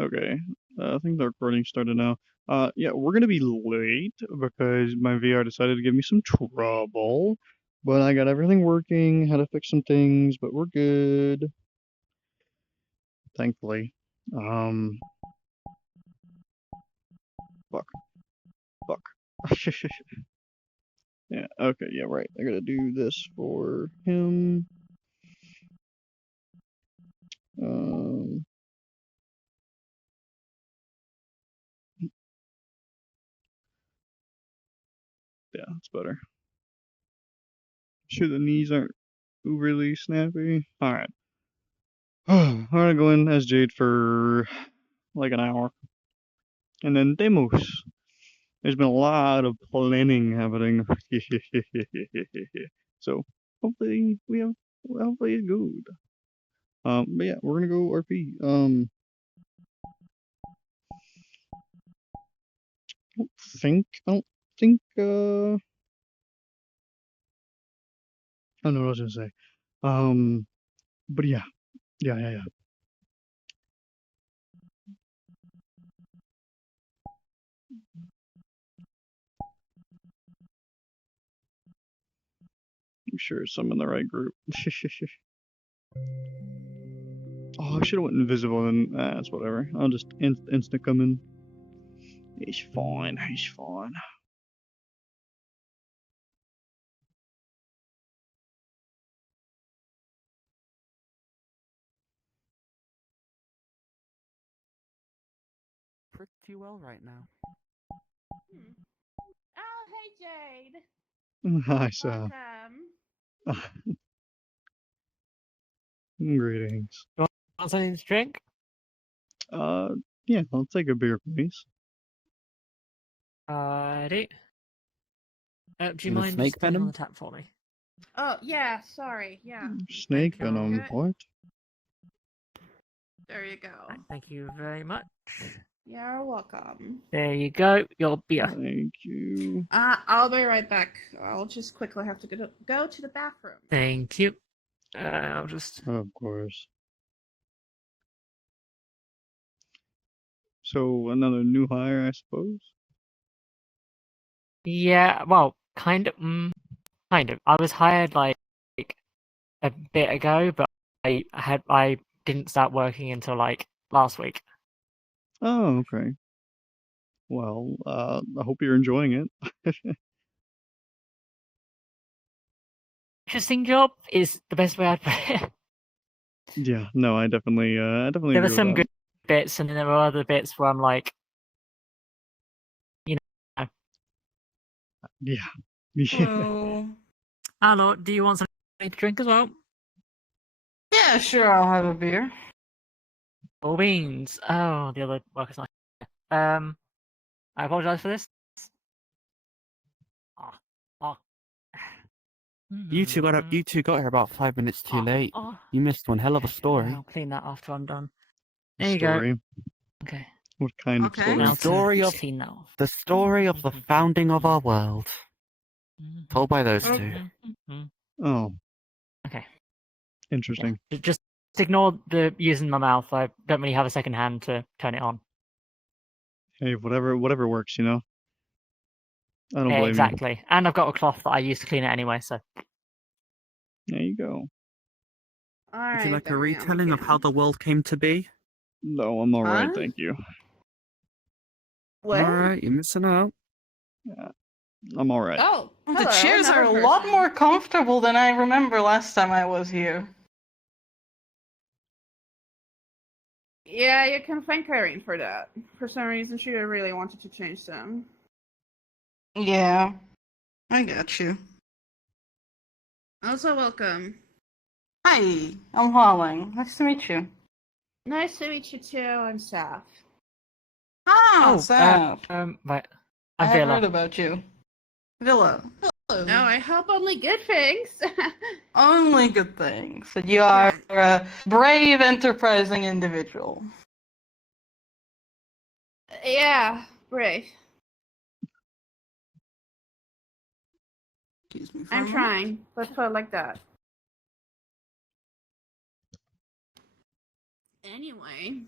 Okay. I think the recording started now. Yeah, we're gonna be late because my VR decided to give me some trouble. But I got everything working, had to fix some things, but we're good. Thankfully. Um, fuck. Fuck. Yeah, okay, yeah, right. I gotta do this for him. Um, yeah, that's better. Sure, the knees aren't really snappy. Alright. I'm gonna go in as Jade for like an hour. And then Demos. There's been a lot of planning happening. So hopefully hopefully it's good. But yeah, we're gonna go RP. I don't think I don't know what I was gonna say. But yeah. Yeah. I'm sure some in the right group. Oh, I should have went invisible and that's whatever. I'll just instant come in. He's fine. He's fine. Pretty well right now. Oh, hey, Jade. Hi, Sam. Welcome. Greetings. Want something to drink? Yeah, I'll take a beer, please. Do you And the mind snake just putting on venom? the tap for me? Oh, yeah, sorry. Yeah. Snake Thank you. venom, what? There you go. Thank you very much. You're welcome. There you go, your beer. Thank you. I'll be right back. I'll just quickly have to go to the bathroom. Thank you. I'll just... Of course. So, another new hire, I suppose? Yeah, well, kind of. Kind of. I was hired like a bit ago, but I didn't start working until like last week. Oh, okay. Well, I hope you're enjoying it. Interesting job is the best way I'd put it. Yeah, no, I definitely There were agree some with good bits, and then there were other bits where I'm like, you know. that. Yeah. Yeah. Hello. Hello, do you want something to drink as well? Yeah, sure, I'll have a beer. Or beans. Oh, the other worker's not here. I apologize for this. You two got here about 5 minutes too late. You missed one hell of a story. I'll clean that after I'm done. The There you go. story. Okay. What kind of Okay. story? Now story to of- clean that off. The story of the founding of our world. Told by those two. Oh, Okay. interesting. Yeah. Just ignore the using my mouth. I don't really have a second hand to turn it on. Hey, whatever works, you know? I don't Yeah, blame exactly. And I've got a cloth that I use to clean it anyway, so. you. There you go. All Would you right, like a there I am retelling of again. how the world came to be? No, I'm alright, Huh? thank you. What? Alright, you're missing out. I'm alright. Oh, The hello, chairs are a another lot person. more comfortable than I remember last time I was here. Yeah, you can thank Irene for that. For some reason, she really wanted to change them. Yeah, I got you. Also, welcome. Hi, I'm Hualing. Nice to meet you. Nice to meet you too. I'm Saf. Ah, Oh, Saf. right. I I'm have Villa. heard about you. Villa. Hello. No, I hope only good things. Only good things. That you are a brave, enterprising individual. Yeah, brave. Excuse me for I'm a moment. trying. Let's put it like that. Anyway,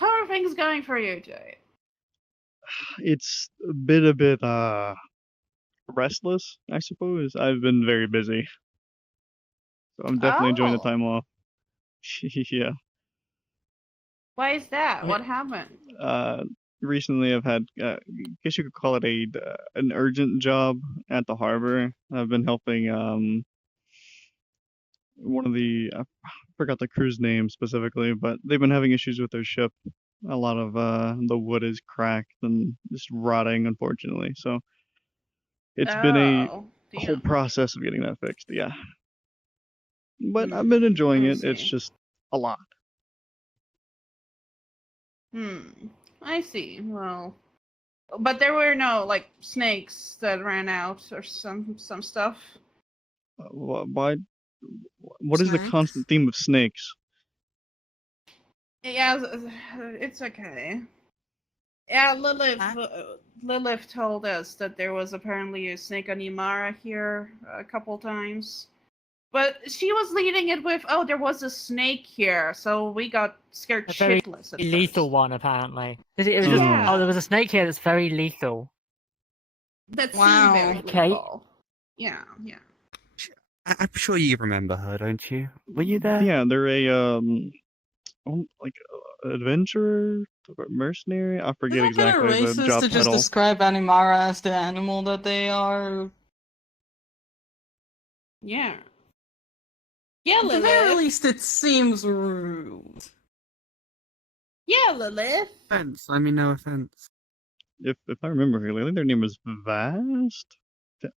How are things going for you, Jay? It's a bit restless, I suppose. I've been very busy, so I'm definitely enjoying the Oh, time off. Yeah. why is that? Yeah. What happened? Recently I've had, I guess you could call it an urgent job at the harbor. I've been helping one of I forgot the crew's name specifically, but they've been having issues with their ship. A lot of the wood is cracked and just rotting, unfortunately. So it's been a Oh, whole damn. process of getting that fixed. Yeah, but I've Hmm, been enjoying I it. It's see. just a lot. I see. Well, but there were no like snakes that ran out or some stuff. Why? What is the Snakes? constant theme of snakes? Yeah, it's okay. Yeah, Huh? Lilith told us that there was apparently a snake on Ymara here a couple times. But she was leading it with, oh, there was a snake here, so we got scared A very shitless at lethal first. one, apparently. It was just, Yeah. oh, there was a snake here that's very lethal. That seemed Wow. very Okay. lethal. Yeah. I'm sure you remember her, don't you? Were you there? Yeah, they're a like adventurer, mercenary. I forget Isn't that kind exactly of the racist job to just title. describe Animara as the animal that they are? Yeah. Yeah, At the very Lilith. least, it seems rude. Yeah, Lilith. Offense. I mean, no offense. If I remember correctly, I think their name was Vast.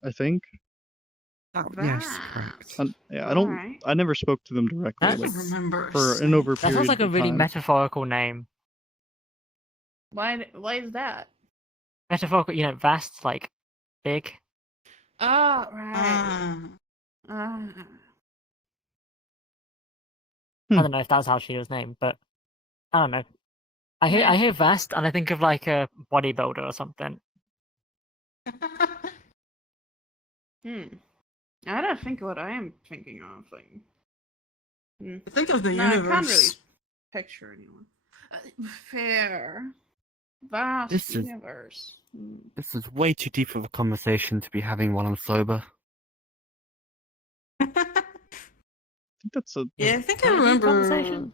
I think. Oh, yes, Vast. correct. Yeah, Alright. I never spoke to them directly, I That's- like don't remember. for an seeing- over That period sounds like a of really time. metaphorical name. Why is that? Metaphorical, vast, like, big. Oh, right. Ah. I don't know if that's how she was named, but I don't know. I hear vast and I think of like a bodybuilder or something. I don't think what I am thinking of. Like, Think of the no, I can't really universe. picture anyone. Fair. Vast This is- universe. This is way too deep of a conversation to be having while I'm sober. I think that's a Yeah, I think I Can we have a remember. conversation?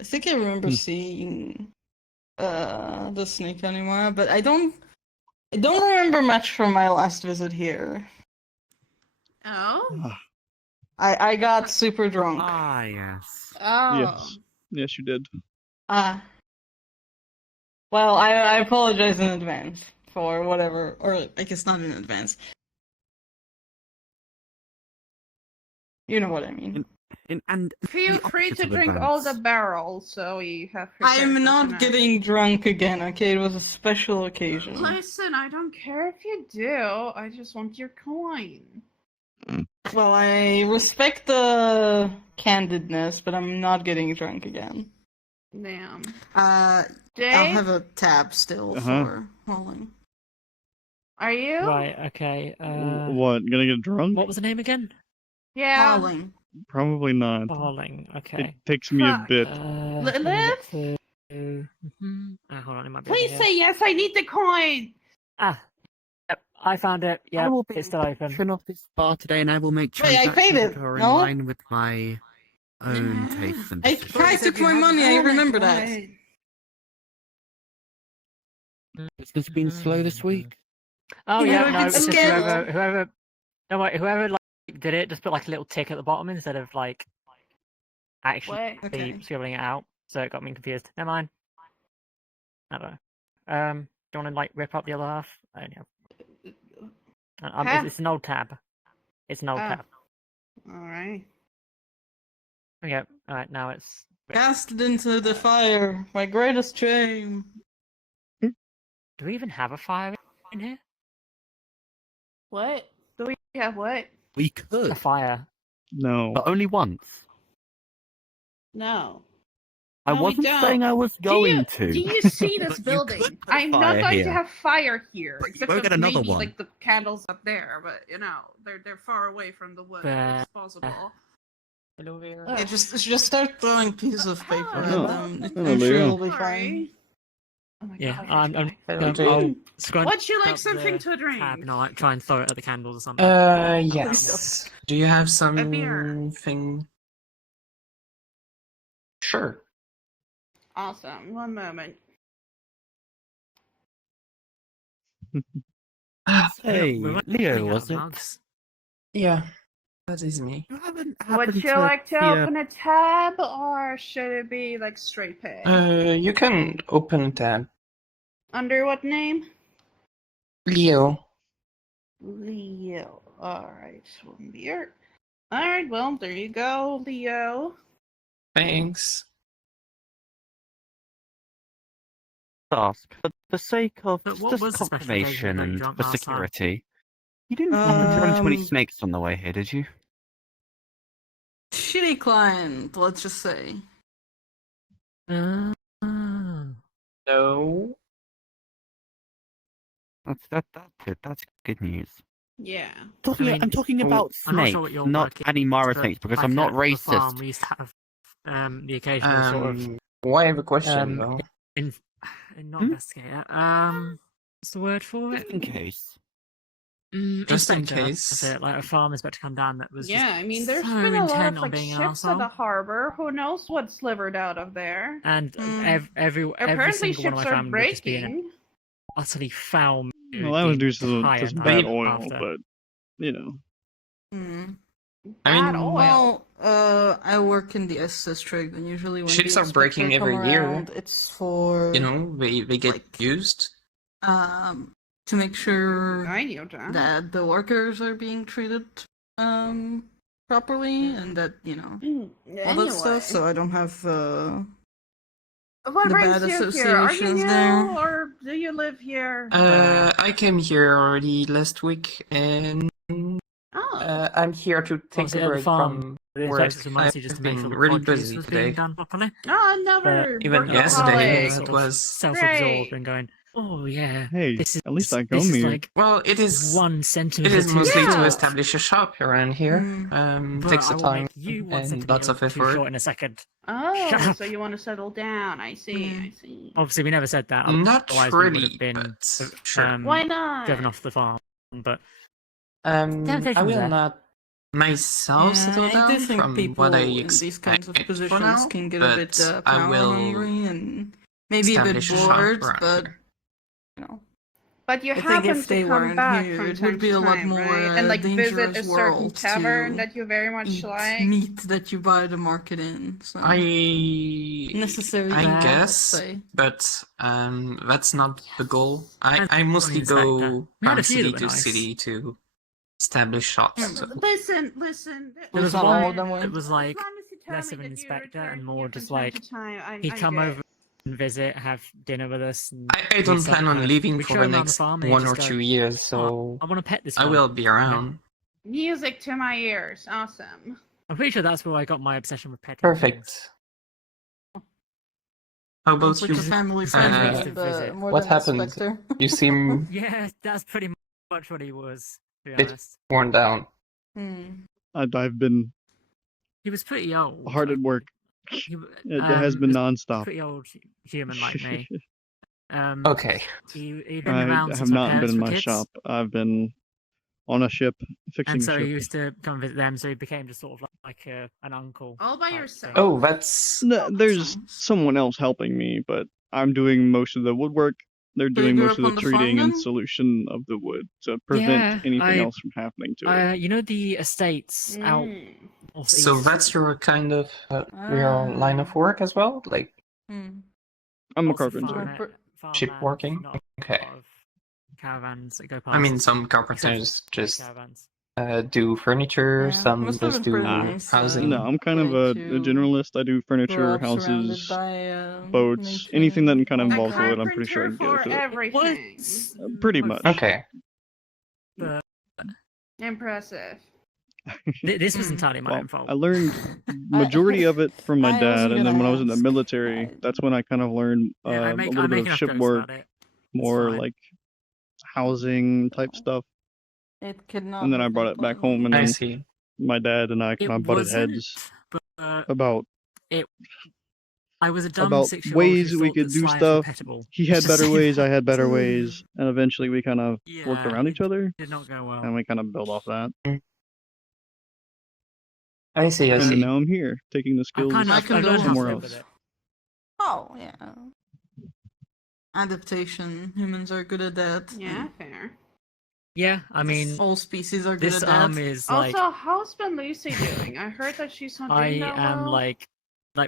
I think I remember seeing the snake anymore, but I don't remember much from my last visit here. Oh? I got super drunk. Ah, yes. Oh. yes, you did. Well, I apologize in advance for whatever, or I guess not in advance. You know what I mean. And Feel the free opposite to of drink all the advance. barrels, so we have prepared I'm for not tonight. getting drunk again, okay? It was a special occasion. Listen, I don't care if you do. I just want your coin. Well, I respect the candidness, but I'm not getting drunk again. Damn. Jay, I'll have a tab still Uh-huh. for rolling. are you? Right, okay. What? Gonna get drunk? What was the name again? Yeah. Rolling. Probably not. Darling, It okay. takes me a Fuck. bit. Lilith? Hold on, it might be Please over here. say yes, I need the coin! Ah, yep, I found it. I Yeah, will be it's still open. turn off this bar today, and I will make Wait, I transactions paid it, that are no? in line with my own tastes and I decisions. took my money, I remember that. It's been slow this week. Oh You yeah, know, no, it's it's just scary. whoever like did it, just put like a little tick at the bottom instead of like actually What? Okay. scribbling it out. So it got me confused. Never mind. I don't know. Do you want to like rip up the other half? I don't know. Huh? It's an old tab. It's an old Oh. tab. Alright. Okay. All right. Now it's. Cast it into the fire. My greatest shame. Do we even have a fire in here? What? Do we have what? We could, A fire. No. but only once. No. I No, we wasn't don't. saying I was going to. Do you see this But you building? could put a I'm not fire going to here. have fire here. But you Except won't for get another maybe one. like the candles up there, but they're far away from the wood as possible. Yeah, just start throwing pieces of paper Oh, at them. oh, I'm sure Leo. it'll be Sorry. fine. Oh my Yeah, gosh, I'll scrunch Would you like up something the to drink? tab and I'll like, try and throw it at the candles or something. Yes. Do you have A beer. something? Sure. Awesome. One moment. Hey, We're Leo, running out was of it? mugs. Yeah, that is me. You haven't Would happened you to like to see a- open a tab, or should it be like straight pay? You can open a tab. Under what name? Leo. Leo. Alright, one beer. Alright, well, there you go, Leo. Thanks. ask, for the sake of But what just was the special occasion confirmation that got you and drunk for last time? security, you didn't happen to run into any Um, snakes on the way here, did you? Shitty client, let's just say. Ah. No. That's good. That's good news. Yeah. I'm talking Oh, about I'm not snakes, sure what your not work is, any Mara but snakes, because like I'm not at the farm, racist. we used to have the occasional sort of Why have a question though? in not Hmm? investigator. What's the word for Just it? in case. Just in Inspector, case. that's it. Like a farm inspector come down that was Yeah, just I mean, there's so been a lot intent of on like being an ships at the arsehole. harbor. Who knows what slivered out of there? And Mm. every Apparently, single one of my ships are family would just be in an breaking. utterly foul mood Well, that was the due to entire just night bad Maybe- oil, after. but you know. Hmm. Bad mean, oil. Well, I work in the S district, and usually when Ships the are breaking inspector come every year. around, it's for You know, they get like- used. to make sure I knew that. that the workers are being treated properly, and that all that stuff. So I don't have What the brings bad you here? Are you associations new, there. or do you live here? I came here already last week, and Oh, I'm here to take Obviously a at the break farm, from the work. inspectors were mostly just I've to make sure been the really produce busy was being today. done properly. no, another Even But yesterday, workaholic. it sort of was- self-absorbed Great. and going, oh yeah, Hey, this is at least I this come is here. like Well, it is. 1 It centimeter is too mostly to Yeah. short. establish a shop around here. But Takes I a will time make you 1 and centimeter lots of too effort. short in a second. Shut Oh, up. so you want to settle down? I see. Mm. I see. Obviously, we never said that. Not Otherwise, we would really, have been but sure. Why not? driven off the farm. But I temptation was will there. not myself Yeah, settle I down do think from people what I in these kinds of expect for positions now, can get a bit but I power will hungry and maybe a bit establish a shop bored, around but here. you know. But you I think happen if they to come weren't back here, from it time would be to a lot time, more right? And like visit a dangerous certain world tavern to that you very much eat like. meat that you buy the market in. So necessary I evil, let's guess, say. but that's not the goal. And I mostly inspector. go We had from a few that city were to nice. city to establish shops. Mm. So. Listen. There was not one all them that was As like long as you tell less me of an that you inspector return and more here from just time like to time, he'd I'm come good. over and visit, have dinner with us. And I we'd don't start plan kind on of- leaving we'd for show the him around next farm and he'd 1 just or go, 2 years, "Oh, so I want to pet this I one." will be around. Music to my ears. Awesome. I'm pretty sure that's where I got my obsession with petting Perfect. things. How Sounds about like you? a family Uh, friend to more visit. more What than happened? inspector. You seem Yeah, that's pretty much what he was, to be Bit- honest. worn down. I've been He was pretty old. hard at work. He, It has been was nonstop. pretty old human like me. Okay. He'd been I around have since my not been parents in were my kids. shop. I've been on a ship fixing And a so ship. he used to come visit them, so he became just sort of like an uncle. All by type yourself. thing. Oh, that's There's nice. someone else helping me, but I'm doing most of the woodwork. They're So you doing grew most up of on the the farm treating and then? solution of the wood to prevent Yeah, anything else from happening to it. You know the estates out Mm. northeast? so that's your kind of your line of work as well, like Hmm. I'm a lots of carpenter. ship farmland, working? not a Okay. lot of caravans that go past. I mean, some except for carpenters big just caravans. do furniture, Yeah, some must have just been do pretty nice, housing. No, I'm kind of getting a to generalist. I do grow furniture, up surrounded houses, by boats, nature anything that kind of and A involves whatnot. wood. I'm pretty sure I carpenter can get for into it. everything. Pretty much. Okay. But Impressive. this was entirely my Well, own fault. I learned majority of it from my I dad, wasn't and then gonna when I was in the ask. military, that's when I kind of learned Yeah, I a make little bit of enough ship jokes work, about it. more fine. like housing type stuff. It could not. And then I have brought been it back plain. home, and I then see. my dad and I kind It of butted wasn't, heads but about it I was a dumb about 6-year-old ways who we thought could that do slimes were stuff. pettable. He Let's had just better say ways, that. I had better ways, and eventually we kind of worked Yeah, around each other, did not go well. and we kind of built off that. I see, I And then see. now I'm here, taking the skills My I've learned how to somewhere live with else. it. Oh, yeah. Adaptation. Humans are good at that. Yeah, fair. Yeah, I mean, all species are good this at that. arm is like Also, how's been Lucy doing? I heard that she's not I doing that am well. like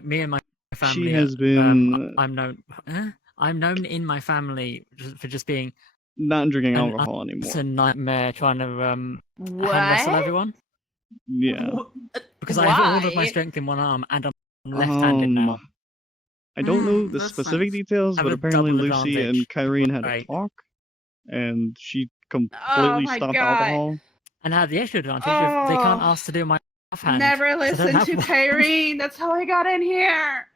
me and my family. She has been I'm known in my family for just being not drinking an alcohol utter anymore. nightmare trying to hand wrestle What? everyone Yeah. because I have all of my Why? strength in one arm and I'm left-handed now. I don't know the That's specific nice. details, Have but a apparently double Lucy and advantage. Kyrene had a Right. talk, and she Oh completely my stopped god. alcohol. And I have the extra advantage of they can't ask to do my offhand. Never 'cause I don't listen have to one. Kyrene. That's how I got in here.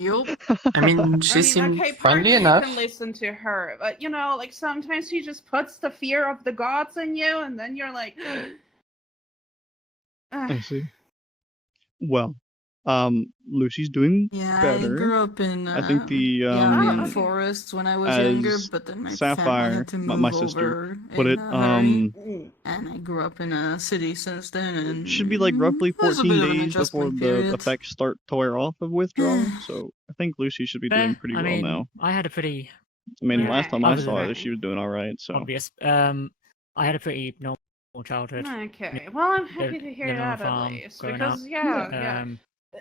Yup. I mean, she seemed okay, friendly partly enough. you can listen to her, but like sometimes she just puts the fear of the gods in you, and then you're like, I see. Well, Lucy's doing Yeah, I better. grew up in I think the Yamian okay. forests when I was as younger, but then my family Sapphire, had to move my sister, over put in it, a hurry, Mm. and I grew up in a city since then. And should be like roughly it was a 14 bit of an days before adjustment the period. effects start to wear off of withdrawal. So I think Lucy should be doing pretty I well mean, now. I had a pretty I mean, last time I Other saw than her, she was doing all right. So obvious. I had a pretty normal childhood. Okay, well, I'm happy to hear living on a that at farm, least, growing because up. yeah.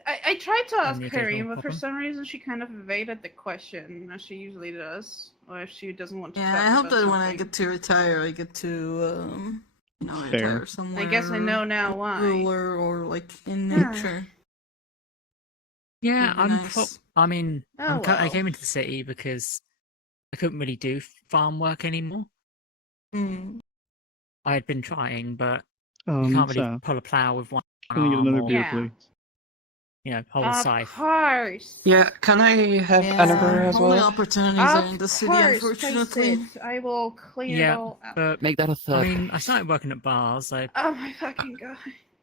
I tried to ask the occasional Kyrene, but for problem. some reason she kind of evaded the question, as she usually does, or if she doesn't want to Yeah, talk I hope about that when I something. get to retire, I get to Fair. retire somewhere. I guess I know now why. Ruler or like in Yeah. nature. Yeah, Would be nice. I mean, I well. came into the city because I couldn't really do farm work anymore. Mm. I had been trying, but you can't really Saf, pull a plow with one can I get arm another or beer, Yeah. please? hold a Of scythe. course. Yeah, can I have Yeah, another as only well? opportunities are in Of the city, course, unfortunately. face it. I will clean it Yeah, all out. but Make that a I third. mean, I started working at bars. I Oh my fucking god.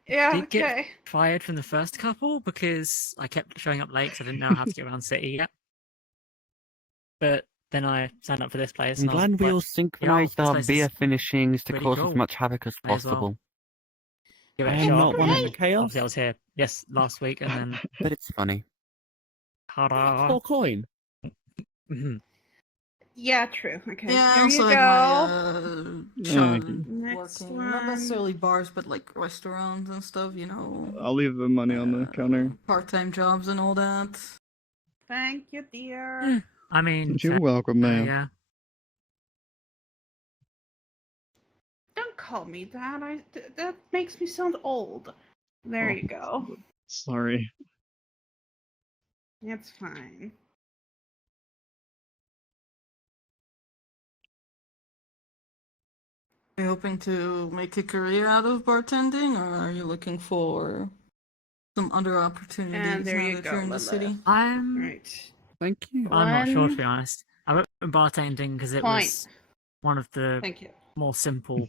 Yeah, did get okay. fired from the first couple because I kept showing up late because I didn't know how to get around city yet. But then I signed up for this place. I'm and I was glad we like, all synchronized this our place beer is finishings to pretty cause cool. as much havoc as May as well. possible. give it I a am shot. not one of the great. chaos, Obviously, I was here, yes, last week, and then but it's funny. ta-da. Full coin. Mhm. Yeah, true. Okay, Yeah, I here also you had go. my shot Thank you. Next working, one. not necessarily bars, but like restaurants and stuff, you know. I'll leave the money on the counter. Part-time jobs and all that. Thank you, dear. Yeah, I mean, You're welcome, man. yeah. Don't call me that. That makes me sound old. There Oh. you go. Sorry. It's fine. Are you hoping to make a career out of bartending, or are you looking for some other opportunities And there now you that go, you're in the Lilith. city? Right. Thank you. I'm not sure, to One be honest. I went for bartending because it point. was one of the Thank you. more simple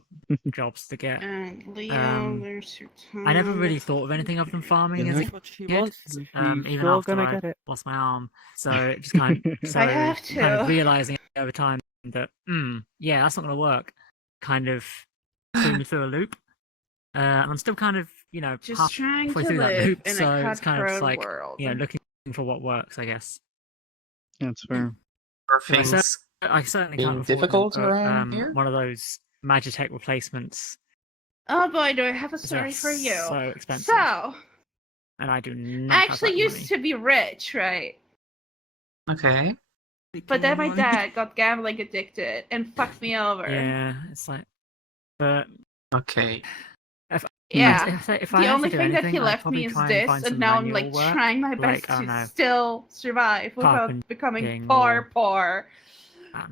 jobs to get. And Leo, Um, there's your I never time. really thought of anything other than farming You as know a what she kid, wants, and she's even sure after gonna I get it. lost my arm. So it just kind I have to. kind of realizing over time that, yeah, that's not going to work, kind of threw me through a loop. And I'm still kind of, Just trying halfway to through that live loop, in so a it's kind of just cutthroat like, world. looking for what works, I guess. That's fair. Are I things certainly being can't afford difficult around here? one of those Magitech replacements. Oh boy, do I have a Because they're story for you. so expensive. So, And I do not I have actually that used money. to be rich, right? Okay. But then my Money. dad got gambling addicted and fucked me over. Yeah, it's like, but Okay. Yeah. if I The had only to do thing that anything, he I'd left probably me is try and this, find and some now I'm manual like work, trying my like, best I don't to know, still survive without becoming carpenting poor. or- I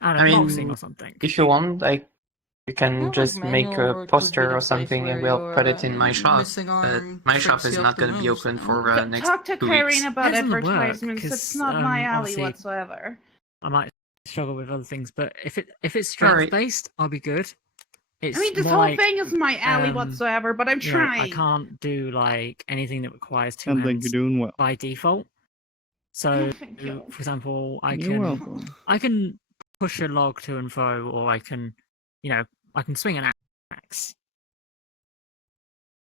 don't know, I boxing mean, or something. If you want, you can Like just make manual a work would be poster the or place something and where we'll your, put it in my shop. missing But arm my shop trips is you not up the going to be most, open you know? for next Talk to 2 weeks. Kyrene about Depends on the work, advertisements. 'cause, It's not my alley obviously- whatsoever. I might struggle with other things, but if it's Alright. strength based, I'll be good. it's I mean, this more whole like, thing is my alley whatsoever, but I'm you know, trying. I can't do like anything that requires two I think hands you're doing well. by default. So, Thank you. for example, You're welcome. I can push a log to and fro, or I can, you know, I can swing an axe,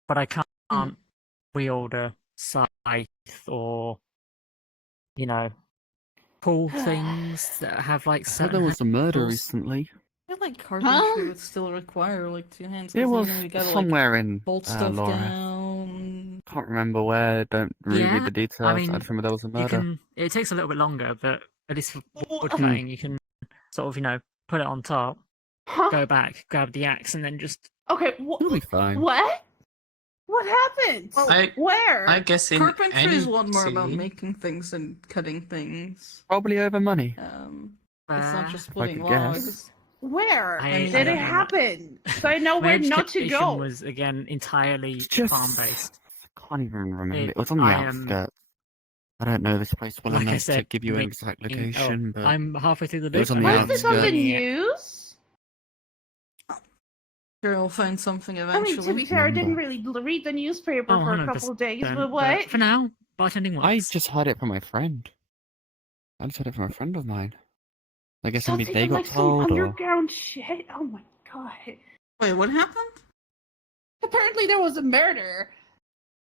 but I can't wield a scythe or, you know, pull things that have like I heard certain there was a murder handles. recently. I feel like carpentry would still require like 2 hands. It 'cause was then we gotta, somewhere in bolt stuff Lorath. down. Can't remember where. Don't really read Yeah, the details. I mean, just remember there was a You murder. can. It takes a little bit longer, but at least for wood Hmm. cutting, you can sort of, you know, put it on top, Huh? go back, grab the axe, and then just. Okay, It'll be fine. what? What happened? Where? I guess in Carpentry any is a lot more about city- making things and cutting things. Probably over money. It's not just splitting could guess. logs. Where I did don't it know. happen? So I know My where not to education go. was again entirely It's just farm-based. I can't even remember. It- It was on the I am- outskirts. I don't know this place well Like I enough to said, give you an me- exact Oh, location, but I'm halfway through the it was loop. on the Was this on the outskirts. news? Sure, we'll find something I eventually. mean, to be fair, I didn't Number. really read the newspaper Oh, for a couple of days, 100%, but what? for now, bartending works. I just heard it from my friend. I just heard it from a friend of mine. I guess Sounds maybe even they got like some told, or underground shit. Oh my god. Wait, what happened? Apparently there was a murder.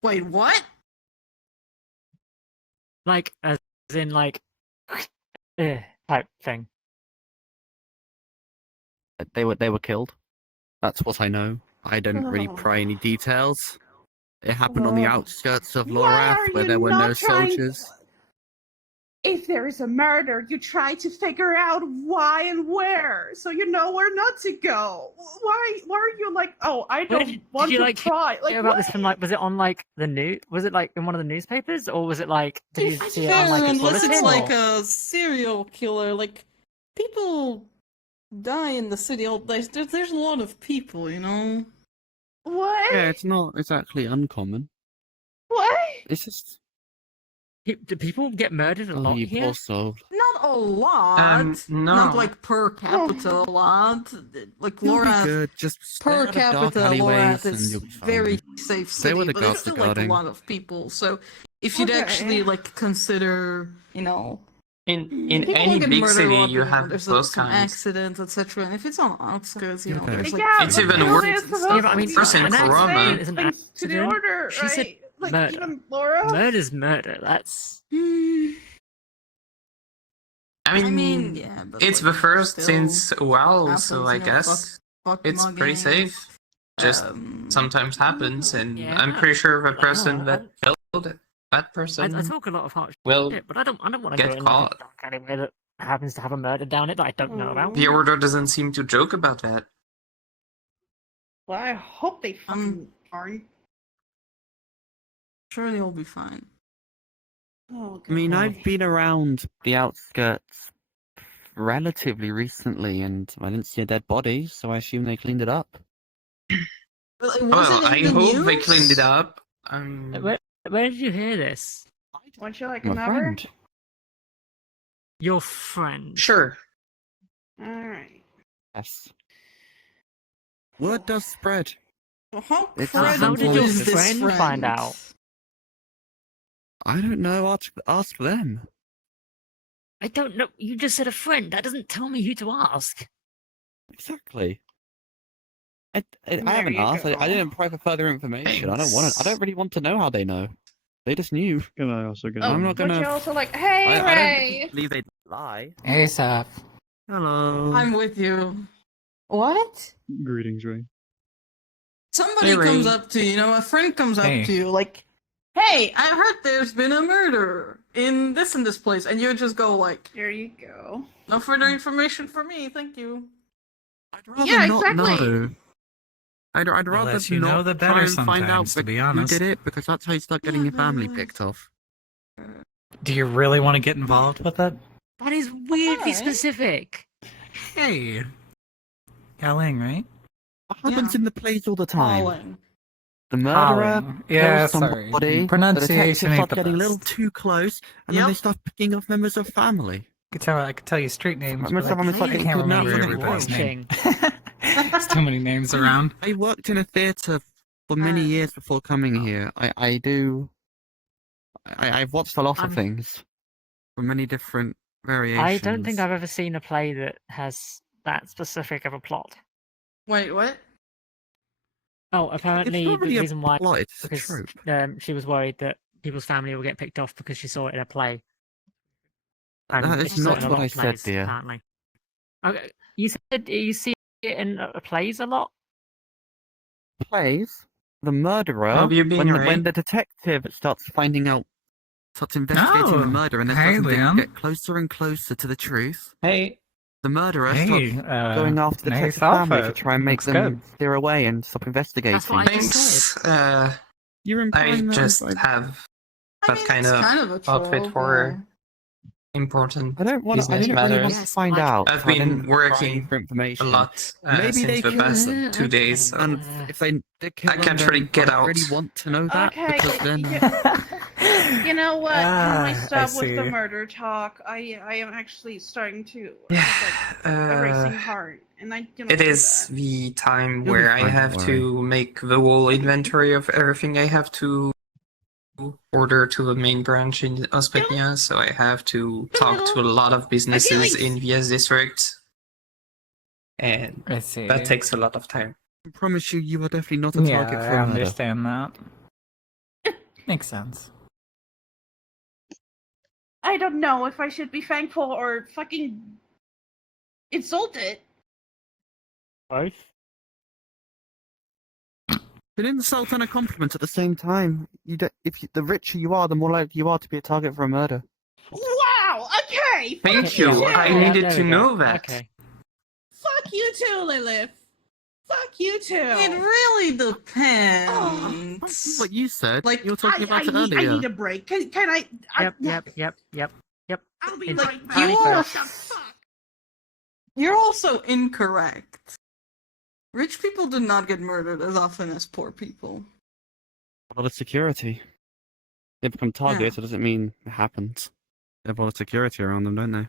Wait, what? Like, as in, like, type thing. they were killed. That's what I know. I didn't really pry any details. It happened on the Oh. outskirts of Why Lorath, are where you there were not no trying- soldiers. If there is a murder, you try to figure out why and where, so you know where not to go. Why are you like, oh, I Where don't did want you, to like, try? Like, Hear about this what? from, like, was it on, like, the news? Was it, like, in one of the newspapers? Or was it, like, did you It's see it on, like, fair, a unless it's bulletin? like or- a serial killer. Like, people die in the city. There's a lot of people, you know? What? Yeah, it's not exactly uncommon. What? It's just Do people get murdered a lot you here? poor soul. Not a lot. no. Not like per capita a lot. Like You'll be Lorath, good. Just stay per out of dark capita, alleyways Lorath and is you'll be fine. very safe Stay city, where the but there's guards are still like a guarding. lot of people. So if you'd Okay. actually like consider, you know, In people any get big murdered a city, lot, you but, have there's those some kinds. accidents, etc. And if it's on outskirts, you know, Okay. there's like Yeah, It's but even still worse. there's Yeah, supposed but I to mean, be first in like Corona. saying Isn't things to the accident. order, She said right? Like murder. even Laura. Murder's murder. That's. I mean, yeah, but it's like, the first still since a while, happens, so you I know, guess fuck it's pretty mugging, safe. Just sometimes happens, and Yeah. I'm pretty sure the person I- that killed that person I talk a lot of hot will shit, but I don't want to get go in caught. like, a dark alleyway that happens to have a murder down it that I don't know about. The Order doesn't seem to joke about that. Well, I hope they fucking aren't. Surely you'll be fine. Oh, I mean, God. I've been around the outskirts relatively recently, and I didn't see a dead body, so I assume they cleaned it up. Was Well, it in I the hope they news? cleaned it up. Where did you hear this? Would you like My another? friend. Your friend. Sure. Alright. Yes. Word does spread. How It's credible how did your is this friend find out? I don't know. Ask them. I don't know. You just said a friend. That doesn't tell me who to ask. Exactly. I There haven't you asked. go. I didn't pry for further information. I don't want to. I don't really want to know how they know. They just knew. Can I also get? Oh, I'm not would gonna- you also like, hey, I don't Ray? believe they'd lie. Hey, Sap. Hello. I'm with you. What? Greetings, Ray. Somebody Hey, comes Ray. up to you, a friend comes up Hey. to you, like, hey, I heard there's been a murder in this and this place, and you just go like, There you go. no further information for me, thank you. I'd rather Yeah, not exactly. know. I'd rather less you not know, the try better and find out sometimes, to be honest. who did it, because that's how you start getting your family picked off. Do you really want to get involved with it? That is weirdly Alright. specific. Hey. Yaling, right? What happens Yeah. in the plays all the time? Colin. The murderer Colin. Yeah, kills sorry. somebody, the Pronunciation detectives ain't start the getting a little best. too close, and then they Yep. start picking off members of family. I could tell you street names, I must but have I almost like can't getting remember kidnapped everybody's from name. There's too many names around. I worked in a theatre for many years before coming here. I've watched a lot of things from many different variations. I don't think I've ever seen a play that has that specific of a plot. Wait, what? Oh, apparently not really the a reason why plot, it's a because trope. she was worried that people's family will get picked off because she saw it in a play. That And is she saw it not in a what lot I of said, plays, dear. apparently. Okay, you said you see it in plays a lot. Plays the murderer Have you been when the detective starts investigating the murder, and then hey, starts to Liam. get closer and closer to the truth. Hey, The murderer Hey, starts going after the nice detective family to outfit. try and make Looks them good. steer away and stop investigating. That's what I just thanks. said. You're I implying that just I'm- have I that mean, kind it's of kind of a outfit trope, for important I don't want. I business didn't really want matters. to Yes, find like- out. I've so I been didn't working pry for a information. lot Maybe since they the kill past him. 2 days. And if they did kill I him, can't then really get I out. really want to know that Okay, because then You know what? Can we I stop with the see. murder talk? I am actually starting to Yeah, have a racing heart, and I don't it like is that. the time You'll be where I fine, have don't to make the whole inventory of everything I have to order to the main branch in Ospetnia, so I have to talk to a lot of businesses in Via's district, and I see. that takes a lot of time. I promise you, you are definitely not a Yeah, target for I a murder. understand that. Makes sense. I don't know if I should be thankful or fucking insulted. Both. An insult and a compliment at the same time. The richer you are, the more likely you are to be a target for a murder. Wow. Okay. Thank Fuck you. too. I Yeah, needed there to we go. know that. Okay. Fuck you too, Lilith. Fuck you too. It really depends. That's what you said. Like, you were talking about it I earlier. need a break. Can I? Yep. I'll be It's right back. you What are- the fuck? You're also incorrect. Rich people do not get murdered as often as poor people. A lot of security. They become targets, it doesn't mean it happens. They have a lot of security around them, don't they?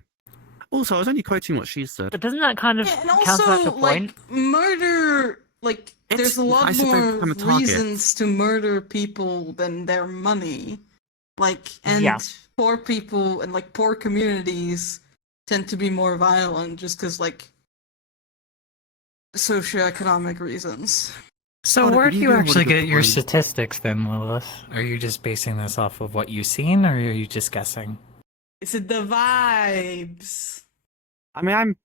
Also, I was only quoting what she said. But doesn't that kind of Yeah, and counteract also, the point? like, murder, like, there's a lot I said they more become a target. reasons to murder people than their money. Like, and Yeah. poor people and, like, poor communities tend to be more violent just because, like, socioeconomic reasons. So Oh, where do you you do have a actually good get your point. statistics then, Lilith? Are you just basing this off of what you've seen, or are you just guessing? It's the vibes. I mean, I'm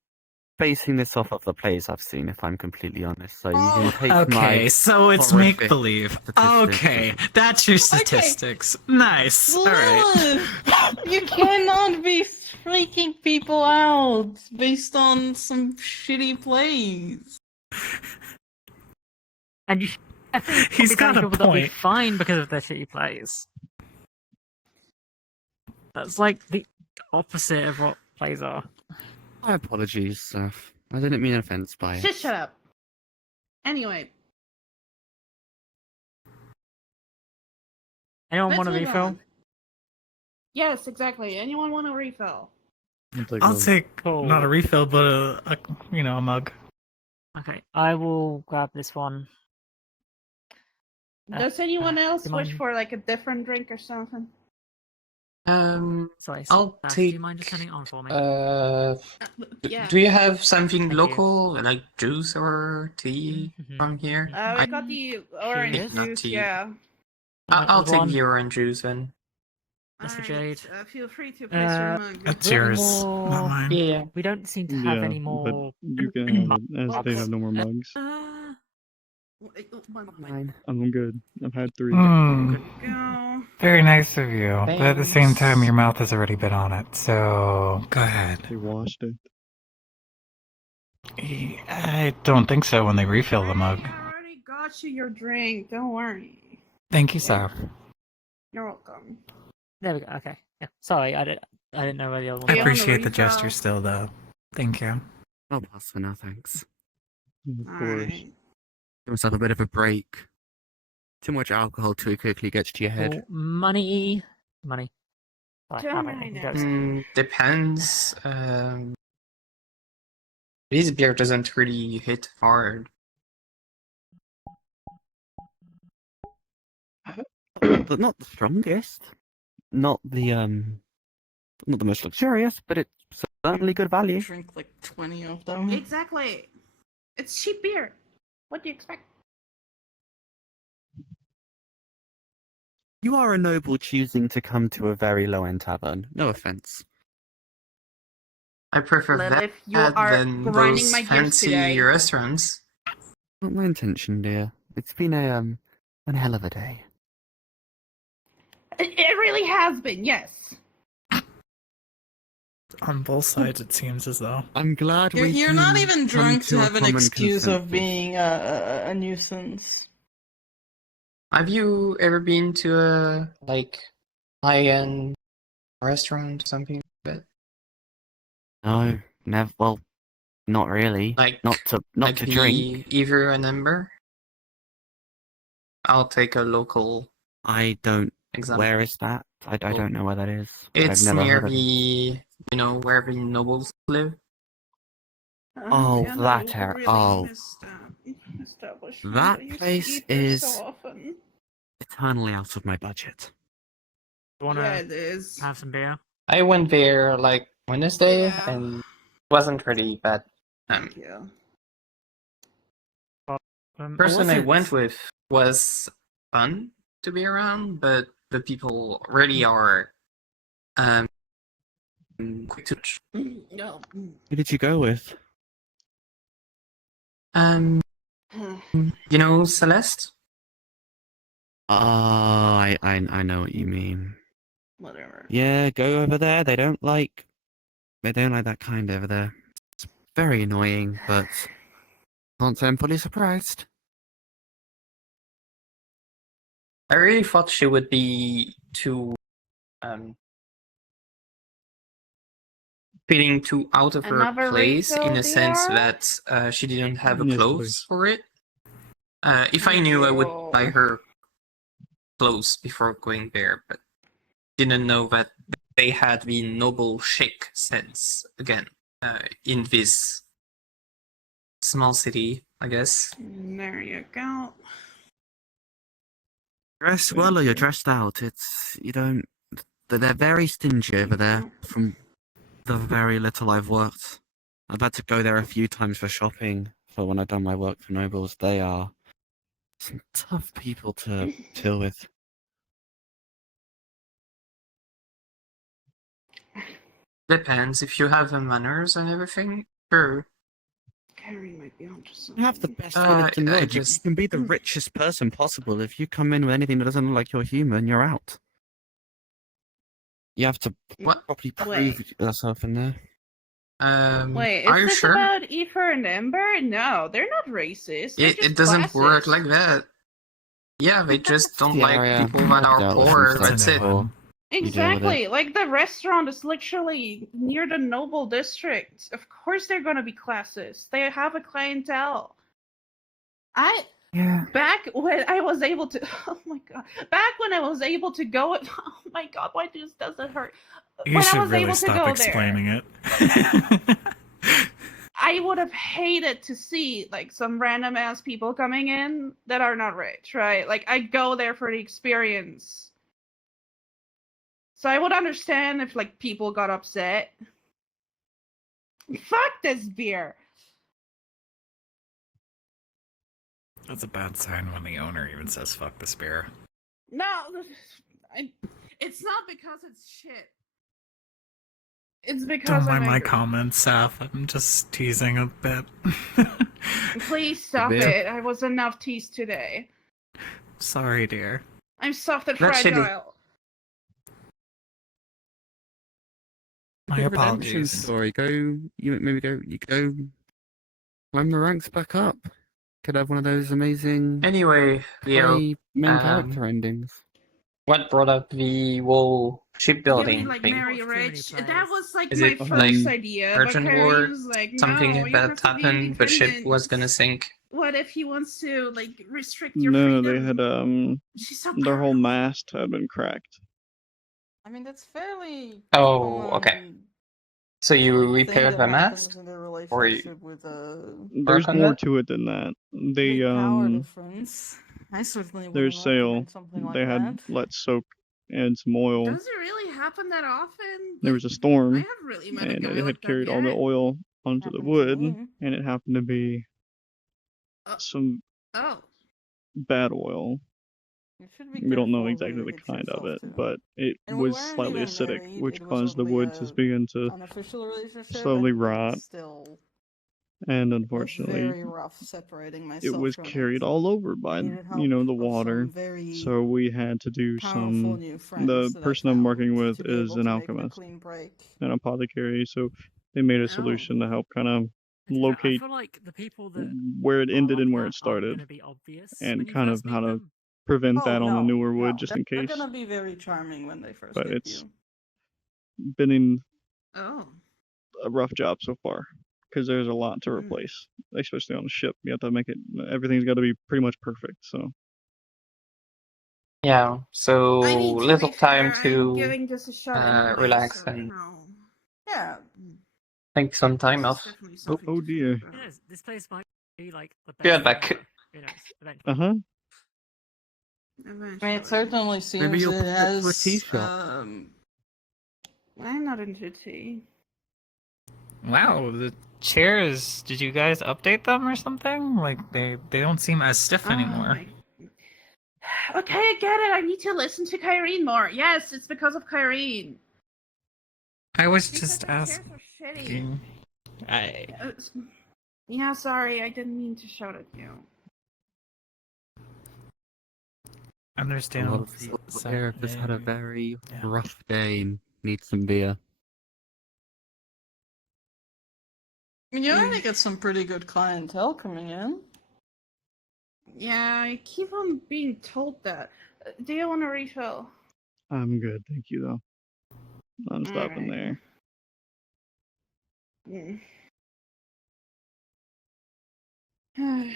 basing this off of the plays I've seen, if I'm completely honest. So you can take Okay, my so it's horrific make believe. statistics. Okay, that's your statistics. Nice. All right. Lilith, you cannot be freaking people out based on some shitty plays. And you I think He's got a people that'll be point. fine because of their shitty plays. That's like the opposite of what plays are. My apologies, Seth. I didn't mean offense by it. Just shut up. Anyway, Anyone let's want a move refill? on. Yes, exactly. Anyone want a refill? I'll take Cool. not a refill, but a mug. Okay, I will grab this one. Does anyone else do you wish mind- for like a different drink or something? Sorry, I'll Seth, do you take. mind just turning it on for me? Yeah. Do you have something Thank you. local, like juice or tea Mhm. from here? We I- got the orange Cheers. Not juice. tea. Yeah. I'll There's take one. the orange juice then. That's for Alright, Jade. feel free to place your mug. That's Got any yours, more- not mine. Yeah. We don't seem to have Yeah, any more. but you can have it, as they have no more mugs. Mine. I'm good. I've had 3. Hmm. Go. Very nice of you. But at the same Thanks. time, your mouth has already been on it, so go ahead. They washed it. I don't think so when they refill the mug. I already got you your drink. Don't worry. Thank you, sir. You're welcome. There we go. Okay. Yeah. Sorry, I didn't know where the other one I Yeah, was. appreciate the refill. gesture still, though. Thank you. I'll pass for now, thanks. Of course. Alright. Give myself a bit of a break. Too much alcohol too quickly gets to your head. Cool. Money. Sorry, I don't know. Terminator. He goes. Depends. This beer doesn't really hit hard. But not the strongest. Not the most luxurious, but it's certainly good value. Drink like 20 of them. Exactly. It's cheap beer. What do you expect? You are a noble choosing to come to a very low-end tavern. No offense. I prefer Lilith, you that are than grinding those my gears fancy today. restaurants. Not my intention, dear. It's been a one hell of a day. It really has been, yes. On both sides, it seems as though. I'm glad You're we not can even come drunk to a have an common excuse of consensus. being a nuisance. Have you ever been to a high-end restaurant or something like that? No, never. Well, not really. Like not to the drink. Either an Ember? I'll take a local I don't. example. Where is that? I don't know where that is. It's I've never near heard of it. where the nobles live. Oh, Yeah, that no, area. really Oh, establishment. that I used to place eat there is so often. eternally out of my budget. You wanna Yeah, it is. have some beer? I went there like Wednesday Yeah. and it wasn't really bad. Yeah. Person was I it? went with was fun to be around, but the people really are quick to No. Who did you go with? you know Celeste? Oh, I know what you mean. Whatever. Yeah, go over there. They don't like that kind over there. It's very annoying, but can't say I'm fully surprised. I really thought she would be too feeling too out of her Another place in refill, a sense dear? that she didn't have a Yes, clothes for it. If I knew, I would buy her clothes before going there, but didn't know that they had the noble chic sense again in this small city, I guess. There you go. Dress well or you're dressed out. It's you don't. They're very stingy over there. From the very little I've worked, I've had to go there a few times for shopping. For when I've done my work for nobles, they are some tough people to deal with. Depends if you have the manners and everything. Sure. Carrie might be onto something. You have the best knowledge and I knowledge. You just- can be the richest person possible. If you come in with anything that doesn't look like you're human, you're out. You have to What? properly Wait. prove yourself in there. Wait, are is you this sure? about Ether and Ember? No, they're not racist. They're It just doesn't work classist. like that. Yeah, they just don't The like area people that I've are dealt with poor. some stuff That's it. before. You deal with Exactly. Like the restaurant is literally near the noble district. Of course they're gonna be classist. They have a clientele. Yeah. Back when I was able to oh my god. Back when I was able to go oh my god, why does it hurt? You when should I was really able to stop go explaining there, it. I would have hated to see like some random ass people coming in that are not rich, right? Like I go there for the experience. So I would understand if like people got upset. Fuck this beer. That's a bad sign when the owner even says "fuck this beer." No, it's not because it's shit. It's because Don't I'm mind my angry. comments, Saf. I'm just teasing a bit. Please stop beer. it. I was enough teased today. Sorry, dear. I'm soft and That's shitty. fragile. My Good redemption apologies. story. You go climb the ranks back up. Could have one of those amazing Anyway, Leo, play main um, character endings. what brought up the whole shipbuilding Getting like thing? Mary Too many Rich. players. That was like Is my it, first like, idea. But Urgent Carrie War? was like, no, Something you that have to be happened, the ship independent. was gonna sink. What if he wants to like restrict your No, freedom? they had She's so their whole proud. mast had been cracked. I mean, that's fairly Oh, okay. common So you thing repaired that the mast? happens in the Or you relationship with a There's on more that? to it than that. They big power difference. I certainly their wouldn't sail, recommend something like they had that. let soak in some oil. Does it really happen that often? There Like, was a I storm, haven't really met a and guy it had like that carried all the yet. oil onto the Happened to wood, me. and it happened to be some Oh. bad oil. You should be We don't know careful who exactly you the hitch kind of yourself it, to. but it And we was weren't slightly even acidic, married. which It was caused the only wood a to begin to unofficial relationship, slowly and rot. still, And it was unfortunately, very rough separating myself it was from carried it. all over by, Needed you help know, the of water. some very So we had to do powerful some. new friends The that I person I'm working found with to be is able an to make it a alchemist, clean break. an apothecary. So they made a Oh. solution to help kind of To be fair, I locate feel like the people that where it are ended like and where that it aren't started, going to be obvious and when you kind of first how meet to them. prevent Oh that on the no, newer wood, no, just they're, in they're case. gonna be very charming when they first But get it's you. been Oh. a rough job so far because there's a lot to Mm. replace, especially on a ship. You have to make it. Everything's got to be pretty much perfect. So Yeah, so I mean, to little be time fair, I'm to giving this a shot anyway, relax so, and Yeah, take some time This is off. definitely something oh to think dear. about. Who knows? This place might be like the best Yeah, thing back. ever. Who knows? Eventually. Uh huh. I mean, Eventually. it certainly Maybe seems you'll it put it to a has. tea shop. I'm not into tea. Wow, the chairs. Did you guys update them or something? Like they don't seem as stiff anymore. my... Okay, I get it. I need to listen to Kyrene more. Yes, it's because of Kyrene. I was Because just the chairs asking. are shitty. I Yeah, sorry, I didn't mean to shout at you. A understand. lot of people here have just had a very rough day and need some beer. I mean, you already get some pretty good clientele coming in. Yeah, I keep on being told that. Do you want a refill? I'm good, thank you though. I'm stopping Alright. there. Yeah.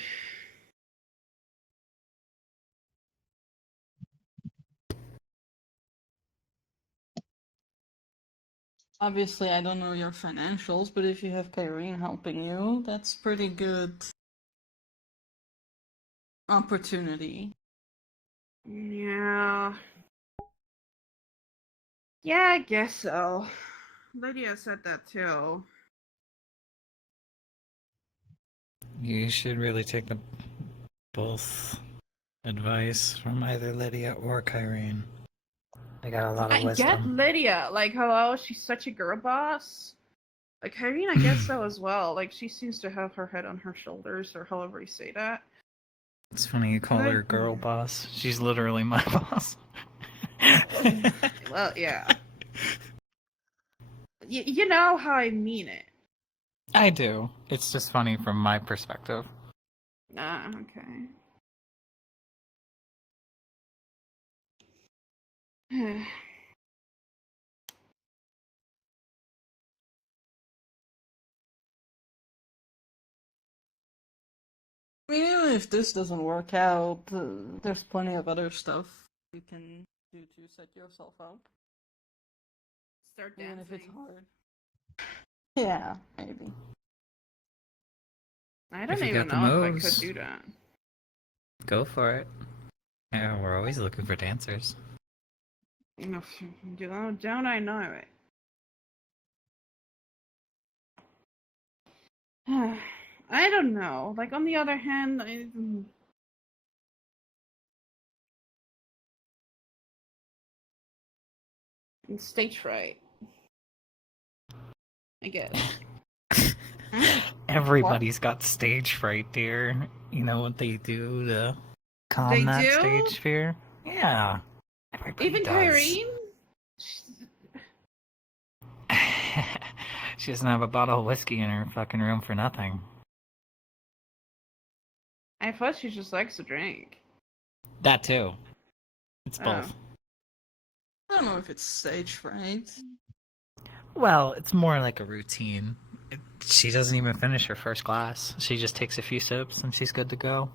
Obviously, I don't know your financials, but if you have Kyrene helping you, that's pretty good opportunity. Yeah. Yeah, I guess so. Lydia said that too. You should really take the both advice from either Lydia or Kyrene. They got a lot of I get wisdom. Lydia. Like, hello, she's such a girl boss. Like, Kyrene, I guess so as well. Like, she seems to have her head on her shoulders, or however you say that. It's funny you call her girl boss. She's literally my boss. Well, yeah. You know how I mean it. I do. It's just funny from my perspective. Ah, okay. I mean, even if this doesn't work out, there's plenty of other stuff you can do to set yourself up. Start Even if it's dancing. hard. Yeah, maybe. I If don't you even got the know if I moves. could do that. Go for it. Yeah, we're always looking for dancers. Don't I know it? I don't know. Like, on the other hand, stage fright. I guess. Everybody's got stage fright, dear. You know what they do to calm They that do? stage fear? Yeah. Everybody Even does. Kyrene? She doesn't have a bottle of whiskey in her fucking room for nothing. I thought she just likes to drink. That too. It's both. I don't know if it's stage fright. Well, it's more like a routine. She doesn't even finish her first glass. She just takes a few sips and she's good to go.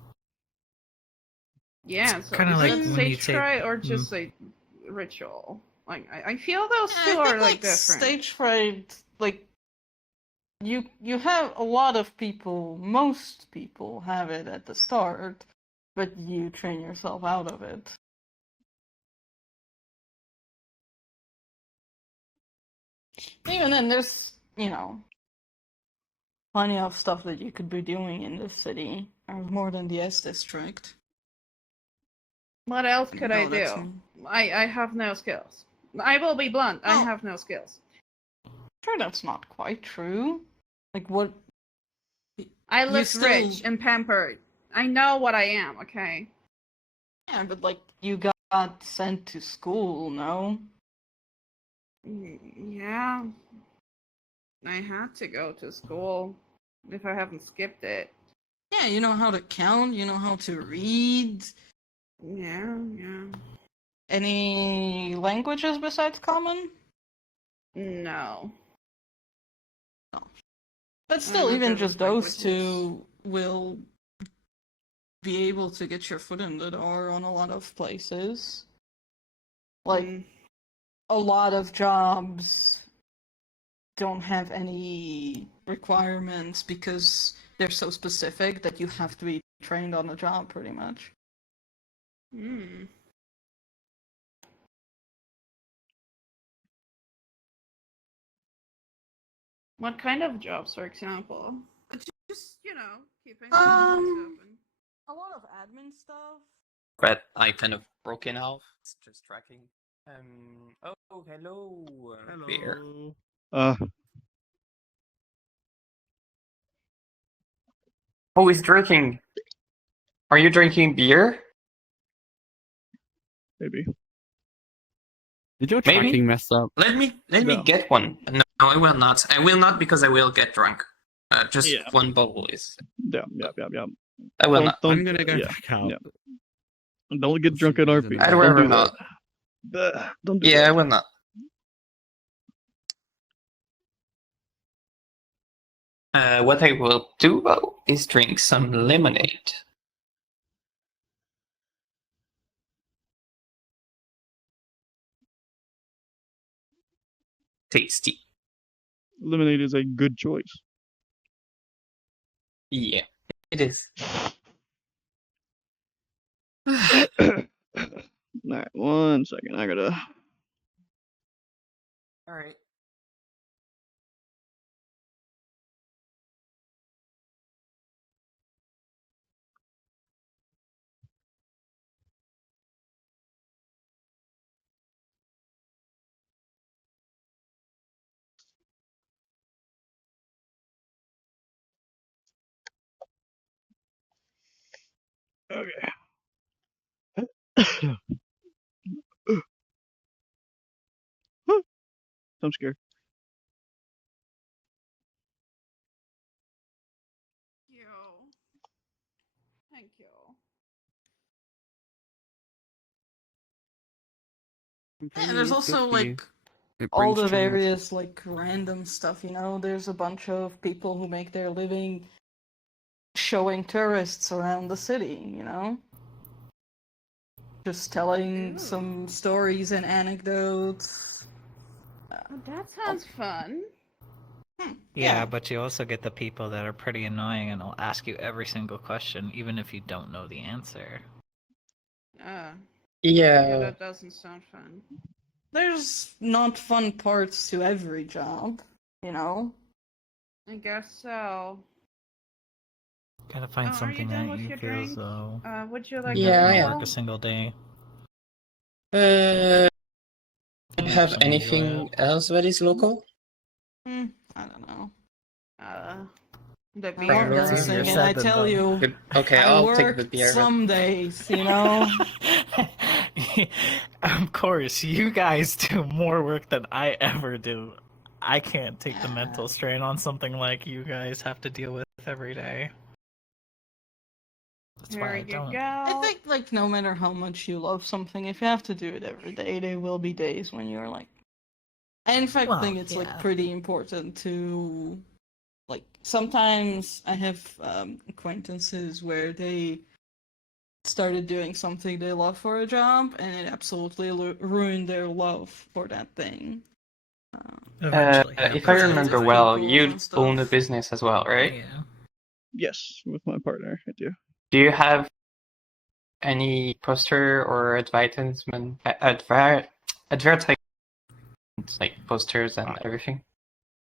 Yeah, It's so kinda is like it when stage you take- fright or just a ritual? Like, I feel those I two think are like different. stage fright, like you have a lot of people, most people have it at the start, but you train yourself out of it. Even then, there's, plenty of stuff that you could be doing in this city. There's more than the S district. What else could I No, that's do? me. I have no skills. I will be blunt. I Oh. have no skills. Sure, that's not quite true. Like, what? I You live still- rich and pampered. I know what I am, okay? Yeah, but, like, you got sent to school, no? Yeah. I had to go to school if I haven't skipped it. Yeah, you know how to count, you know how to read. Yeah. Any languages besides Common? No. But still, not even good just with those languages. two will be able to get your foot in the door on a lot of places. Like, Mm. a lot of jobs don't have any requirements because they're so specific that you have to be trained on the job, pretty much. Mm. What kind of jobs, for example? Just, keeping my eyes open. A lot of admin stuff. Red icon of broken off. It's just tracking. Oh, hello. Beer. Who is drinking? Are you drinking beer? Maybe. Did your Maybe. tracking mess up? Let me No. get one. No, I will not. I will not because I will get drunk. Just Yeah. one bubble is. Yeah. I will not. I'm gonna go yeah, back out. yeah. Don't get For drunk some at reason, RP. I'd Don't rather do not. that. Don't do Yeah, I that. will not. What I will do though is drink some lemonade. Tasty. Lemonade is a good choice. Yeah, it is. Alright, 1 second. I gotta. All right. Okay. I'm scared. Thank you. Yeah, there's also, like, It all brings the change. various, like, random stuff, There's a bunch of people who make their living showing tourists around the city, Just telling Ooh. some stories and anecdotes. That sounds fun. Yeah, but you also get the people that are pretty annoying and will ask you every single question, even if you don't know the answer. Yeah, Yeah. that doesn't sound fun. There's not fun parts to every job, I guess so. Gotta find Are you something done that with you your feel drink? as though Would you like Yeah, you a I don't am. work refill? a single day. Do you have Someone do anything it. else that is local? I don't know. The I beer. love It's dancing, easier and said I than tell done. you, Okay, I I'll take work the beer. some days, Of course, you guys do more work than I ever do. I can't take the mental strain on something like you guys have to deal with every day. That's why Here I you don't. go. I think, like, no matter how much you love something, if you have to do it every day, there will be days when you're like... I, in fact, Well, think it's, yeah. like, pretty important to... Like, sometimes I have acquaintances where they started doing something they love for a job, and it absolutely ruined their love for that thing. Eventually If I happens. remember Creative well, people you and stuff. own a business as well, right? Yeah. Yes, with my partner, I do. Do you have any poster or advertisement, advertisement, like posters and everything?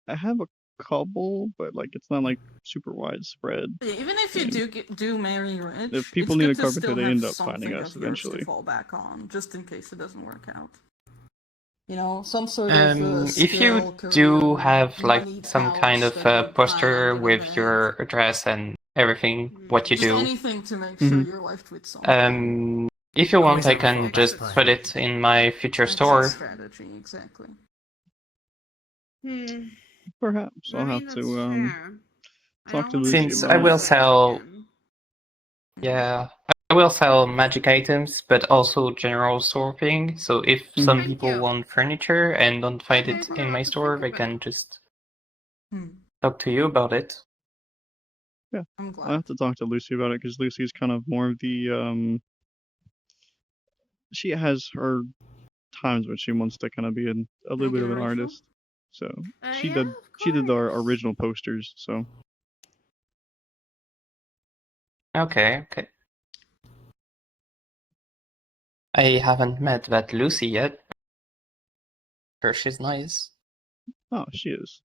I have a couple, but like it's not like super widespread. Yeah, even if you And do marry rich, if people it's need good a to carpenter, still they have end up finding something us of yours to eventually. fall back on, just in case it doesn't work out. You know, some sort If you do have like some kind of poster with your address and everything, what you just do, anything to make sure you're left with something. if you want, Always I have a can fallback just plan. put it in my future Exit store. strategy, exactly. Perhaps I I'll mean, have that's to fair. talk to I Lucy Since about I it. will sell, yeah, I will sell magic items, but also general sorting. So if some Thank people you. want furniture and don't find Okay, it well, in I'll my have to store, think they about can it. just Hmm. talk to you about it. Yeah, I'm I'll glad. have to talk to Lucy about it because Lucy's kind of more of the she has her times when she wants to kind of be a little bit of an Rachel? artist. So Yeah, of she did our course. original posters. So Okay. I haven't met that Lucy yet. Her, she's nice. oh, she is.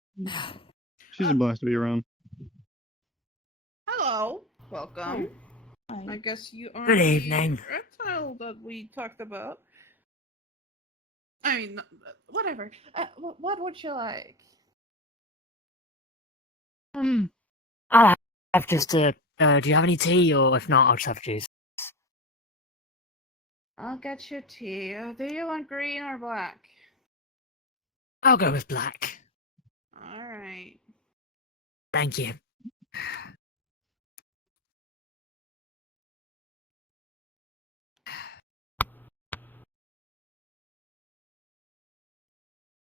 She's a blast to be around. Hello, welcome. Hi. I guess you are Good the evening. reptile that we talked about. I mean, whatever. What would you like? I'll have just a. Do you have any tea, or if not, I'll just have juice. I'll get you tea. Do you want green or black? I'll go with black. All right. Thank you.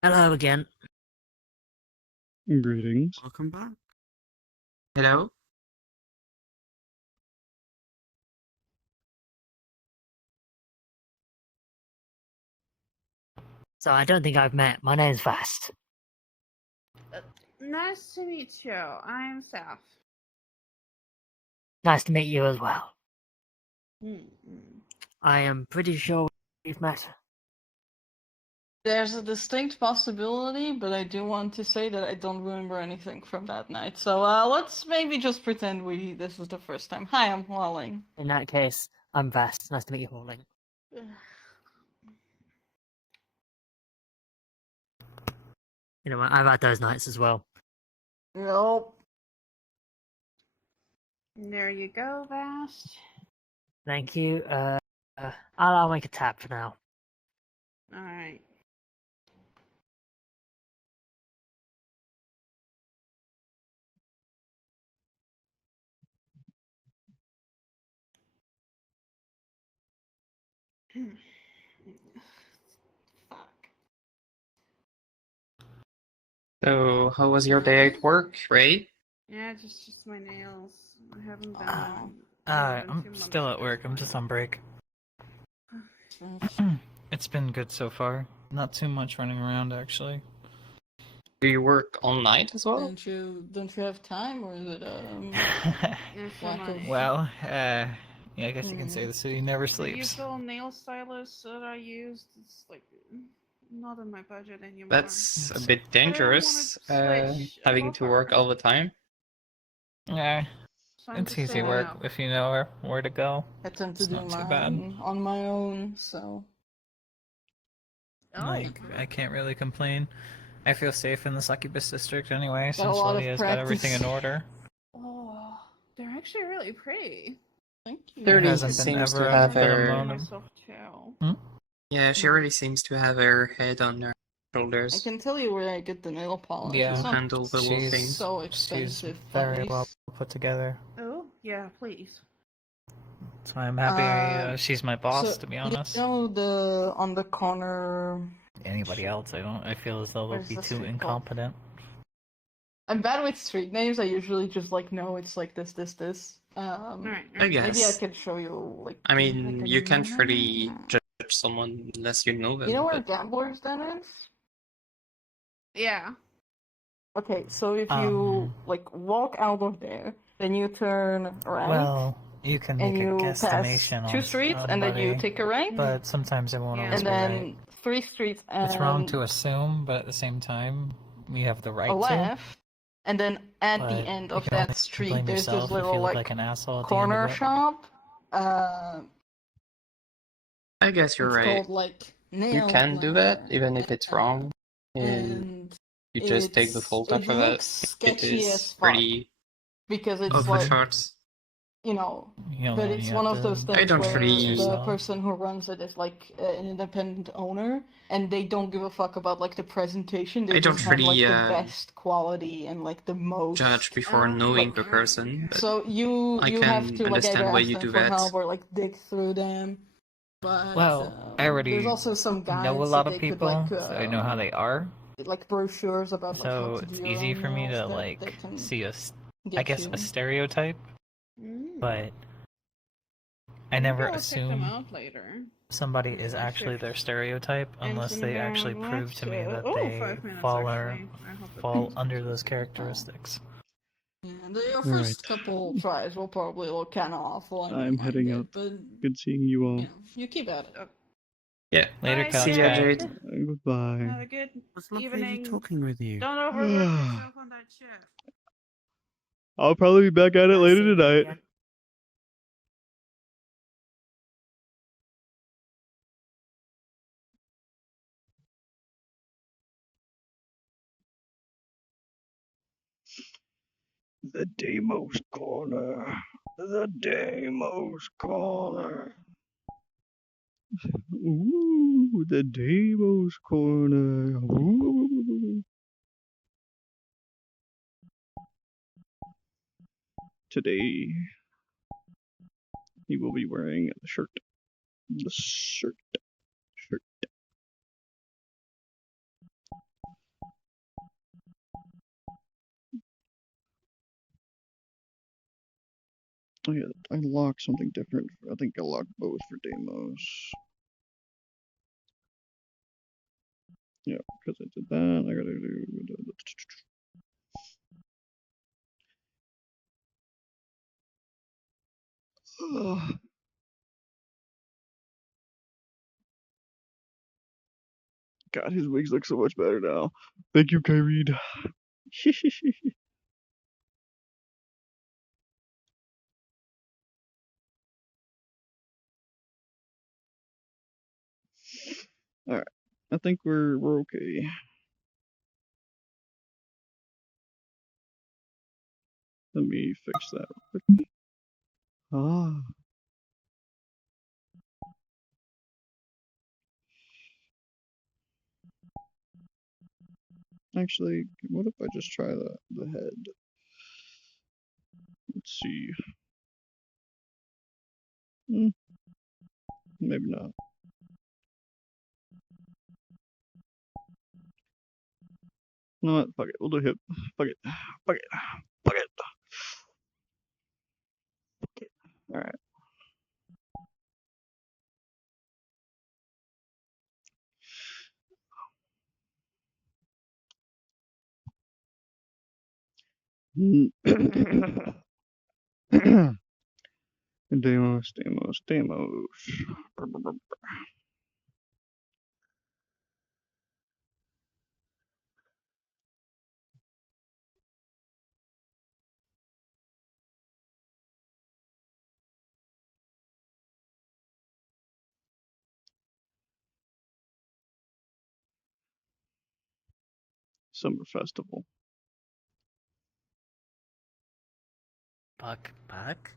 Hello again. Greetings. Welcome back. Hello? So I don't think I've met. My name's Vast. Nice to meet you. I'm Saf. Nice to meet you as well. Mm-hmm. I am pretty sure we've met. There's a distinct possibility, but I do want to say that I don't remember anything from that night. So let's maybe just pretend this is the first time. Hi, I'm Walling. In that case, I'm Vast. Nice to meet you, Hauling. You know, I've had those nights as well. Nope. There you go, Vast. Thank you. I'll make a tap for now. All right. Fuck. So, how was your day at work, right? Yeah, just my nails. I haven't done Oh. them. in more than 2 I'm months still at at this work. I'm point. just on break. It's been good so far. Not too much running around, actually. Do you work all night as well? Don't you have time, or is it Yeah, for lack of- money. Well, yeah, I guess you can say Hmm. the city never The sleeps. usual nail stylist that I used, it's like not in my budget anymore. That's a bit But I don't dangerous, wanna switch having to work proper. all the time. Yeah, So I'm it's just easy saying work no. if you know where to go. I tend to It's do not too bad. mine on my own, so Oh, Like, I can't really complain. I feel safe in the Succubus district anyway, got a since lot of Lydia's got everything in practice. order. oh, they're actually really pretty. Thank you. There 30 hasn't been seems ever to I have wanna been a do her. them moment. myself too. Yeah, she really seems to have her head on her I shoulders can tell you where I get the nail polish. Yeah. It's to not handle the whole She's thing. so she's expensive. very but well put together. Oh, yeah, please. So I'm happy she's my boss, to be honest. You know on the corner. Anybody else, I feel as though they'll Where's be the too street called? incompetent. I'm bad with street names. I usually just like know it's like this. All right. I Maybe I guess. can show you like. I like mean, a you can't minute. really judge someone unless you know them. You know where But Gambler's Den is? Yeah. Okay, so if you like walk out of there, then you turn right, Well, you can and make a you pass guesstimation 2 on streets, and then you somebody, take a right, but sometimes it won't Yeah. always and be then right. 3 streets and It's wrong to assume, but at the same time, you have the a right to. left, and then at the But end you of can only that street, blame there's this yourself if little you look like like an asshole at the end corner of it. shop. I guess you're It's right. called like Nail You can do that, Planner, even if it's wrong. And and you just take the fault off it of looks it. It sketcy as is fuck pretty because it's off the like, charts. you know, You know, but you it's have one of to those I things don't where really- the yourself. person who runs it is like an independent owner, and they don't give a fuck about like the presentation. They I don't just have like really, the best quality and like the most. judge before knowing like- the person. But So you I have can to like understand either why ask you them do for that. help or like dig through them. But Well, I already there's also some guides know a that lot of they could, people, like, so I know how they are. like brochures about like how So to do it's your easy own for me nails to that like they can see I get guess you. a stereotype, Mm. but I Maybe never I'll check them assume out later. somebody is actually their stereotype unless they actually prove to me that they 5 minutes, fall actually. I hope it fall comes under to those it. characteristics. Yeah, your Right. first couple tries will probably look kind of awful. I'm heading out. But Good seeing you all. you know, you keep at it. Yeah. Later, Bye, couch See ya, guy. Jade. Goodbye. Have a good It was lovely evening. talking with you. Don't overwork yourself on that shift. I'll probably be back at it I'll later see you tonight. again. The Deimos Corner. The Deimos Corner. Ooh, the Deimos Corner. Ooh. Today, he will be wearing the shirt. The shirt. Shirt. Oh yeah, I locked something different. I think I locked both for Deimos. Yeah, because I did that, I gotta do. Ugh. God, his wigs look so much better now. Thank you, Kyrie. Alright. I think we're okay. Let me fix that real quick. Ah. Actually, what if I just try the head? Let's see. Maybe not. You know what? Fuck it. We'll do hip. Fuck it. Fuck it. Fuck it. Fuck it. Alright. Deimos. Summer Festival. Buck.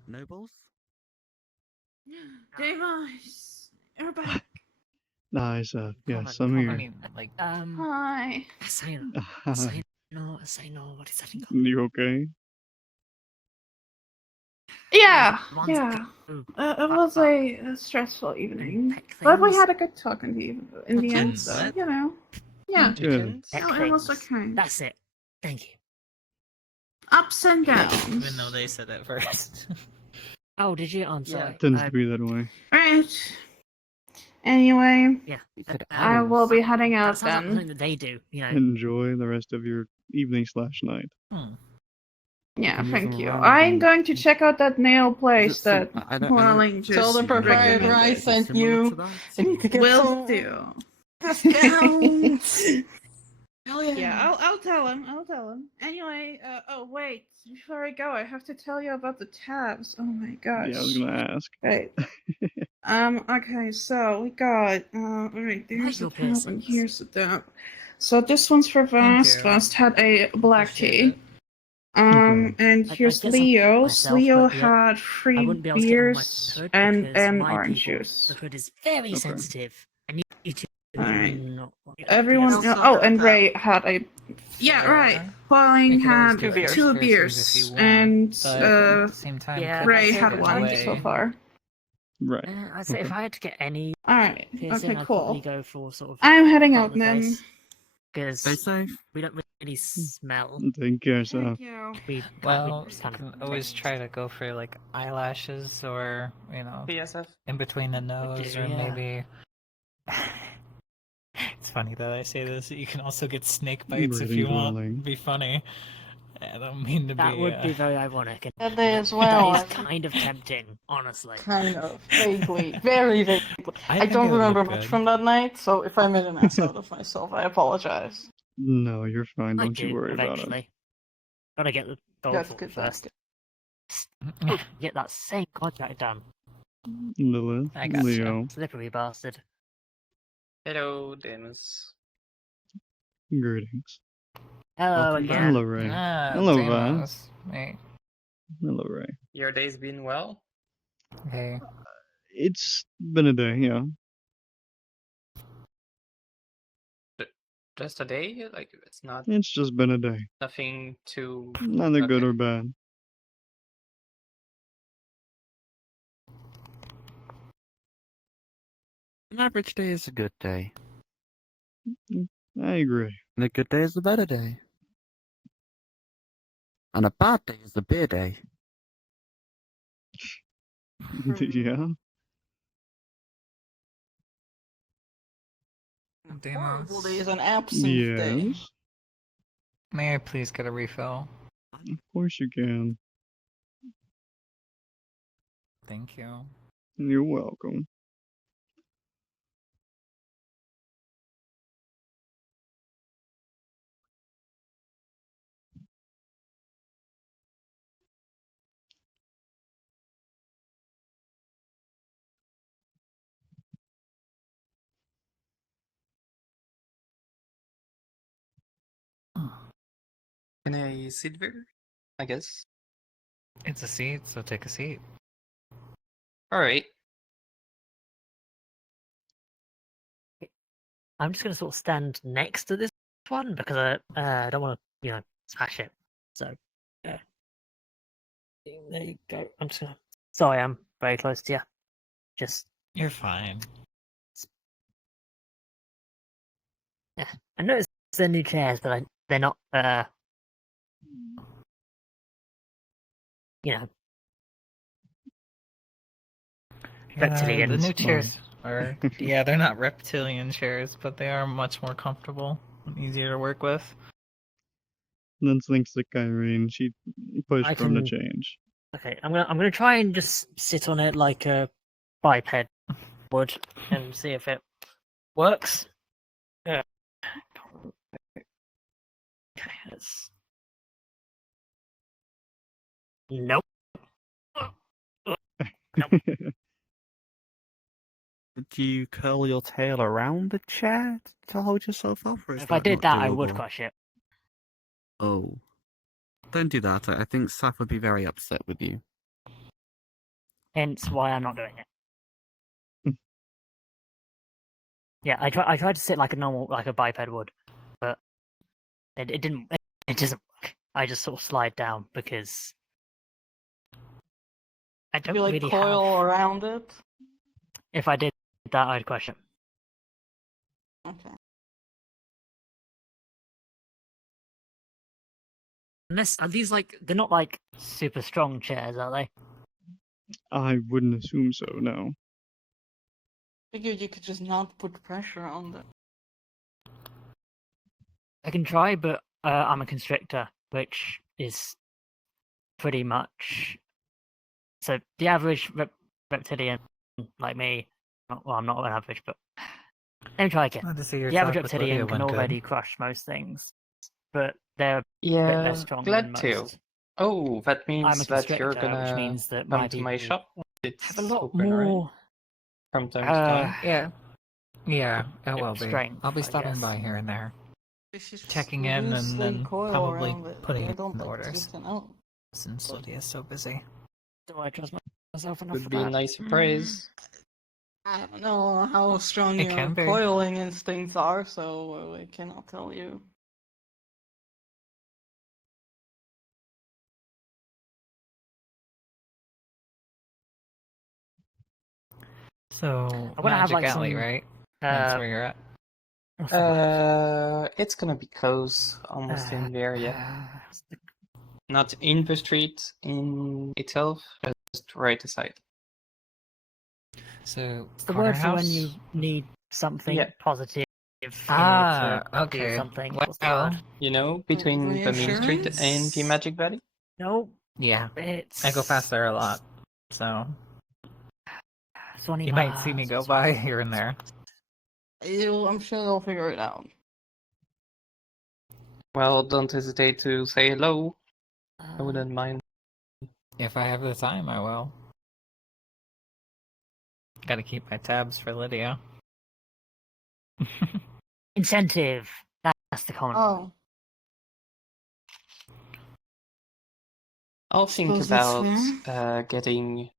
Nobles? Deimos, you're back. Nice. Yes, I'm I here. mean, like, Hi. Say no, what is that thing called? You okay? Yeah, One's yeah. go- It was a stressful evening, Peck but we things. had a good talk in the end. Chickens? So What? you know, yeah. Good. Peck No, it was things. okay. That's it. Thank you. Ups and downs. even though they said it first. Oh, did you? I'm Yeah. sorry. Tends to be that way. Right. Anyway, Yeah. I will be heading out That sounds like something then. that they do, you know. Enjoy the rest of your evening/night. Yeah, can move thank them you. around I'm and- going to check out that nail place Is it some- that I don't- Hualing Tell just the proprietor I recommended. sent Similar you, to that, and you or- could get Will some do. discounts. Hell yeah. Yeah, I'll tell him. I'll tell him. Anyway, oh wait, before I go, I have to tell you about the tabs. Oh my gosh. Yeah, I was gonna ask. Right. Okay, so we got alright, there's the your tab and piercings. here's the tab. So this one's for Vast. you. Vast had a black Appreciate tea. it. And I'd here's get some Leo's. myself, Leo but yeah, had I free wouldn't be able to get all my beers hood and because my orange people, juice. the hood is very Okay. sensitive, and you two Alright. not. Everyone. also Oh, had and that. Ray had a. Yeah, Fair. right. Hualing You could always had get beers. two piercings beers, if you want, and but at the same time, yeah, could Ray also had get one away. so far. Right. I'd say if Okay. I had to get any Alright. piercing, Okay, I'd probably cool. go for sort of I'm heading front out of the then. face, Stay because safe. we don't really smell. Take care, yourself. Thank you. We Well, just you kind can of always try to go for like eyelashes or, PSF. in between the nose, or yeah. maybe. It's funny that I say this. You can also get snake bites if you Greetings, want. Wally. Be funny. I don't mean to That be. would be very ironic. And That day as well. that is kind of tempting, honestly. Kind of. Vaguely. Very vaguely. I think don't it would remember look much good. from that night, so if I made an ass out of myself, I apologize. No, you're fine. I Don't you do, worry about it. eventually. Gotta get the dog That's food good. first. Get that same contract done. Lilith, I gotcha. Leo, Slippery bastard. Hello, Demus. greetings. Hello Welcome again. Hello, Ray. Hello, Demos. Hey. Hello, Ray. Your day's been well? Hey. It's been a day, yeah. Just a day? Like, it's not It's just been a day. nothing too. Neither good Okay. or bad. An average day is a good day, I agree. and a good day is a better day, and a bad day is a beer day. Yeah. Horrible day is an absent day. Yes. May I please get a refill? Of course you can. Thank you. You're welcome. Can I sit there? I guess. It's a seat, so take a seat. Alright. I'm just gonna sort of stand next to this one because I don't want to, smash it. So, yeah. There you go. I'm just gonna. Sorry, I'm very close to you. Just, You're fine. yeah. I noticed they're new chairs, but they're not. Reptilian. The new Smart. chairs are. Yeah, they're not reptilian chairs, but they are much more comfortable and easier to work with. Then thinks the Kyrene. She pushed I for him to can- change. Okay, I'm gonna try and just sit on it like a biped would and see if it works. Yeah. Okay, let's. Nope. Did you curl your tail around the chair to hold yourself up? Or is If I did not that, I would doable? crush it. Oh. Don't do that. I think Saf would be very upset with you. Hence why I'm not doing it. Yeah, I tried to sit like a biped would, but it didn't. It doesn't work. I just sort of slide down because I don't You like really coil have. around it. If I did that, I'd crush it. Okay. Unless are these like they're not like super strong chairs, are they? I wouldn't assume so, no. Figured you could just not put pressure on them. I can try, but I'm a constrictor, which is pretty much so the average reptilian like me. Well, I'm not an average, but let me try again. Glad to see your The average talk with Lydia reptilian can went good. already crush most things, but they're a bit Yeah, less strong glad than to. most. Oh, that I'm a means that you're constrictor, which gonna means that come my to my people shop. have a It's lot open, right? more From time to time. Yeah. Yeah, it will be. strength, I'll be I stopping guess. by here and there. If you just Checking in and loosely then coil probably around it, putting I in don't the think orders. it's good to know. Since Lydia's so busy. Do I trust myself enough Would for be a that? nice surprise. I don't know how strong It your can be. coiling instincts are, so I cannot tell you. So I wanna have, Magic like, Alley, some, right? That's Uh, where you're at. what's the word? It's gonna be close, almost in the area. What's the- Not in the street in itself, just right aside. So what's the corner word for when you house? need something Yeah. positive in order Ah, to do okay. something? What's the Well, word? You know, between the main street and the Reassurance? Magic Valley? No, yeah. it's. I go past there a lot. So Swanee you might see me go by here and there. I'm sure they'll figure it out. Well, don't hesitate to say hello. I wouldn't mind. If I have the time, I will. Gotta keep my tabs for Lydia. Incentive. That's the common. Oh, I'll think Suppose that's about fair. getting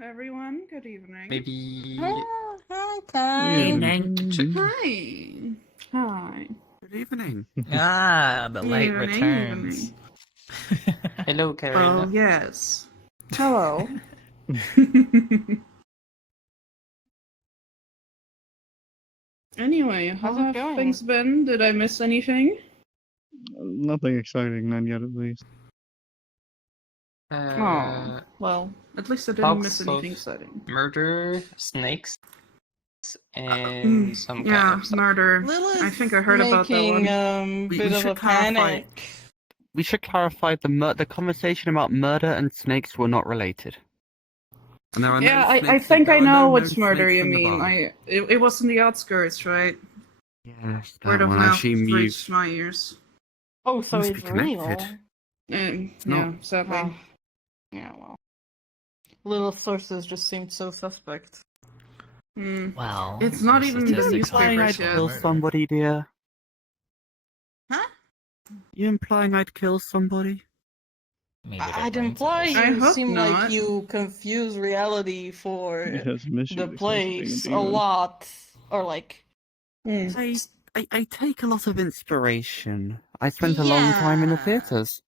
Everyone, good evening. maybe Ah, hi, Good Kai. Evening. Hi. Hi. Good evening. Ah, the light Evening, returns. hello, Oh, Karina. yes. Hello. Anyway, how How's it have going? things been? Did I miss anything? Nothing exciting, not yet at least. Oh, well, at least I didn't miss Talks anything of exciting. murder, snakes, and some kind Yeah, of stuff. murder. Lilith I think I heard about that making one. We- bit we of a should clarify- panic. We should clarify the conversation about murder and snakes were not related. And there are Yeah, no I snakes, think there I are know no which known murder snakes you in the mean. bar. It was in the outskirts, right? Yes, that Word of one. I mouth assume you reached my ears. Oh, so must it's be connected. real. It's Yeah, not. sadly. Oh. Yeah, well. Little sources just seemed so suspect. Hmm. Well, It's not there's even the statistics on implying I'd newspapers actual yet. kill murder. somebody, dear? Huh? You implying I'd kill somebody? Maybe they're I'd brain imply cells. I you hope seem not. like you confuse reality for It has mischief the that kills being place a demon. lot. Or like, Hmm. I take a lot of inspiration. I spent a long time in the Yeah. theatres.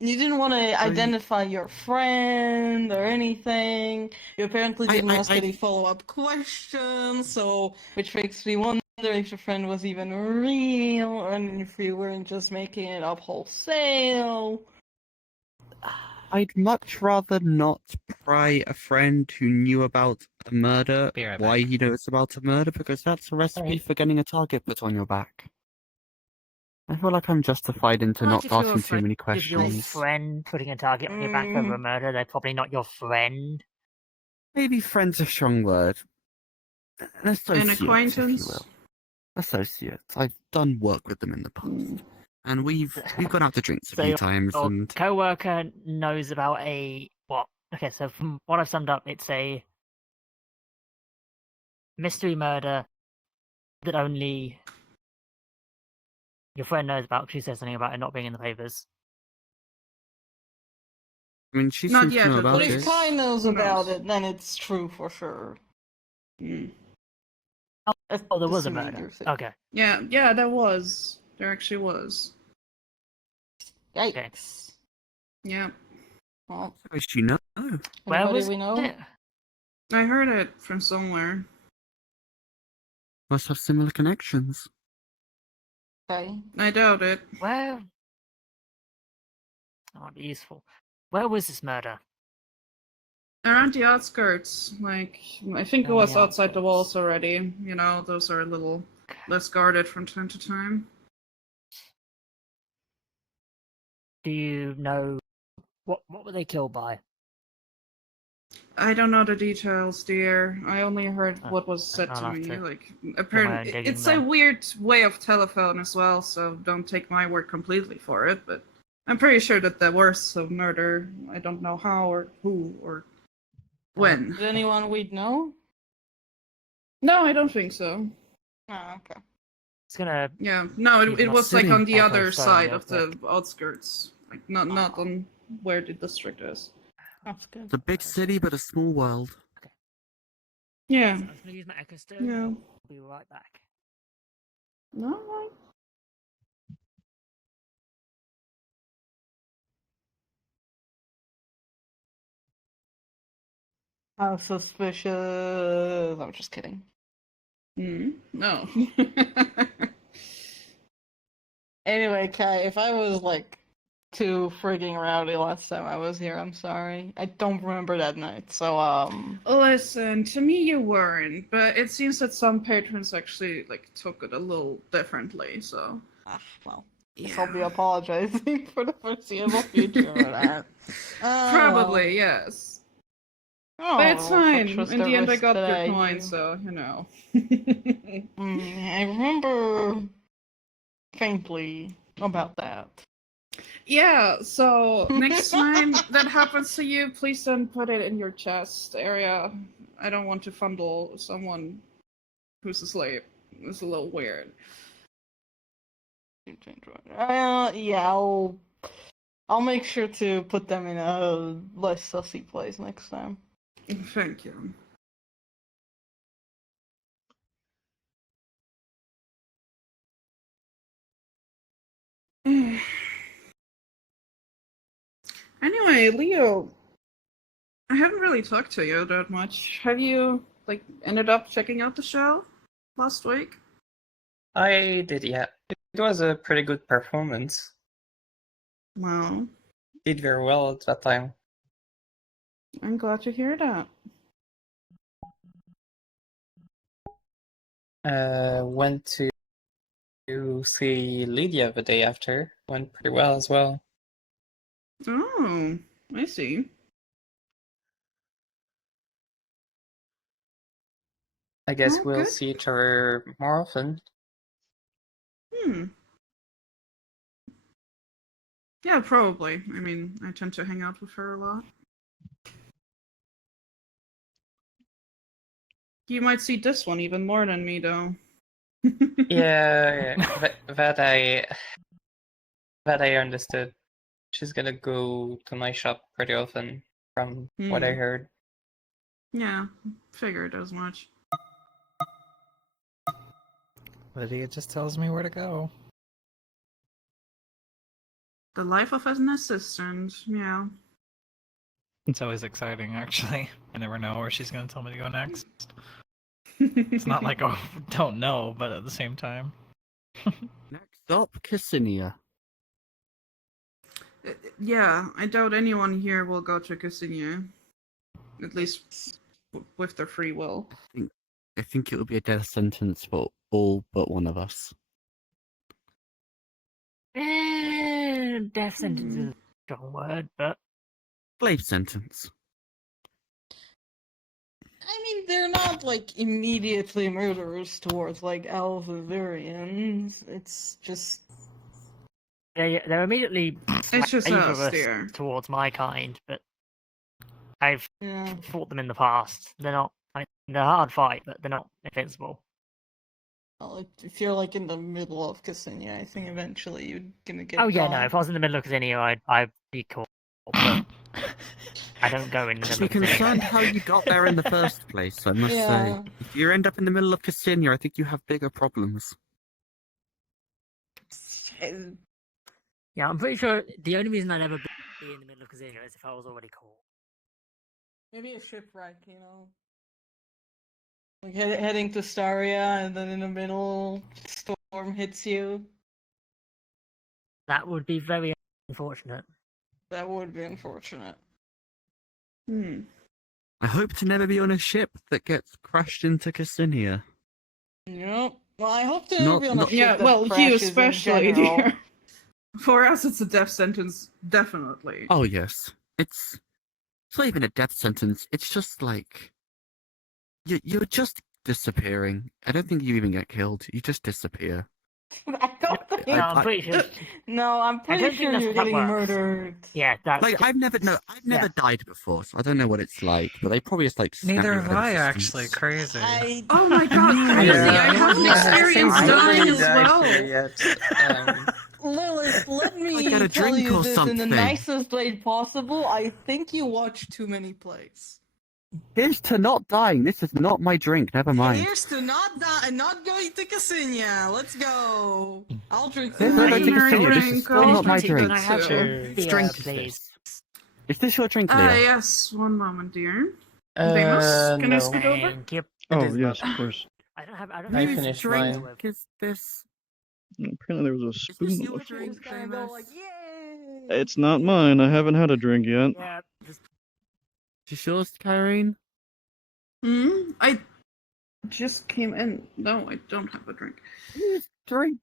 You didn't want to So identify your friend or anything. You apparently didn't ask any follow-up questions, so which makes me wonder if your friend was even real, and if you weren't just making it up wholesale. I'd much rather not pry a friend who knew about a murder Be right why back. he knows about a murder, because that's a recipe Alright. for getting a target put on your back. I feel like I'm justified into Like not if you're asking too afraid many of your questions. friend putting a target on your back over a murder, they're probably not your friend. Maybe friend's a strong word. An associate, An if you acquaintance? will. Associates. I've done work with them in the past. Hmm. And we've gone out to drinks a So few times, Your and co-worker knows about a what? Okay, so from what I've summed up, it's a mystery murder that only your friend knows about because she says something about it not being in the papers. I mean, she Not seems yet, to know at about But if least. it. Kai knows Who about knows? it, then it's true for sure. Hmm. Oh, there was a Assuming murder. you're safe. Okay. Yeah, there was. There actually was. Yikes. Yeah. Well, I wish you know. Where anybody was we know? it? I heard it from somewhere. Must have similar connections. Okay. I doubt it. Where? That might be useful. Where was this murder? Around the outskirts, like, I think it Around was the outside the walls outskirts. already. You know, those are a little less guarded from time to time. Do you know what were they killed by? I don't know the details, dear. I only heard Oh, what was said I'll to have me. to Like, do my apparently, own digging it's a then. weird way of telephone as well, so don't take my word completely for it, but I'm pretty sure that there was some murder. I don't know how or who or when. Is anyone we'd know? No, I don't think so. Oh, okay. It's gonna Yeah, no, Use it my was like city. on the echo other stone side real of the quick. outskirts. Like, not on where the district is. That's good. It's a big city, but a small world. Yeah. So I'm just gonna use my echo stone. Yeah. I'll be right back. Alright. How suspicious. I'm just kidding. No. Anyway, Kai, if I was like too frigging rowdy last time I was here, I'm sorry. I don't remember that night. So Listen, to me you weren't, but it seems that some patrons actually like took it a little differently, so well. yeah. Guess I'll be apologizing for the foreseeable future of that. Probably, yes. Oh, But it's well, fine. such was In the the end I risk got that your I coin, knew. so you know. I remember faintly about that. Yeah, so next time that happens to you, please don't put it in your chest area. I don't want to fondle someone who's asleep. It's a little weird. Yeah, I'll make sure to put them in a less sussy place next time. Thank you. Anyway, Leo, I haven't really talked to you that much. Have you, like, ended up checking out the show last week? I did, yeah. It was a pretty good performance. Well, Did very well at that time. I'm glad to hear that. Went to see Lydia the day after. Went pretty well as well. Oh, I see. I guess Oh, we'll good. see each other more often. Yeah, probably. I mean, I tend to hang out with her a lot. You might see this one even more than me, though. Yeah, that I understood. She's gonna go to my shop pretty often, from what I heard. Yeah, figured as much. Lydia just tells me where to go. The life of an assistant, yeah. It's always exciting, actually. I never know where she's going to tell me to go next. It's not like I don't know, but at the same time. Next up, Kissinia. Yeah, I doubt anyone here will go to Cassinia. At least with their free will. I think it would be a death sentence for all but one of us. Death sentence is a strong word, but Slave sentence. I mean, they're not like immediately murderers towards like elves and Virians. It's just they're immediately It's just us, favourous dear. towards my kind. But I've yeah. fought them in the past. They're not. They're a hard fight, but they're not invincible. Well, if you're like in the middle of Cassinia, I think eventually you're gonna get. Oh yeah, no. gone. If I was in the middle of Xenia, I'd be cool. But I don't go in the Just middle be of Xenia. concerned how you got there in the first place, I must Yeah. say. If you end up in the middle of Kissinia, I think you have bigger problems. Yeah, I'm pretty sure the only reason I'd ever be in the middle of Xenia is if I was already caught. Maybe a shipwreck, you know. Like heading to Staria, and then in the middle, storm hits you. That would be very unfortunate. That would be unfortunate. I hope to never be on a ship that gets crashed into Khaslana. Yep. Well, I hope to Not- never be on a not- ship Yeah, that well, you crashes in especially, general. dear. For us, it's a death sentence, definitely. Oh yes, it's not even a death sentence. It's just like you're just disappearing. I don't think you even get killed. You just disappear. I don't think. No, I'm pretty sure. No, I'm don't pretty think sure that's you're how that getting works. murdered. Yeah, that's Like I've never Yeah. died before, so I don't know what it's like. But they probably just like snap Neither you have out of I, existence. actually. Crazy. Oh my god, crazy! Yeah, I haven't experienced I dying haven't as died well. here yet. Lilith, let me get a tell drink you or this in something. the nicest way possible. I think you watch too many plays. Here's to not dying. This is not my drink. Never mind. Here's to not die and not going to Khaslana. Let's go. I'll drink Here's some. to Drink, Khaslana. This is still not my drink, drink. Can I have Whose Cheers. drink is Please. this? Is this your drink, Leah? Yes, one moment, dear. Deimos, can I No. scoot over? Thank you. Oh, is yes, not. of course. I don't I have Whose finished drink mine. is this? Apparently there was a Is spoon this on your the floor. drink, Just gonna go Deimos? like, yay! It's not mine. I haven't had a drink yet. Yeah. Is this yours, Kyrene? I just came in. No, I don't have a drink. Whose drink?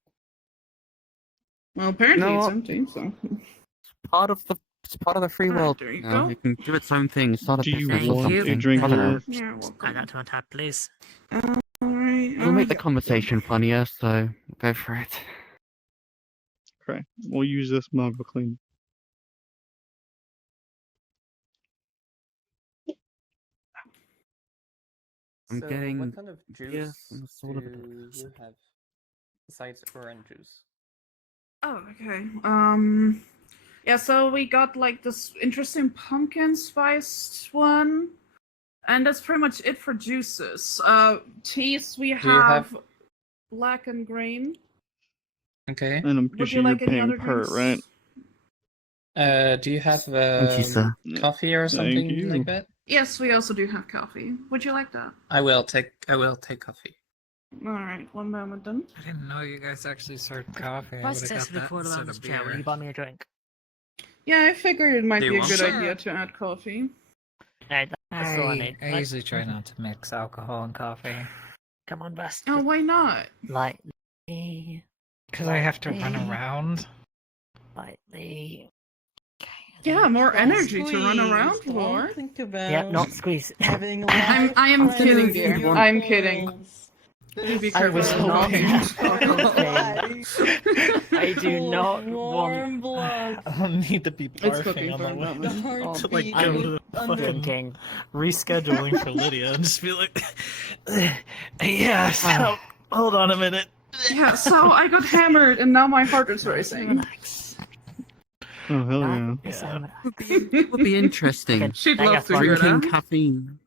Well, apparently No. it's empty, so. It's part of the free world. There you You know, go. it can do its own thing. Start a Do you business or want want something. a drink, I don't know. Lilith? You're I welcome. got to untap, please. Alright. It'll make the conversation funnier, so go for it. Okay, we'll use this mug to clean. I'm So getting what kind of beer juice from the do soul of a you have besides orange juice? Oh, okay. Yeah, so we got like this interesting pumpkin spiced one. And that's pretty much it for juices. Teas we you have have- black and green. Okay. And I'm pretty Would sure you you're like any paying other per it, drinks? right? Do you have Thank you, sir. coffee or Thank something you. like that? Yes, we also do have coffee. Would you like that? I will take coffee. Alright, one moment then. I didn't know you guys actually served coffee. If I I would have got successfully that call around instead this of chair, will beer. you buy me a drink? Yeah, I figured it might Do be you a want good some? idea to add coffee. No, that's all I need. I usually try not to mix alcohol and coffee. Come on, Best. Oh, why not? Lightly. Because I have to run Lightly. around. Lightly. Yeah, more Don't energy to run around squeeze, for. Don't think about Yeah, not squeeze. having I am life kidding, plans dear. in your I'm kidding. plans. Be I careful was with not. walking. I do Full of not warm want blood. I don't need to be It's barfing cooking on for the a way moment. The heart to like beat go with to the under- fucking thinking. rescheduling for Lydia and just be like, yeah, so hold on a minute. Yeah, so I got hammered and now my heart is racing. Relax. Oh, hell yeah. Nice, Yeah. It would be interesting. Okay. She'd I love guess to one hear Drinking that. caffeine.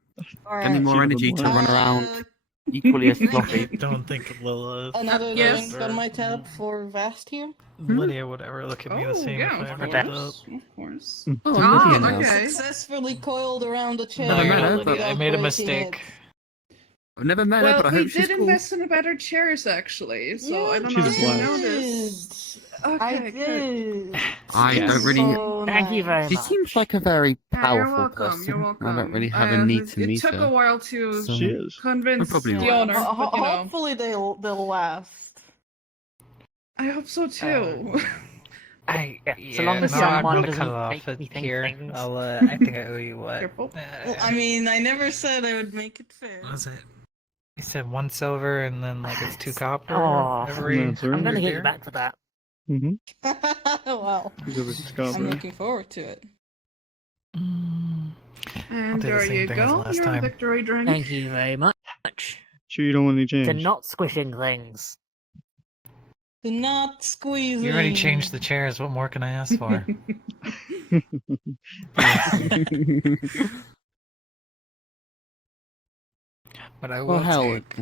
Alright. Getting more Cheaper energy than to what? run around equally as sloppy. Don't think of Lilith. Another Yes. drink on my tab for Vast here. Lydia would ever look at me Oh, the same yeah, if I of ever bet. did that. course. Of course. Mm. Oh, Ah, Lydia now. okay. Successfully coiled around the chair. Never met her, without but- I made a breaking mistake. it. I've never met her, Well, but I we hope she's did cool. invest in better chairs, actually, so I don't She's know a if you blast. noticed. I Okay, good. did. I Yes. don't really. So Thank you nice. very She much. seems like a very Yeah, powerful you're welcome. person. You're welcome. I don't really have a need to it meet took her. a while to So- She is. convince Probably the right. owner, Ho- but, you know, hopefully they'll last. I hope so too. Yeah, so long as no, someone I'm gonna doesn't cut it make off me think here. things. I'll, I think I owe you what? Careful. I mean, I never said I would make it fair. What was it? You said 1 silver and then like it's 2 copper Oh. every. That's right. I'm gonna get year? you back for that. Mm-hmm. Wow. He's over Scott. I'm looking forward to it. Mm. And do the there same you thing as go, last your time. victory drink. Thank you very much. Sure you don't want any change? To not squishing things. Do not squeeze. You already changed the chairs. What more can I ask for? But I will Well, hell, take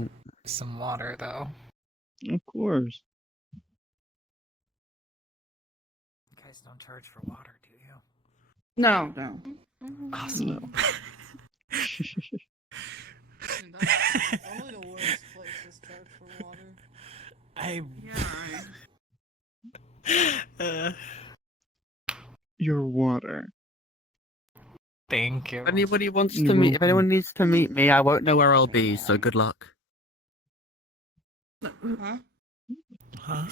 some water though. Of course. You guys don't charge for water, do you? No, no. Awesome. No. Only the worst places charge for water. I. Yeah, right. Your water. Thank you. If anybody wants You're to meet, if welcome. anyone needs to meet me, I won't know where I'll be. So good luck. Huh? Huh?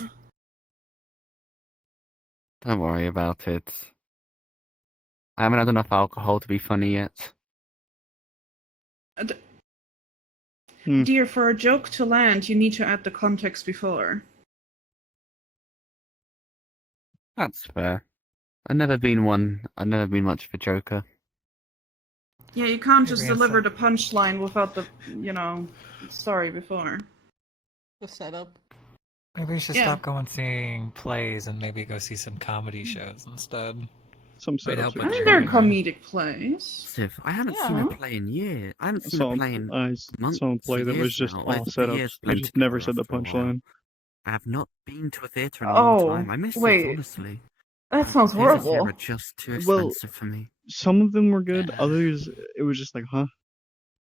Don't worry about it. I haven't had enough alcohol to be funny yet. Dear, for a joke to land, you need to add the context before. That's fair. I've never been much of a joker. Yeah, you can't just Maybe deliver inside. the punchline without the, story before. The setup. Maybe we should Yeah. stop going seeing plays and maybe go see some comedy shows instead. Some Might setups help are I with think good. there are your- comedic plays. Civ, I haven't seen Yeah. a play in years. I haven't I seen a saw play in I months. saw a play that was years just now. all The years setups. They plenty just never people said the after a while. punchline. I have not been to a theatre in a long Oh, time. I miss wait. it, honestly. That sounds Theatres here horrible. are just too Well, expensive for me. some of them were good. Yeah. Others, it was just like, huh?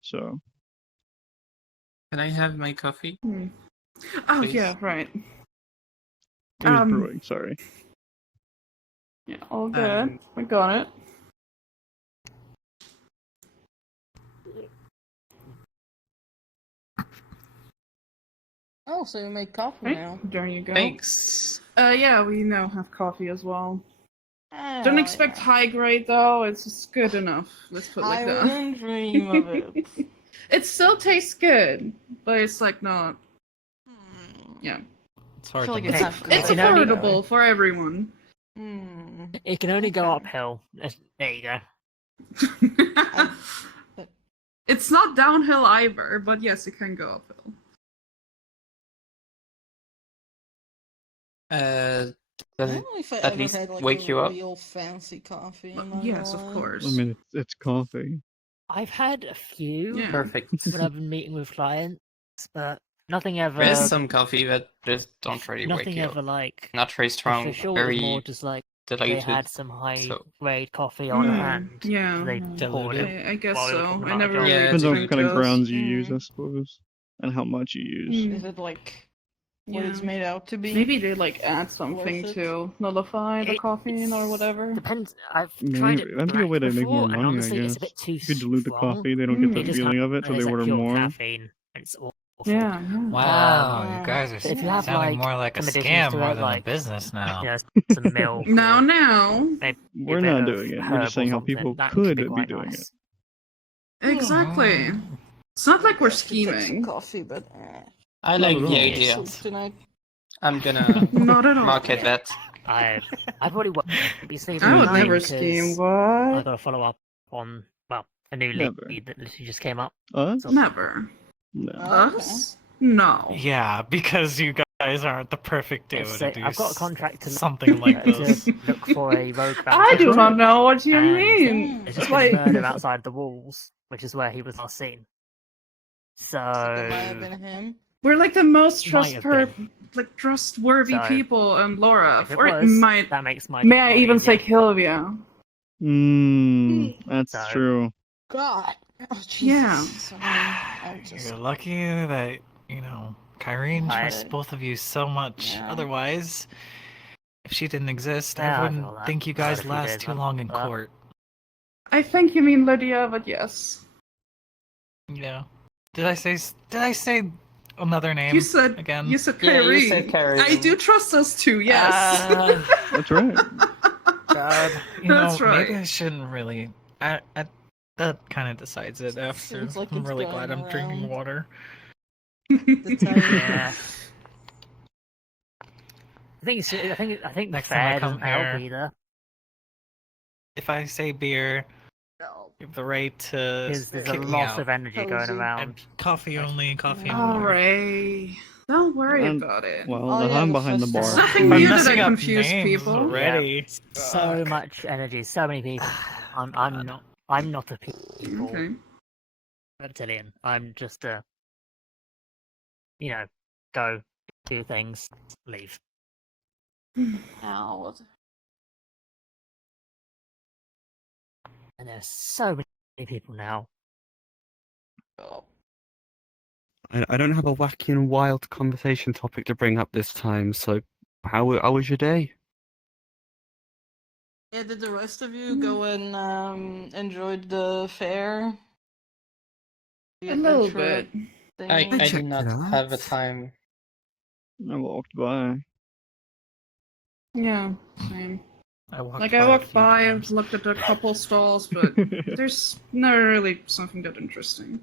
So Can I have my coffee? Oh, Please? yeah, right. it was brewing. Sorry. Yeah, all good. We got it. Oh, so you make coffee Right, now. there you go. Thanks. Yeah, we now have coffee as well. Oh, Don't expect yeah. high grade though, it's just good enough. Let's put it like I that. wouldn't dream of it. It still tastes good, but it's like not. Yeah. It's I hard feel to like it's make. not good. It's You can only- affordable for everyone. It can only go Okay. uphill. There you go. It's not downhill either, but yes, it can go uphill. I Does don't it know if I at ever least had like wake a you up? real fancy coffee. I'm not Yes, gonna of lie. course. I mean, it's coffee. I've had a few Yeah. Perfect. when I've been meeting with clients, but nothing ever. There is some coffee, but just don't really wake nothing you ever up. like. Not very strong, For sure, it was more very just like they diluted. had some high so- grade coffee on hand. Yeah, They Diluted. poured it. I guess while we were so. talking I about never a job. really Yeah, Depends on what drank kind of those. grounds you use, Mm. I suppose, and how much you use. Mm. Is it like what Yeah. it's made out to be? Maybe they like add something Worth it? to nullify the caffeine or whatever. Depends. I've Maybe. tried it That'd be a way to black make more before, and money, I honestly, it's a guess. bit too If you dilute the strong. coffee, they don't get Mm. the It just feeling comes- of it, so and they it's like order pure more. caffeine, and it's awful. Yeah. Wow, Um, you guys are so if you have, sounding like, more like a some additions scam to more it, than a like, business now. You know, some milk. Now, or now. maybe We're a bit not of doing it. We're herb just or saying how something. people That could be be quite doing nice. Exactly. It's not like we're I should take some scheming. coffee, but I Not like at the all. idea. soup tonight. I'm gonna Not at all. market that. I probably won't be sleeping I would tonight never 'cause scheme. I What? gotta follow up on a new Never. lead that literally just came up. Us? So- Never. No. Us? No. Yeah, because you guys aren't the perfect duo It's to like, do I've got a contract to something like to this. look for a rogue I do right. not know what you And mean. There's just Like, been a murder outside the walls, which is where he was last seen. So it might have So been him. we're like the most Might have been. trustworthy So, people in Lorath. if it or it was, might. that makes my May job I a lot even say easier. Kilvia? That's So- true. God. Oh, Jesus. Yeah. I'm just. You're lucky that, Kyrene I- trusts both of you so much. Yeah. Otherwise, if she didn't exist, Yeah, I I feel wouldn't that. think you I guys had a few last days too on long in that. court. I think you mean Lydia, but yes. Yeah. Did I say another name You said again? You said Yeah, Kyrie. you said Kyrie. I do trust us too. Yes. That's right. God, That's maybe right. I shouldn't really. That kind of decides it after. Seems like I'm it's really going glad I'm drinking around. water. The time. Yeah. I think the Next time I fair come doesn't help here- either. If I say beer, you have the right to Because there's a kick me lot out. of energy going Cozy. around. And coffee only, coffee All only. right. Don't worry And- about it. Well, Oh, then yeah, I'm the behind the bar. festival. Nothing I'm new that messing I up confuse names people. already. So much energy, so many people. I'm not a people Okay. reptilian. I'm just a go do things, leave. Ow. And there's so many people now. I don't have a wacky and wild conversation topic to bring up this time, so how was your day? Yeah, did the rest of you go and enjoy the fair? The A little adventure bit. I thingy? did checked not it out. have the time. I walked by. Yeah, same. I walked Like, by I a walked few by, I've times. looked at a couple stalls, but there's never really something that interesting.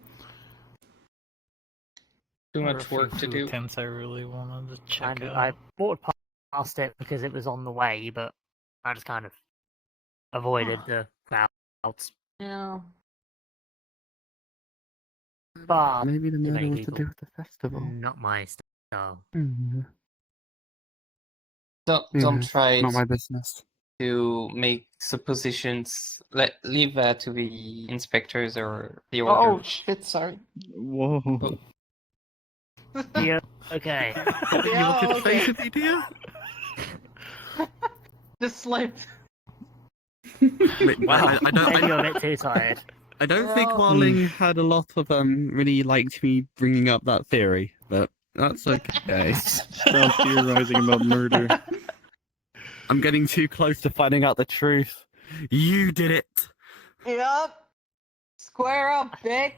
Too There were a much few work to food do. tents I really wanted to check And out. I walked past it because it was on the way, but I just kind of avoided the crowds. Yeah. Far Maybe the too murder many was to people. do with the festival. Not my style. Don't try Not my business. to make suppositions. Leave that to the inspectors or the Oh order. shit! Sorry. Whoa. Yeah, okay. Something you Yeah, wanted to okay. say, Cynthia? Just slipped. Wait, Wow. Maybe you're a bit too tired. I don't think Well- Marling had a lot of really liked me bringing up that theory, but that's okay. Stop theorizing about murder. I'm getting too close to finding out the truth. You did it. Yup. Square up, bitch.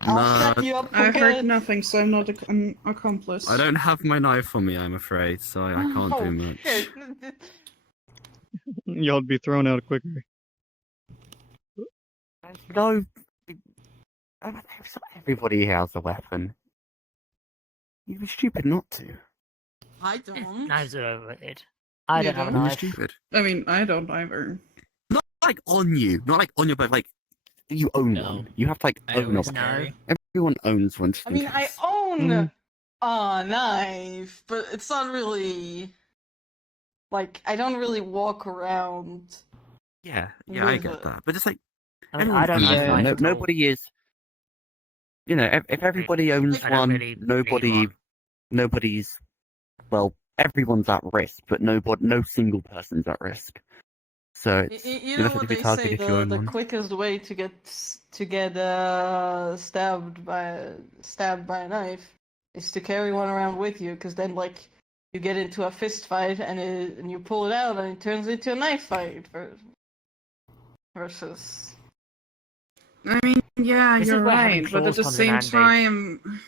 I'll No, shut you up for I heard good. nothing, so I'm not an accomplice. I don't have my knife on me, I'm afraid, so I can't Oh, do much. shit. Y'all would be thrown out quicker. No, everybody has a weapon. You'd be stupid not to. I don't. Knives are overrated. I You don't have a don't? You're knife. stupid. I mean, I don't either. Not like on you, not like on your, but like you own No. one. You have to like I own a always weapon. carry. Everyone owns one. Just I in mean, I case. own Mm. a knife, but it's not really like I don't really walk around. Yeah, I with get it. that, but it's like I mean, everyone I don't owns have a Yeah. one. knife at all. Nobody is. You know, if everybody owns I don't one, really need one. nobody's. Well, everyone's at risk, but no single person's at risk. So it's You you're know definitely what be they targeted say? if you own The one. quickest way to get stabbed by a knife is to carry one around with you, because then like you get into a fist fight and you pull it out and it turns into a knife fight versus. I mean, yeah, This is you're where having right, but at claws the comes in same handy. time,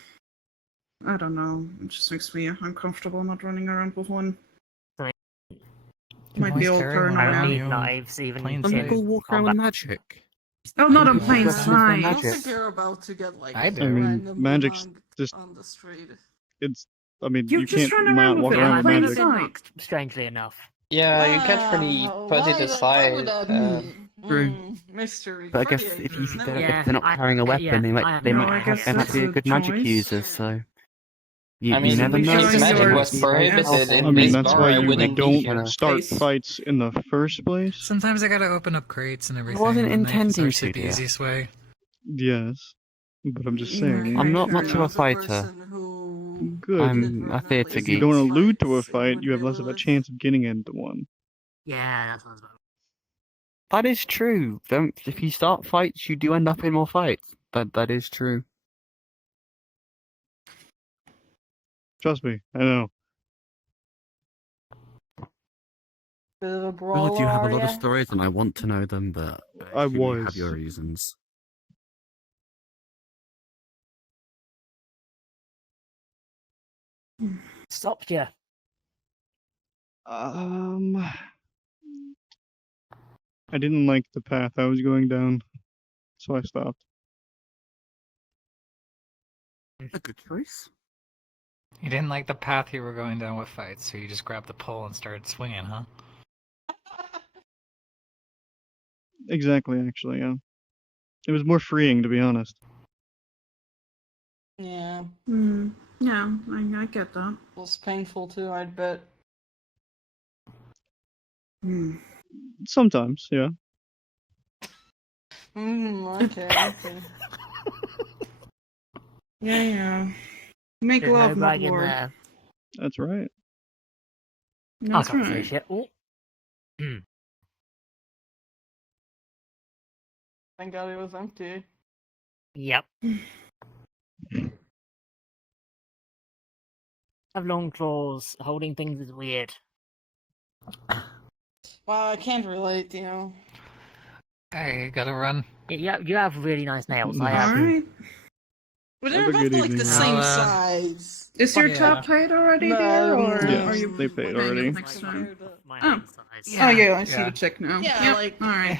I don't know. It just makes me uncomfortable not running around with one. You Might can be always all carry one I don't around paranoid. need you in knives even plain in Some sight. people walk around with magic. Oh, not on Yeah. plain Weapons for sight. I don't magic. think you're about to get like I do. I mean, random magic's mugged just- on the street. It's. I mean, You you just can't run around not with walk it around on with plain magic. sight. Strangely enough. Yeah, you can't really put it Why would aside. that True. be? Mystery. But I guess created. if you think Never- Yeah, they're not carrying a weapon, yeah, they I might have they no might idea. have they might That's be a a good magic choice. user. So you, I mean, you never be know. if showing magic your- was prohibited in I mean, this that's bar, why I you wouldn't be don't here. start fights in the first place. Sometimes I gotta open up crates and everything. wasn't and the knife is intending actually to, the dear. easiest way. Yes, but I'm just Okay, saying. I'm not much of a As fighter. person who Good. I'm a theatre If geek. you don't allude to a fights, it fight, would you have be less of a Lilith. chance of getting into one. Yeah, that's what I was about. That is true. Don't if you start fights, you do end up in more fights. That is true. Trust me, I know. Bit of a Well, brawler, you have a are lot of ya? stories, and I want to know them, but I assume you have was. your reasons. Stopped you. I didn't like the path I was going down, so I stopped. A good choice. You didn't like the path you were going down with fights, so you just grabbed the pole and started swinging, huh? Exactly, actually, yeah. It was more freeing, to be honest. Yeah, Yeah, I get that. it was painful too, I'd bet. Sometimes, yeah. Okay, okay. Yeah. Make There's love, no not bragging war. there. That's right. I That's can't say right. shit. Oh. Thank God it was empty. Yep. Have long claws. Holding things is weird. Wow, I can't relate, you know. I gotta run. You have really nice nails. I Nice. have. Alright. But Have they're a good both like evening, the man. same I'll, size. Is your Yeah. top paid already there, or Yes, are you they paid paying already. it next time? My Oh. hand size. Oh yeah, I see Yeah. the check now. Yeah, Yep, like- alright.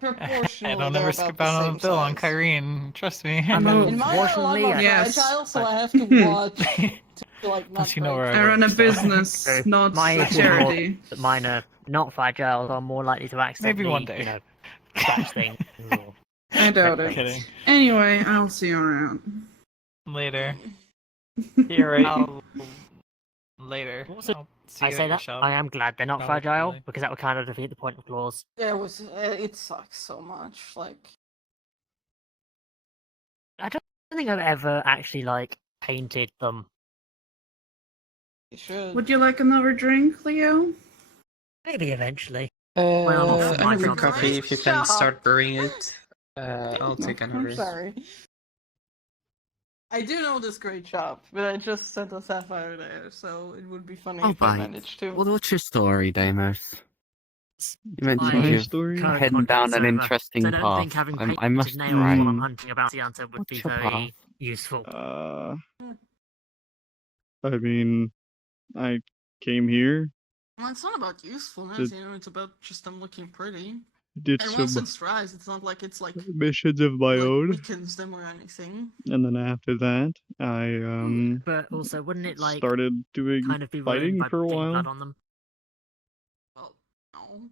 Proportionally, I don't they're ever about skip the out on same a bill on size. Kyrene. Trust me. I mean, In mine are a lot more fortunately, Yes. fragile, so but- I have to watch to like not Plus, you know where I run a work, so- business, True. not My a age is more- charity. But mine are not fragile, so I'm more likely to accidentally, Maybe one day. you know, scratch things or I doubt break it. Kidding. Anyway, I'll see you around. Later. You're right. Later. Also, I'll see I you say at your that shop. I am glad they're not Probably. fragile because that would kind of defeat the point of claws. Yeah, it sucks so much. Like, I don't think I've ever actually like painted them. you should. Would you like another drink, Leo? Maybe eventually. I my have a job coffee is- if you can Stop. start brewing it. I'll take I'm another. sorry. I do know this great shop, but I just sent a sapphire there, so it would be funny Oh, if I bye. managed to. What's your story, Deimos? You mentioned My you're story? current heading down contract's an over, interesting so I don't path. think having I must. painted nails while I'm Mm. hunting about the answer would What's be your very path? useful. I mean, I came here, Well, it's not about usefulness, Did- you know. It's about just them looking pretty. did And once some it's dries, it's not like it's like missions of my own, weakens them or anything. and then after that, I But also, wouldn't it like started doing kind of be ruined fighting by for a getting while. blood on them? Well, no.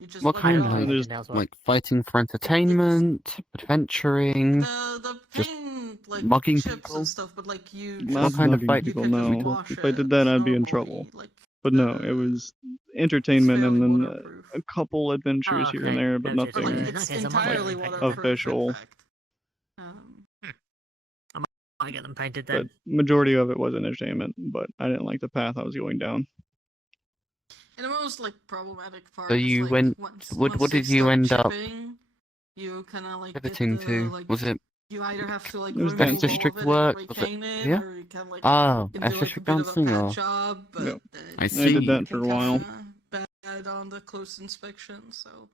You just What let kind it of out. How there's- did nails work? like fighting for entertainment, adventuring? The Just paint, like mugging chips people? and stuff, but like you. Not What kind of mugging fight- people, you can just no. wash If I did that, I'd be in trouble. normally, like, But no, it was entertainment and fairly then waterproof. a couple adventures here and okay, there, but noted. But like nothing. in that it's case, I might entirely get them painted waterproof. then. Official. In fact. I get them painted But then. majority of it was entertainment, but I didn't like the path I was going down. And the most like problematic part So is you like went- once, what once did they you start end up chipping, you kind of like get pivoting the, to? like, Was it you either have to like It was remove dancing. all of District it work? and Was it repaint it, here? or you can like Oh, you can do like a district bit of a dancing, pat or job, but Yeah. I it's see. I did that for a looking while. kinda bad on the close inspection. So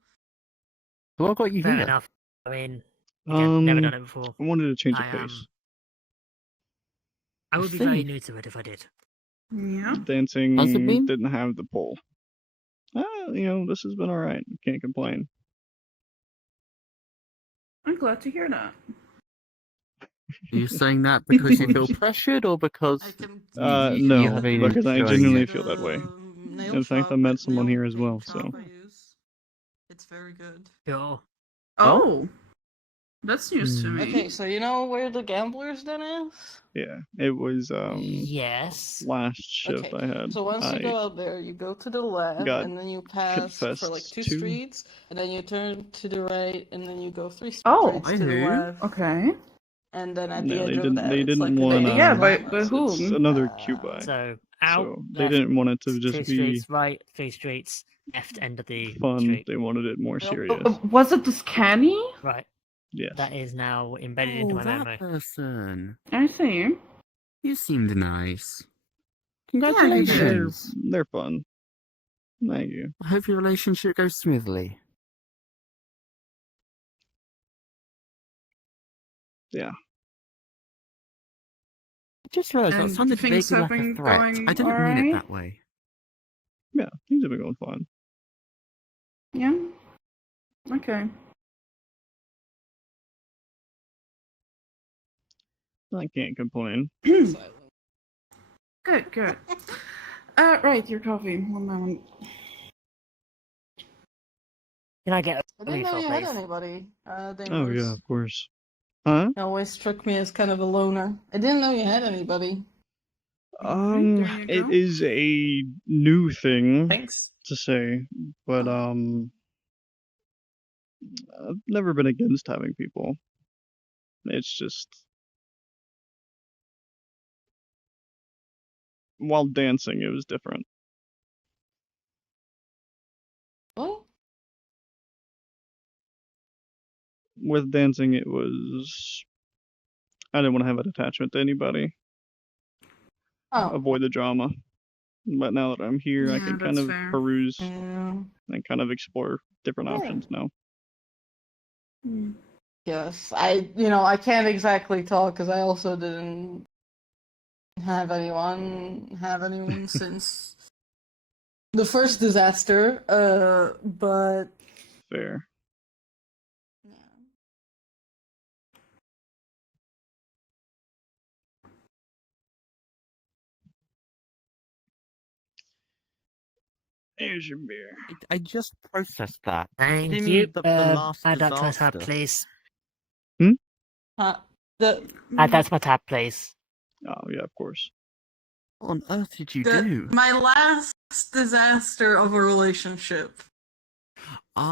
what got you Fair here? enough. I mean, again, never Um, done it before. I wanted to change the I pace. I I would be very see. new to it if I did. Yeah. Dancing How's it been? didn't have the pull. This has been alright. Can't complain. I'm glad to hear that. Are you saying that because you feel pressured, or because I can. No, you have been because I enjoying genuinely it? feel that way. Nail In fact, I shop, met someone nail here as paint well, shop so. I use. It's very good. Sure. Oh, that's news to Hmm. me. Okay, so you know where the Gamblers Den is? Yeah, it was Yes. last shift Okay, I had. so once you I go out there, you go to the left, got and then you pass for like confessed 2 to. streets, and then you turn to the right, and then you go 3 Oh. streets to the Hi-ho. left, Okay. and then at No, the they edge of didn't- that, they it's didn't like wanna- the Yeah, main but It's whom? another Uh, Cubi. So out, So they left, didn't want it to 2 just be streets, right, 3 streets, left end of the fun. street. They wanted it more Nope. serious. Was it the scanny? Right. Yes. That is now embedded into Oh, my that memory. person. I see. You seemed nice. you did. Congratulations. They're fun. Thank you. I hope your relationship goes smoothly. Yeah. I just realised that And sounded things vaguely have like a been threat. going I didn't mean it alright? that way. Yeah, things have been going fine. Yeah. Okay. I can't complain. Good, good. Right, your coffee. One moment. Can I get I a didn't know refill, you had please? anybody. Oh Daimos. yeah, of course. Huh? It always struck me as kind of a loner. I didn't know you had anybody. Alright, there you It go. is a new thing Thanks. to say, but I've never been against having people. It's just while dancing, it was different. What? With dancing, it was I didn't want to have an attachment to anybody. Oh, Avoid the drama. But now that I'm here, I Yeah, can kind that's of fair. peruse Yeah. and kind of explore different Yeah. options now. Yes, I can't exactly talk because I also didn't have anyone since the first disaster. But Fair. yeah. Here's your beer. I just processed that. Thank Do you you. mean the last Add that to my tab, disaster? please. The Add that to my tab, please. Oh yeah, of course. What on earth did you do? my last disaster of a relationship. Oh.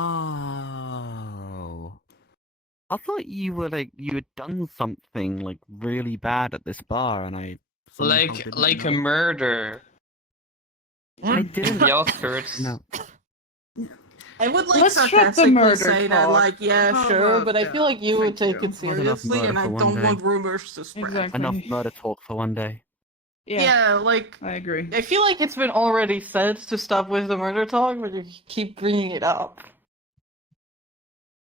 I thought you were you had done something really bad at this bar, and I somehow didn't Like a know. murder. I didn't. The Oxfords. No. I would Let's drop the sarcastically murder say that, talk. yeah, How sure, about but I feel that? like you would Thank take you. it Not enough seriously, murder and I for one don't day. want rumors to spread. Exactly. Enough murder talk for one day. Yeah, I agree. I feel like it's been already said to stop with the murder talk, but you keep bringing it up.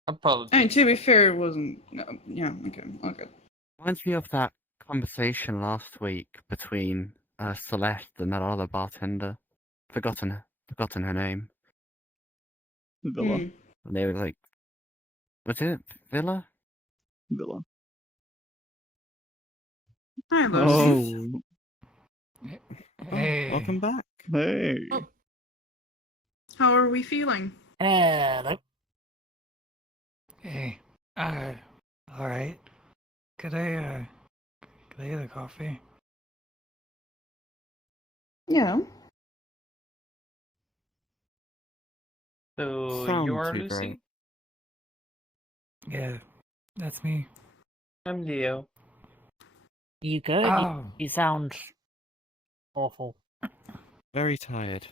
Apologies. I mean, to be fair, it wasn't. Yeah, okay. Reminds me of that conversation last week between Celeste and that other bartender. Forgotten her name. Villa. And they were like, was it Villa? Villa. Hi, Lucy. Oh, Hey. Welcome back. hey. Oh. How are we feeling? Hello. Hey. Alright. Could I get a coffee? Yeah. So Sound you are too Lucy? great. Yeah, that's me. I'm Leo. You good? Oh. You sound awful. Very tired.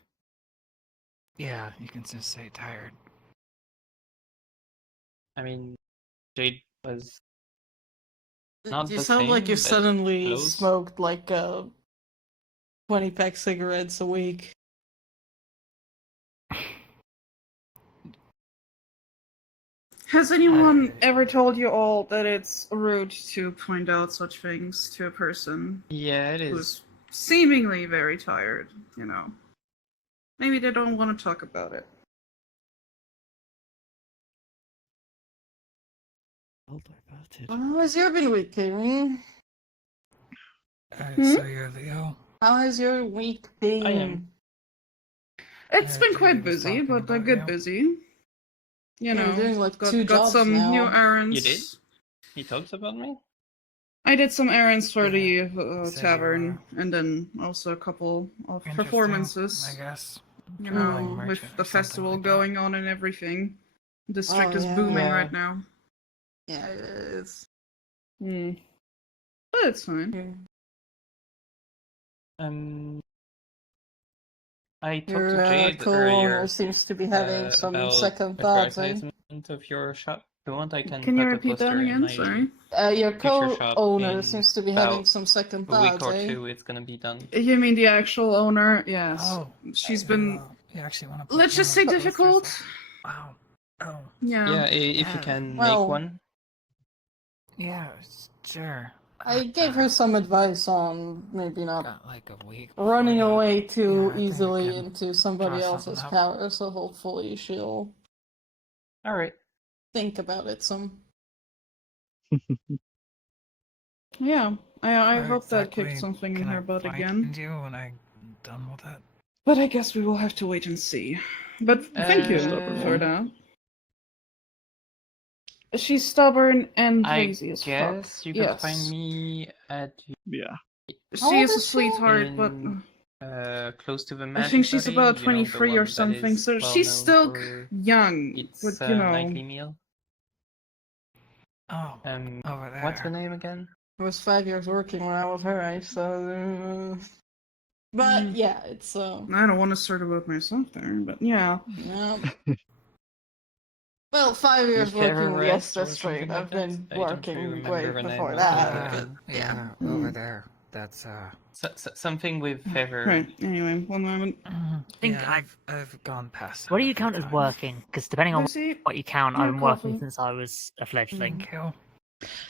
Yeah, you can just say tired. I mean, Jade was not You the sound like same, you but suddenly close. smoked 20-pack cigarettes a week. Has anyone ever told you all that it's rude to point out such things to a person Yeah, it is. who's seemingly very tired, Maybe they don't want to talk about it. Well diverted. How has your been week, Karen? So you're Leo? How has your week been? I am. It's been Julie quite was busy, talking but a about good you. busy. You're doing two got jobs some now. new errands. You did? He talks about me? I did some errands for Yeah, the said you tavern, and then also a couple of Interesting, performances. I guess. You Traveling know, with merchant the or something festival like that. going on and everything. The district is yeah. booming Yeah. right now. Yeah, it is. But it's fine. I talked to Your Jade co-owner earlier seems to be having some about second thoughts. advertisement of your shop. If you want, I can Can put you a repeat that poster in again? my Sorry. Your picture shop co-owner in seems to be having about some second a week thoughts, or eh? two. It's gonna be done. You mean the actual owner? Yes. Oh, She's been, you actually want to put let's just say, one of the posters difficult. there? Wow. Oh. Yeah, if you Yeah. can Well- make one. Yeah, sure. I gave her some advice on maybe not Got like a week. running before that. away too Yeah, I think I easily can into somebody draw else's something up. power, so hopefully she'll All right. think about it some. Yeah. I Where hope that exactly kicked something in can I her butt find again. you when I'm done with it? But I guess we will have to wait and see. But thank you Stubborn for one. that. She's stubborn and I lazy as fuck. guess you can Yes. find me at Yeah. She How is old a is she? sweetheart, but close to the I magic think she's buddy, about the 23 one or that something, is so well she's known still for young. its But you know, nightly meal. Oh, over there. What's the name again? I was 5 years working when I was her age, so. But yeah, it's I don't want to start about myself there, but yeah. yeah. Well, 5 years Clever working Rest the or Estes something Street. like I've that? been I don't really working remember way the name before of that. the- But, yeah. Over there. That's Something with feather. Right. Anyway, one moment. think yeah, I've gone past. What do it a you few count as times. working? Because depending on Lucy, what you count, I've your been working coffee. since I was a fledgling. Thank you.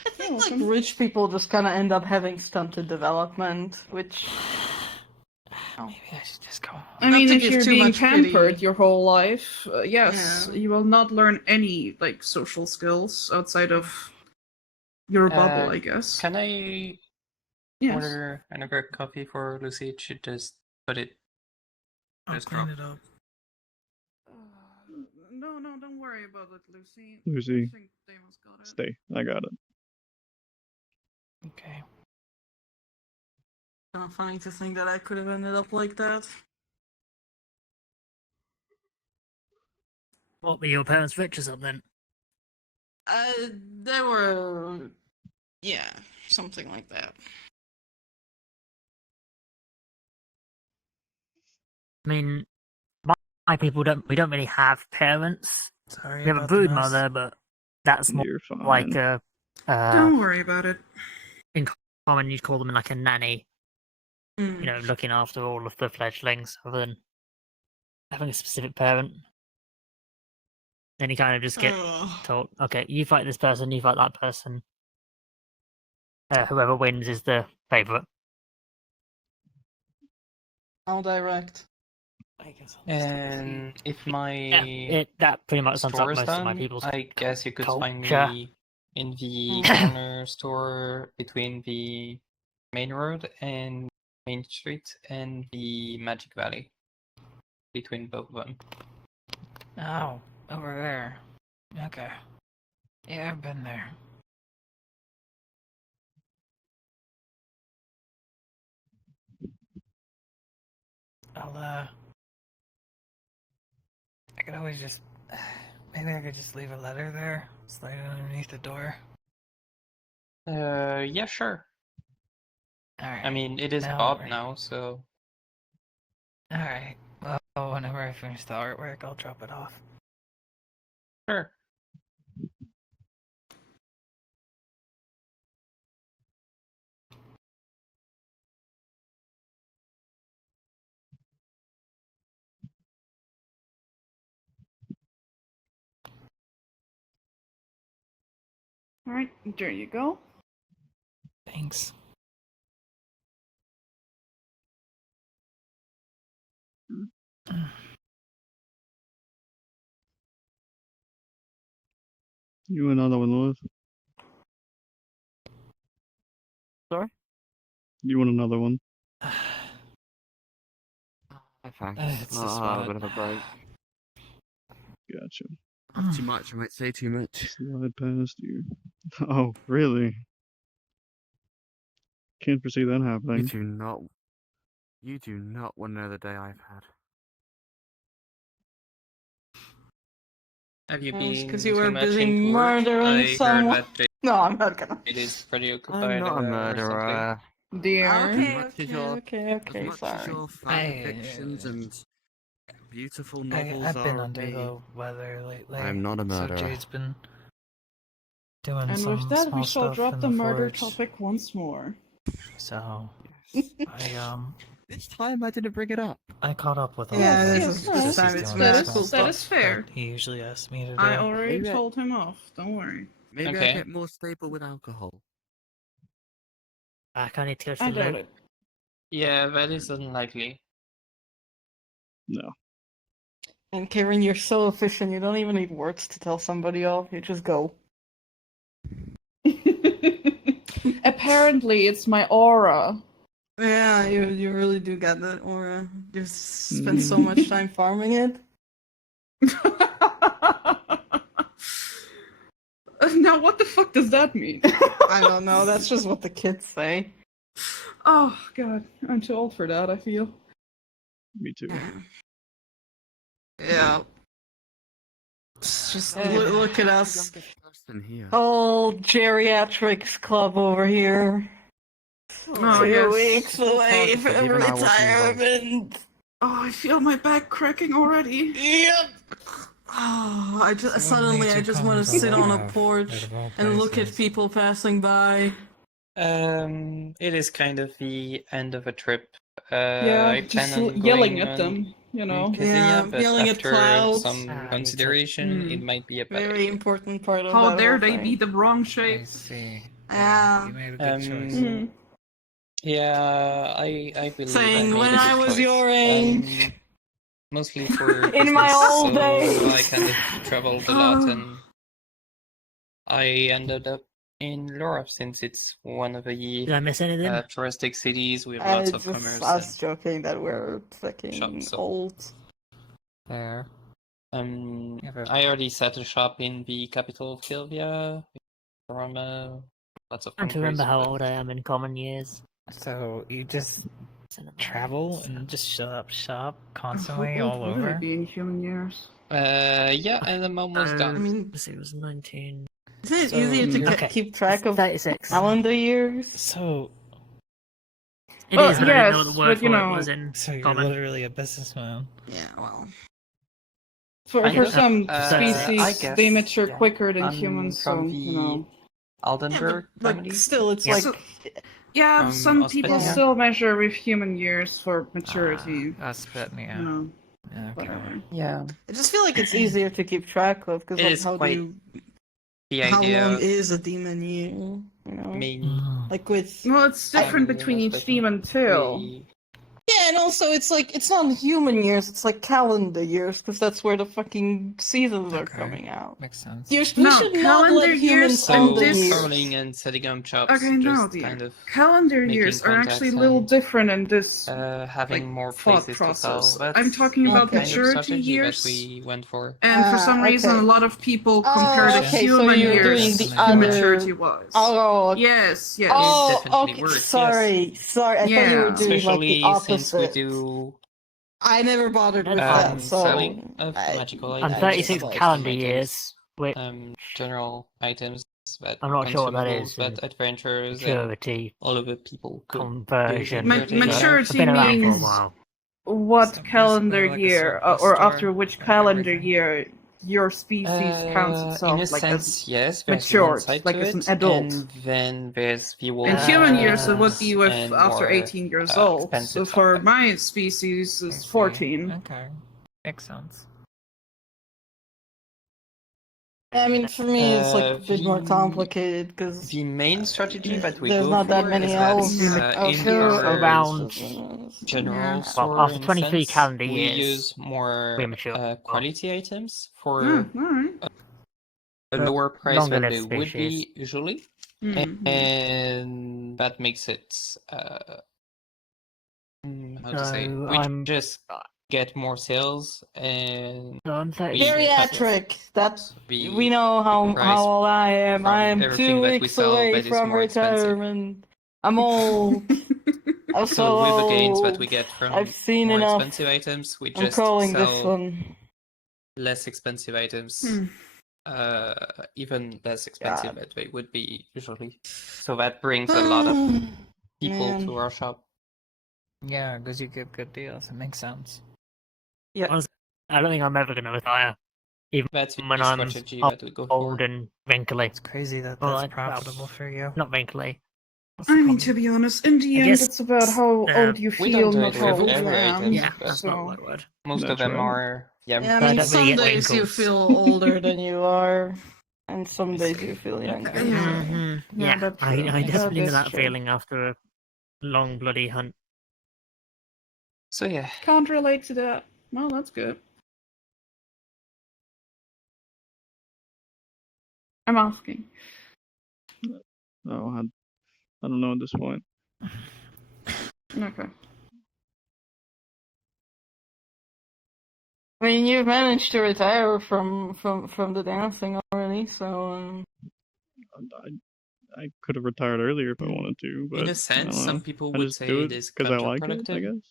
I think like rich people just kind of end up having stunted development, which. Maybe I should just go. I mean, to if give you're too being much pampered credit. your whole life, yes, Yeah. you will not learn any like social skills outside of your bubble, I guess. Can I Yes. order another coffee for Lucy? It should just put it. I'll Just clean drop. it up. No, don't worry about it, Lucy. Lucy, I think Damon's got it. stay. I got it. Okay. Kind of funny to think that I could have ended up like that. What were your parents rich or something? They were. Yeah, something like that. I mean, my people we don't really have parents. Sorry We have a about the brood mess. mother, but that's more You're fine. like a Don't worry about it. common. You'd call them like a nanny. Mm. You know, looking after all of the fledglings, rather than having a specific parent. Then you kind of just get told, okay, you fight this person, you fight that person. Whoever wins is the favourite. I'll direct. I guess. And if my Yeah, that pretty much sums up store is most of my done, people's I guess you could find culture. me in the corner store between the main road and Main Street and the Magic Valley. Between both of them. Oh, over there. Okay. Yeah, I've been there. I could always just. Maybe I could just leave a letter there, slide it underneath the door. Yeah, sure. Alright. I mean, it is Now Bob we're- now, so. Alright. Well, whenever I finish the artwork, I'll drop it off. Sure. Alright, there you go. Thanks. You another one, Lorath? Sorry? You want another one? Thanks. It's just A what bit of a break. Gotcha. Not too much, I might say too much. Slide past you. Oh, really? Can't foresee that You happening. do not want to know the day I've had. Have you Well, it's been 'cause you too were much busy into work? murdering I heard someone. that Jade No, I'm not gonna. is pretty occupied. I'm not a or murderer. Dear. Okay, much as okay, your- okay, As okay, much as sorry. your fan fictions and beautiful novels I've been are of under me, the weather lately. I'm not a So murderer. Jade's been doing And some with that, small we shall stuff drop in the murder forge. topic once more. So This time I didn't bring it up. I caught up with all Yeah, of this him. is no, this He's time it's doing that mad small cool is that is stuff. fair. He usually asks me to do. I already Maybe I- told him off. Don't worry. Maybe Okay. I get more stable with alcohol. I need to go to I the doubt loo. it. Yeah, that is unlikely. No. And Karen, you're so efficient. You don't even need words to tell somebody off. You just go. Apparently, it's my aura. Yeah, you really do got that aura. You spend so much time farming it. Now, what the fuck does that mean? I don't know. That's just what the kids say. Oh, God. I'm too old for that, I feel. Me too. Yeah. Just Hey. look at us. Youngest person here. Old geriatrics club over here. Oh, 2 yes. weeks away Even from I wasn't involved. retirement. Oh, I feel my back cracking already. Yep. Oh, I just suddenly I just want to sit on a porch and look at people passing by. It is kind of the end of a trip. Yeah, I just plan on yelling going at on them, you know. Khaslana, Yeah, but yelling at after clouds. some Ah, me too. consideration, it might be a bad Very idea. important part of How that dare whole they thing. be the wrong shape? I see. Yeah. You made a good choice. Yeah, I believe Saying, I made when a good I was choice. your age. Mostly for In business, my old so days. I kind of traveled a lot, and I ended up in Lorath since it's one of the Did I miss anything? touristic cities with I lots of just commerce I was and joking that we're fucking shops. So, old. There. I already set a shop in the capital of Kilvia, from lots of I'm trying to remember countries, how but- old I am in common years. So you just travel and just shut up shop How constantly old all would I over? be in human years? Yeah, and I'm almost I done. mean, Let's see, it was 19. isn't it So easier to you're- Okay. keep track of 36. calendar years? So It Well, is, but I didn't know yes, what the word but, you for it know- was in so you're common. literally a businessman. Yeah, well. For I- some I species, guess, they mature yeah. quicker than I'm humans, so, from you the know. Aldenburg Like, family. still, it's Yeah. like... So- Yeah, From some people Australia. still measure with human years for maturity. Spit me You out. know, Okay. whatever. Yeah, I just feel like it's easier to keep track of, because It like, is how do quite you... the How idea long of is a demon year? You know? main Like with... Well, it's different family between each aspect, demon too. we- Yeah, and also it's like, it's not human years, it's like calendar years, because that's where the fucking seasons are Okay. coming out. Makes sense. We No, should not calendar let humans years So end the this- years. traveling and setting up shops, Okay, no, just dear. kind of Calendar making years are actually a contacts little and, different in this having like, more thought places process. to sell. That's I'm talking about Okay. kind of maturity strategy years. that we went for. And for some reason, okay. a lot of people compare Oh, the okay, so human you're years doing the to other- maturity-wise. Oh, Yes, yes. oh, definitely okay, works, yes. sorry. I thought you were Yeah. doing Especially like the since we opposite. do I never bothered with Um, that, so... selling of I- magical I'm items. 36 and calendar items, years, which general items, that I'm not sure what that consumables is that in adventurers and maturity all of the people could conversion. Ma- but I've maturity been around for a means- while. What So calendar basically like a year, surplus or store after which of calendar everything. year your species counts In itself a like as sense, yes. There's matured, one side like to as an it, adult. and then there's the In wolf human Uh, years, it would be with and after more, 18 years uh, old. So expensive for stuff. my species, I it's see. 14. Okay. Makes sense. I mean, for me, it's like a bit more the- complicated, because... The main strategy that we There's go not that for many is that elves in Sure, our around- general Yeah. store, Well, after in a 23 sense, calendar we years, use more we're mature. quality items for Alright. a But lower price longer than lived they would species. be usually, Mhm. and that makes it how to say, So we I'm- just get more sales, and So I'm 36. Geriatric! That's... the We know how price old I am. from I am everything 2 that we weeks sell away that is from more expensive. retirement. I'm old. I'm so So with the gains that old. we get from I've seen more enough. expensive items, we I'm just calling this sell one. less expensive items, Hmm. even less expensive God. that they would be usually. So that brings a lot of people Man. to our shop. Yeah, because you get good deals. It makes sense. I don't think I'm ever going to retire, That's the when I'm strategy that we go old for. and wrinkly. It's crazy that Well, that's well, profitable for you. Not wrinkly. What's the I mean, problem? to be honest, in the I end, guess, it's about how old you we feel, don't do not it how with old you every am. item. Yeah, but that's not the So, right word. Most of That's them right. are, Yeah, I But mean, I don't some really get days you wrinkles. feel older than you are, and some days you feel Okay. younger. Yeah. hmm Yeah, Yeah, that's I true. definitely That know is that true. feeling after a long bloody hunt. so yeah. Can't relate to that. Well, that's good. I'm asking. Oh, I don't know at this point. Okay. I mean, you've managed to retire from the dancing already, so... I could have retired earlier if I wanted to, but In a I sense, don't some know. people I would just say do it it is because I like it, I counterproductive. guess.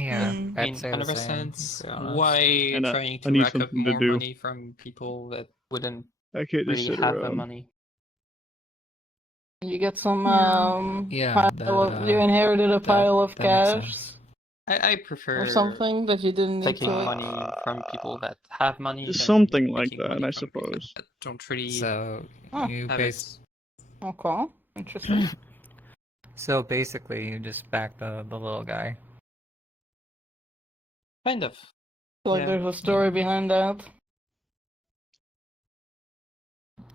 Yeah, Mm. I'd In say the same, 100%, to be honest. why And trying I to need rack up something to more do. money from people that wouldn't I can't just really sit have the around. money? You get some, Yeah, you inherited a that- pile of that makes cash sense. I prefer or something that you didn't need taking to... money from people that have money. Just than something like taking that, money I from people suppose. that don't really So Oh. you have based it. Okay. Interesting. So basically, you just back the little guy. Kind of. So, like, Yeah. there's a story behind that.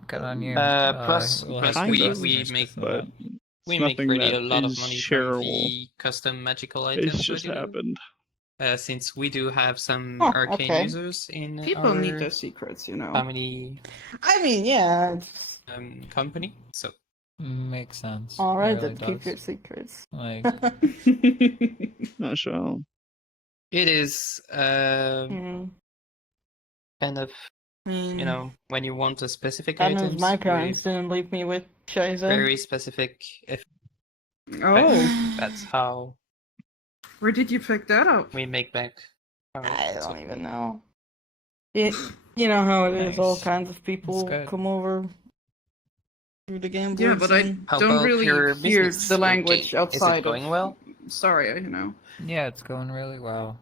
Good on you. Plus we'll have kind to we of, we listeners make to but that. we it's make nothing really that a lot of is money from shareable. the custom magical It's items we just do. happened. Since we do have some Oh, arcane okay. users in People need our their secrets, you know. family I mean, yeah. company, so Makes sense. All right, It really then keep does. your secrets. Like, Not sure. it is Hmm. kind of, you know, when you want a specific God knows items my parents with didn't leave me with Shiza. very specific Oh, that's how where did you pick that up? we make back. I don't even know. You know how it is. All Nice. kinds of people good. come over through the gamblers. Yeah, but I and- How don't about really your hear business, the your language gate? Is outside it going of well? Saria, you know. yeah, it's going really well.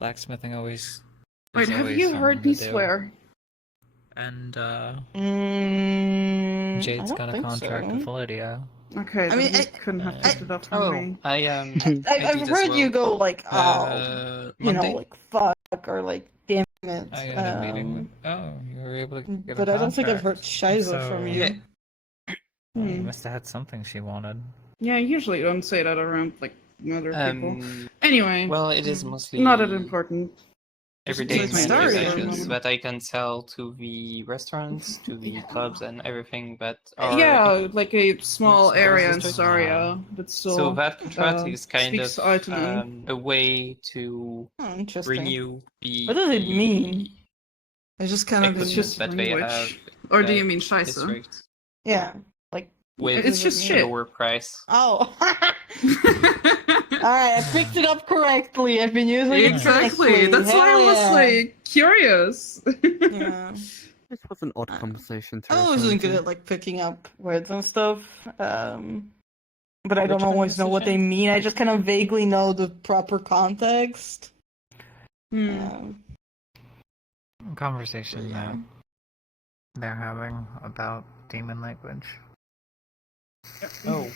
Blacksmithing always. Wait, there's have always you heard something me to do. swear? And I Jade's don't got a think contract so. with Lydia. Okay, I then mean, you couldn't have picked it up from Oh, me. I I've did as heard you well. go like, oh, you know, Monday. like fuck or like damn it. I had a meeting with. Oh, you were able to get But a I don't think I've heard contract. Shiza from So- you. Yeah. Well, you Hmm. must have had something she wanted. Yeah, I usually don't say that around like other people. Anyway, Well, it is mostly not that important. everyday Just my magic story, items though. that I can sell to the restaurants, to the clubs, and everything that are. Yeah, like a small Those area in districts? Saria, but still. So that contract is kind speaks of Itenan. a way to Oh, interesting. renew the. What does it mean? It's just kind of equipment just that they language. have. Or do that you mean Scheisse? district yeah, like with It's just a shit. lower price. oh. Alright, I picked it up correctly. I've been using it Exactly. correctly. That's why I Hell was yeah. like curious. Yeah. This was an odd conversation to I return wasn't good to. at like picking up words and stuff. But I don't Which always know what they conversation? mean. I just kind of vaguely know the proper context. Hmm. Conversation Yeah. that they're having about demon language. Oh,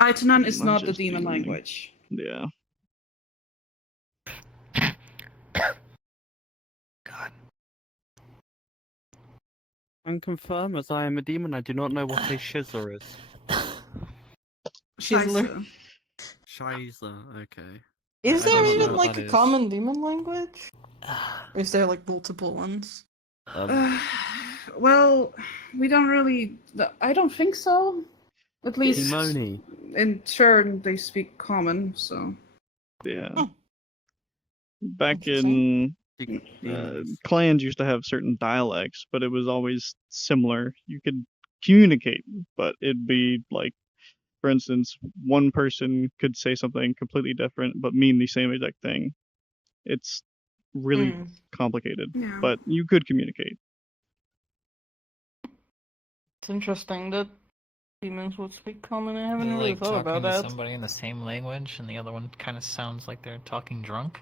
Itenan is not the Just demon demon. language. Yeah. God. Unconfirmed, as I am a demon, I do not know what a shizzer is. Shizzler. Scheisse. Shizer, okay. Is I there don't know even what like that a is. common demon language? Or is there like multiple ones? Well, we don't really. I don't think so. At least Demoni. in turn, they speak common, so. Yeah. Oh. Back Interesting. in Demons. clans used to have certain dialects, but it was always similar. You could communicate, but it'd be like, for instance, one person could say something completely different but mean the same exact thing. It's really Hmm. complicated, Yeah. but you could communicate. It's interesting that demons would speak common. I haven't Is it really like thought talking about to that. somebody in the same language, and the other one kind of sounds like they're talking drunk.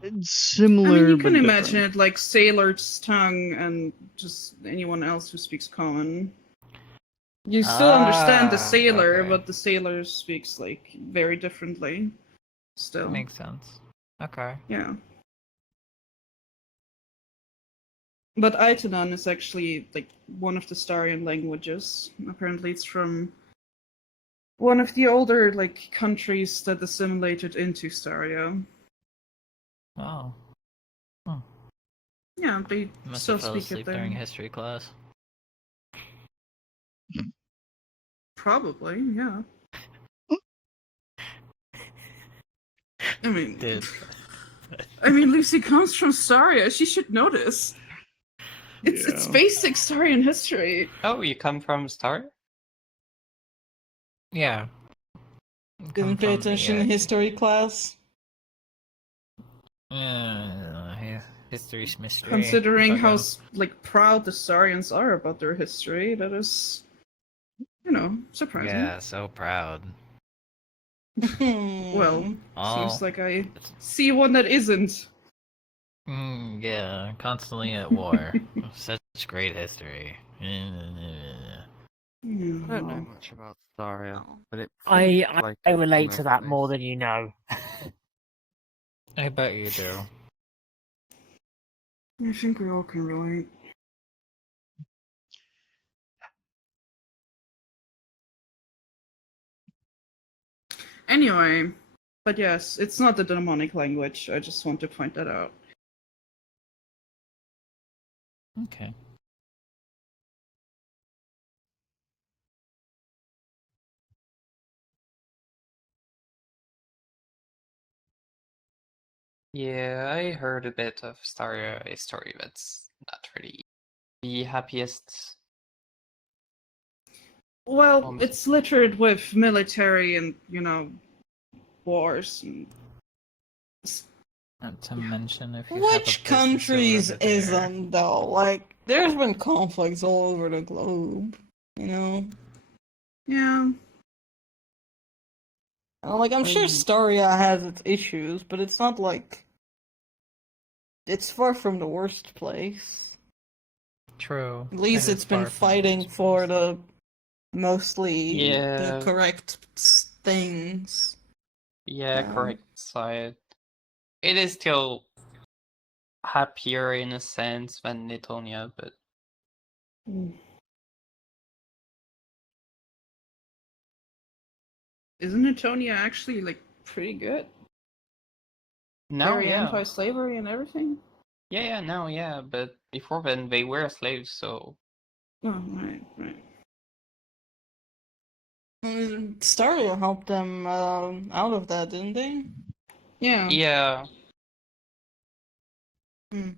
It's I similar, mean, you but can different. imagine it like Sailor's tongue and just anyone else who speaks common. You still understand the Ah, sailor, okay. but the sailor speaks like very differently. Still. Makes sense. Okay. Yeah. But Aitanan is actually like one of the Starian languages. Apparently it's from one of the older like countries that assimilated into Staria. Wow. Yeah, they Must still have fell speak it asleep there. during history class. Probably, yeah. I mean, Did. Lucy comes from Staria. She should know this. It's Yeah. basic Starian history. oh, you come from Star? Yeah. Come Didn't pay from the, attention in history class. History's mystery. Considering how Fucking- like proud the Starians are about their history, that is, surprising. Yeah, so proud. Well, Oh. seems like I see one that isn't. Yeah, constantly at war. Such It's great history. I don't know much about Staria, but it I seems I, like I it's a relate nice to that place. more than you know. I bet you do. I think we all can relate. Anyway, but yes, it's not the demonic language. I just want to point that out. Okay. Yeah, I heard a bit of Staria history, but it's not really the happiest. Well, it's littered with military and, wars. And... Not to mention if you Which have a business countries over there. isn't though? Like, there's been conflicts all over the globe, you know? Yeah. Like, I'm sure Staria has its issues, but it's not like... It's far from the worst place. True. At least It it's is been far from the fighting worst for place. the... mostly the Yeah. correct things. Yeah, Um, correct side. It is still happier in a sense than Netonia, but Isn't Netonia actually, pretty good? now, Very yeah. anti-slavery and everything? Yeah, now, yeah, but before then they were slaves, so Oh, right. Staria helped them out of that, didn't they? Yeah. yeah. Hmm.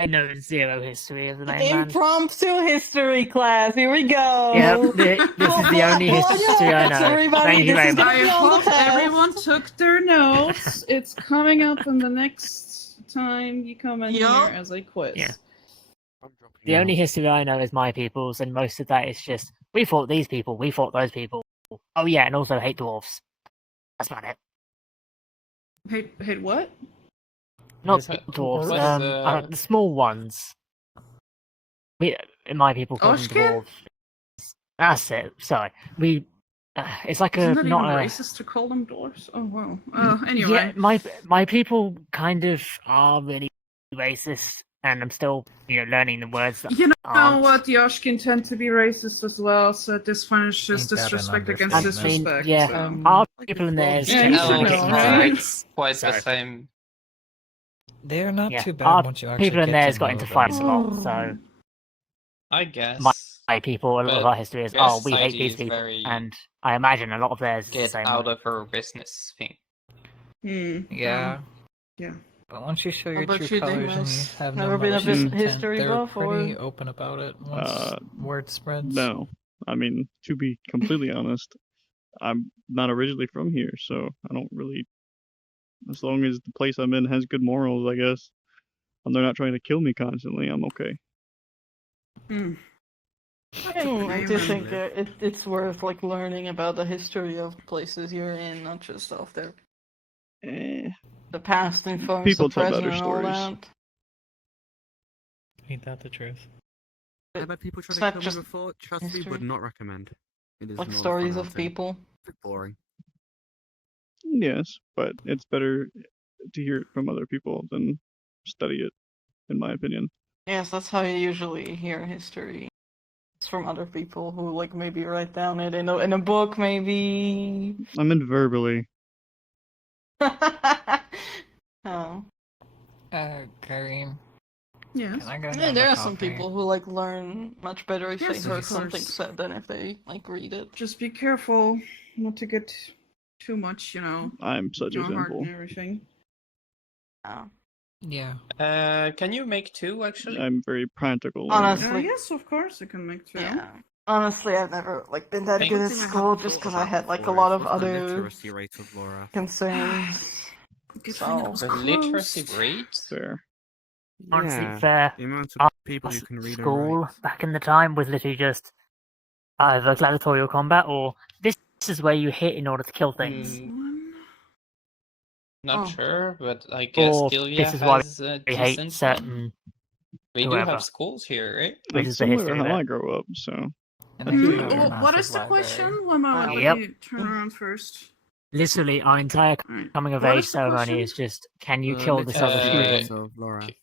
I know zero history of the mainland. Impromptu history class, here we go! Yep, this is the only Pull out your history I notes, know. everybody, Thank you this very is gonna much. I be on the hope test. everyone took their notes. It's coming up in the next time you come in Yup. here as a quiz. Yeah. The only history I know is my people's, and most of that is just, we fought these people, we fought those people. Oh yeah, and also hate dwarves. That's about it. Hate what? Not Is it- dwarves, what's the small ones. My people call them Oshkin? dwarves. That's it, sorry. It's like Isn't a, that not even a... racist to call them dwarves? Oh, wow. Anyway. Yeah, my people kind of are really racist, and I'm still, learning the words that You know aren't. what? The Oshkin tend to be racist as well, so this one is just Ain't that an disrespect against understatement? disrespect. yeah, so. our people in there is the Yeah, you should elves know, are right? quite So- the same. They're not Yeah, too bad our once you actually people in get there to has got know into them. fights a lot, so I guess. my people, a lot of But our history is, their oh, we hate society these is people, very and I imagine a lot of theirs is the get same out way. of her business thing. Yeah. Yeah. But once you show your about true you, colors and you Dimas? have Never no been a malicious Mm. intent, history they're buff, pretty or- open about it once word spreads. No. I mean, to be completely honest, I'm not originally from here, so I don't really. As long as the place I'm in has good morals, I guess, and they're not trying to kill me constantly, I'm okay. I do think it's worth learning about the history of places you're in, not just of their Eh, the past informs People the tell present better and all stories. that. Ain't that the truth? I bet people It's tried not to kill just me before. Trust me, history. would not recommend. It is Like not a stories fun of outing. people. A bit boring. yes, but it's better to hear it from other people than study it, in my opinion. Yes, that's how you usually hear history. It's from other people who maybe write down it in a book, maybe. I meant verbally. Oh. Kareem, Yes. can I get Yeah, another there are some coffee? people who learn much better if Yes, they of heard something course. said than if they read it. Just be careful not to get too much, I'm such a heart simple. and everything. Oh. Yeah. Can you make two actually? I'm very practical. learner. Honestly, Yes, of course, I can make two. yeah. Honestly, I've never been that Thank good you. at school just because I had a Before, lot of what's the other literacy rate of Lorath? concerns. Good So- thing it was The literacy closed. rate? Fair. Honestly, Yeah, fair. the amount Our of people who can read and school write. back in the time was literally just either gladiatorial combat or this is where you hit in order to kill things. Not Oh. sure, but I guess Or Kilvia this is why has a We hate decent one. certain We do whoever. have schools here, right? Which That's is the similar history to how there. I grew up, so. And they do have a What massive is the library. question? Let Yep. me turn around first. Literally, our entire Alright. coming of What age is the ceremony question? is just, can you kill this literal other students student? of Lorath.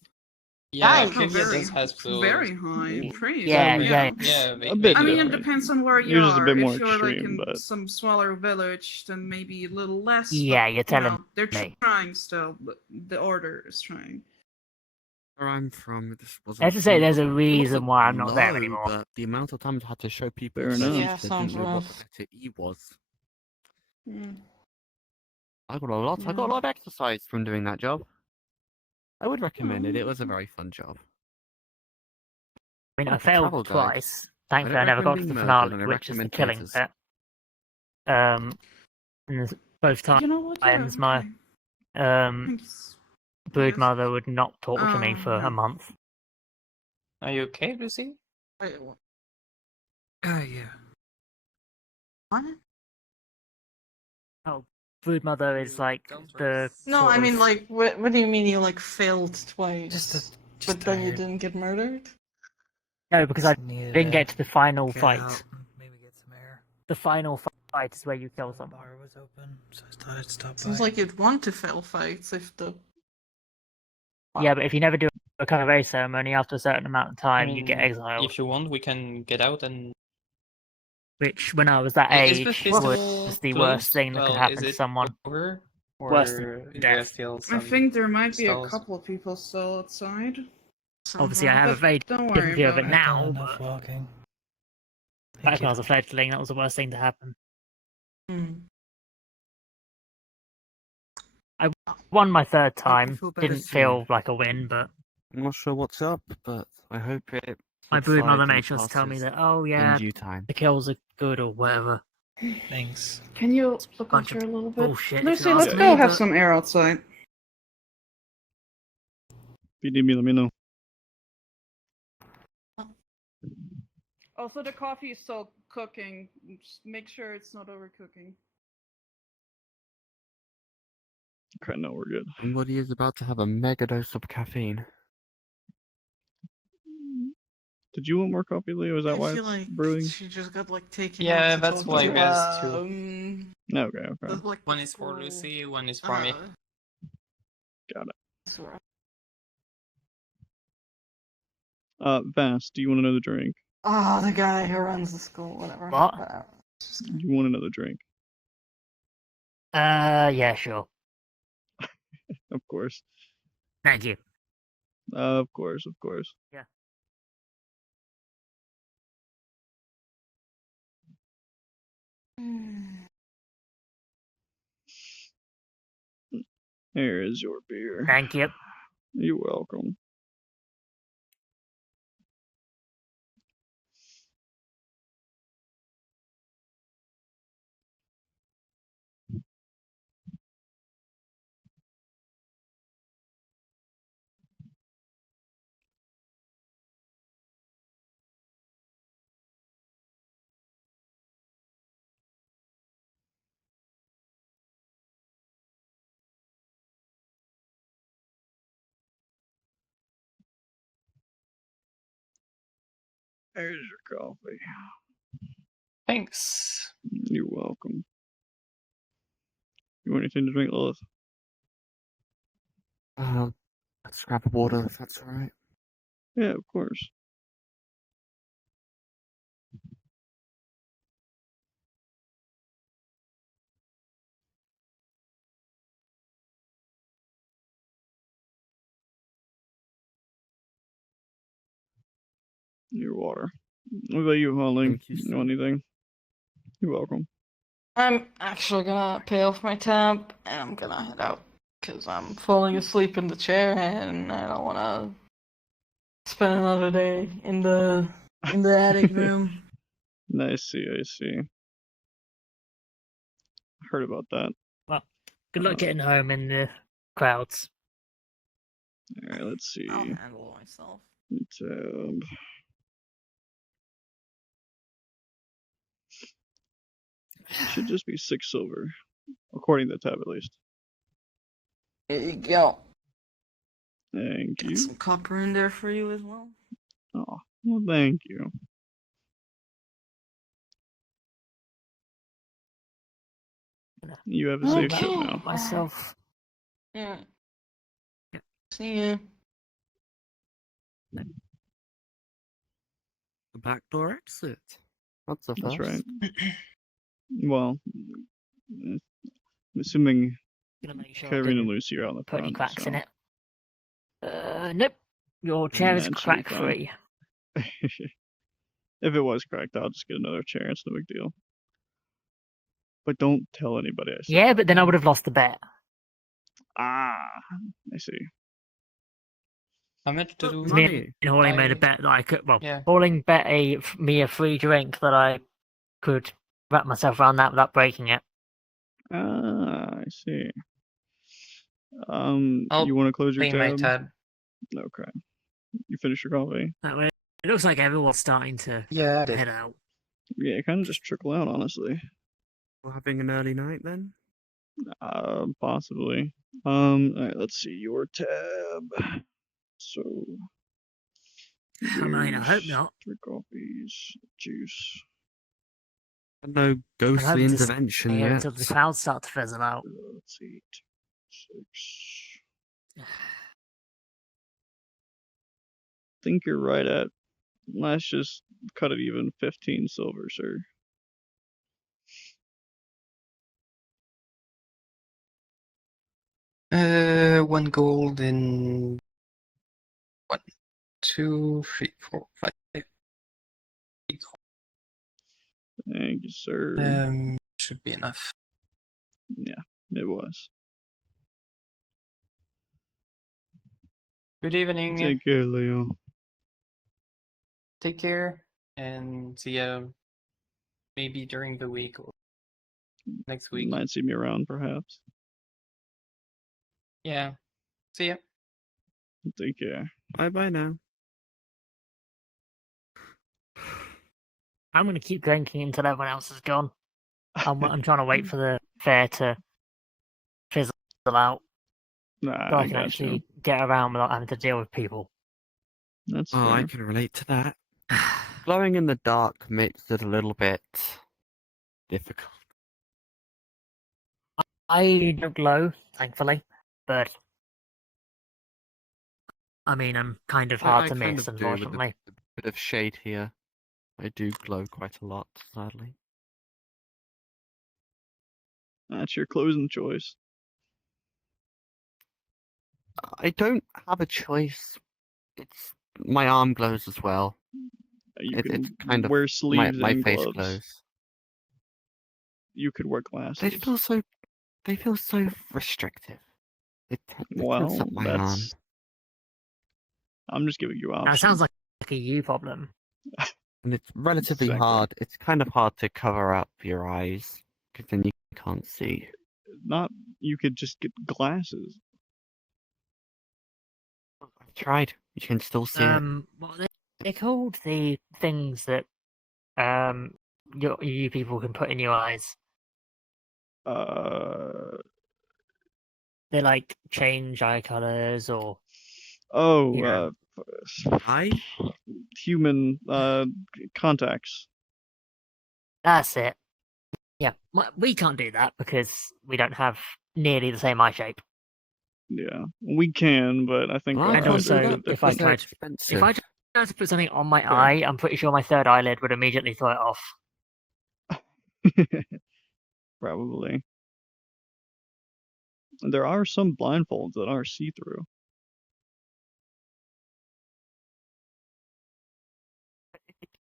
Yeah, Guys. Oh, Kilvia does has schools. very high praise. Yeah, yeah. Yeah, A bit I mean, it different. depends on where you Yours is a are. bit more If you're like extreme, in but some smaller village, then maybe a little less. Yeah, but, you're telling they're me. trying still. The order is trying. Where I'm from, this I wasn't. have to say, there's a it reason wasn't why I'm not there low, anymore. but the amount of times I had to show people Fair the enough. sheets Yeah, that sounds didn't know what the rough. letter E was. Hmm. I got a lot. I got a Yeah. lot of exercise from doing that job. I would recommend it. It Oh. was a very fun job. I mean, I Like a travel failed guide. twice. Thankfully, don't I never got to recommend the being murdered, finale, and I which is the recommend killing theatres. bit. And both You know what? times my okay. Thanks. brood Yes. mother would not talk to me for yeah. a month. Are you okay, Lucy? Wait, what? Yeah. What? Oh, brood mother is like the. No, sort I mean, of- like, what do you mean you, like, failed twice? Just but then you tired. didn't get murdered? No, because I Just needed didn't to get to the final get fight. out and maybe get some air. The final fight is where you kill The someone. bar was open, so I thought I'd stop Seems by. like you'd want to fail fights if the... Yeah, but if you never do a coming of age ceremony after a certain amount of time, I you get mean, exiled. If you want, we can get out and. Which, when I was that Is the age, festival was the closed? worst thing that could Well, happen is to it someone. over? Worse than Or do you death. feel I some think there might be a stalls? couple of people still outside. Obviously, I have a But very don't worry different view of about it it. I've now, done enough but walking. back Thank when I you. was a fledgling, that was the worst thing to happen. Hmm. I won my third Hope you time. feel better Didn't soon. feel like a win, but I'm not sure what's up, but I hope it. my brood mother subsides and made sure to tell me passes that, oh in yeah, due time. the kills are good or whatever. Thanks. Can you look Bunch out of here a little bit? bullshit, if Lucy, you let's ask go me, have but- some air outside. If you need me, let me know. Also, the coffee is still cooking. Just make sure it's not overcooking. Okay, no, we're good. Somebody is about to have a mega dose of caffeine. Did you want more coffee, Leo? Is that I why feel it's like brewing? she just got, like, taken Yeah, out to that's talk why to, there's two. Okay, okay. like, One the is for full, Lucy, one is for me. Got it. Sora. Vast, do you want another drink? Oh, the guy who runs the school, whatever. What? You want another drink? Yeah, sure. Of course. Thank you. Of course, of course. Yeah. Here is your beer. Thank you. You're welcome. There's your coffee. Thanks. You're welcome. You want anything to drink, Lorath? A scrap of water, if that's alright. Yeah, of course. Your water. What about you, Holling? Thank you, You sir. want anything? You're welcome. I'm actually gonna pay off my tab, and I'm gonna head out. Because I'm falling asleep in the chair, and I don't wanna spend another day in the attic room. I see, I see. Heard about that. Well, good luck getting home in the crowds. Alright, let's see. I'll handle myself. Tab. Should just be 6 silver. According to the tab, at least. There you go. Thank Got you. some copper in there for you as well. Oh, well, thank you. You have a safe trip Okay. now. Myself. Yeah. See ya. The back door exit. That's a That's right. first. Well, I'm assuming Gonna make sure I Kevin and didn't Lucy are on the put any front. cracks in So. it. Nope. Your chair is That should be crack fine. free. If it was cracked, I'll just get another chair. It's no big deal. But don't tell anybody I said Yeah, that. but then I would have lost the bet. Ah, I see. How much do Oh, Me money. and Hawley made a I- bet that I could. Well, Yeah. Hawley bet me a free drink that I could wrap myself around that without breaking it. Ah, I see. I'll You want to close your pay my tab? tab. Okay. You finish your coffee? That way, it looks like everyone's starting to Yeah, I did. head out. Yeah, it kind of just trickle out, honestly. We're having an early night then? Possibly. Alright, let's see your tab. So, I mean, I hope beers, not. 3 coffees, juice. No I'm ghostly hoping to intervention stay here yet. until the clouds start to fizzle out. Let's see, 6. Think you're right at. Let's just cut it even. 15 silver, sir. One gold and 1, 2, 3, 4, 5. Thank you, sir. Should be enough. Yeah, it was. Good evening. Take care, Leo. Take care, and see ya. Maybe during the week or next You week. might see me around, perhaps. Yeah. See ya. Take care. Bye bye now. I'm going to keep drinking until everyone else is gone. I'm trying to wait for the fair to fizzle out Nah, so I I can got actually you. get around without having to deal with people. That's Oh, I fair. can relate to that. Glowing in the dark makes it a little bit difficult. I don't glow, thankfully, but I mean, I'm kind of hard I to kind miss, of do with unfortunately. a bit of shade here. I do glow quite a lot, sadly. That's your closing choice. I don't have a choice. It's my arm glows as well. You It's can kind of wear sleeves my and face gloves. glows. You could wear glasses. They feel so restrictive. It tense Well, up my arm. that's. I'm just giving you That options. sounds like a you problem. And it's relatively Exactly. hard. It's kind of hard to cover up your eyes because then you can't see. Not. You could just get glasses. I've tried. You can still see it. What are they called? The things that you people can put in your eyes. They like change eye colors or Oh, you know. Eye? Human contacts. That's it. Yeah, we can't do that because we don't have nearly the same eye shape. Yeah, we can, but I think Well, I And our can't eyes are do a also, bit that if I because they're different. tried, expensive. if I tried to put something on my Fair. eye, I'm pretty sure my third eyelid would immediately throw it off. Probably. And there are some blindfolds that are see-through.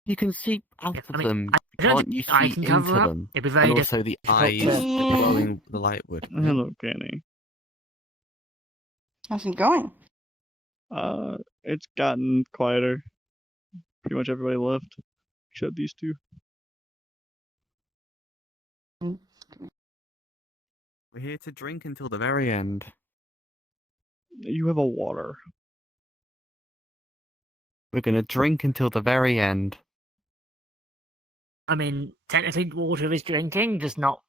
You can see out Yeah, of I mean, them. I don't Can't you think I see can into cover up. them? It'd be very And also the difficult eyes to. glowing the light would. Hello, Kenny. How's it going? It's gotten quieter. Pretty much everybody left, except these two. We're here to drink until the very end. You have a water. We're gonna drink until the very end. I mean, technically, water is drinking, just not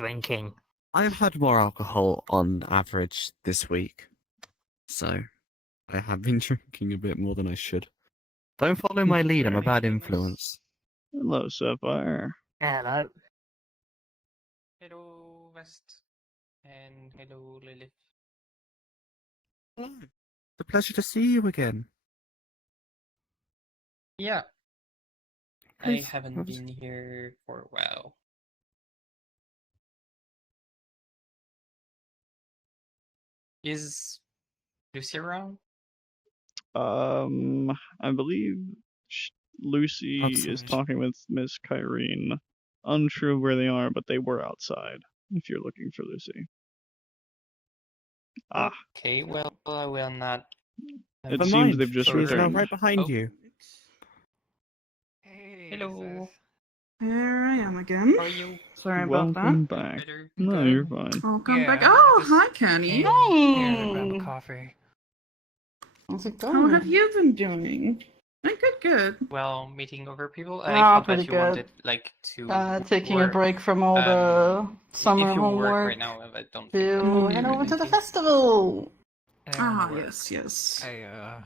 drinking. I've had more alcohol on average this week, so I have been drinking a bit more than I should. Don't follow my lead, I'm a bad influence. Hello, Sapphire. Hello. Hello, West. And hello, Lilith. Hello. It's a pleasure to see you again. Yeah, I Please, haven't what was- been here for a while. Is Lucy around? I believe Lucy is Outside. talking with Miss Kyrene. Unsure where they are, but they were outside. If you're looking for Lucy. Ah, Okay, well, I will not. it Never seems mind, they've just she is now returned. right behind Oh. you. Hey, Hello. Here I am again. How are you? Sorry about Welcome that. back. Better? No, Good. you're fine. Welcome back. Yeah, Oh, I just hi, Kenny. came here to grab a Hey. coffee. How's it How going? have you been doing? Good. Well, meeting over people. I Ah, thought pretty that you good. wanted like to Taking a work. break from all the summer If you work homework right now, I don't think to that would be head over to the really. festival. I don't wanna work. Yes. I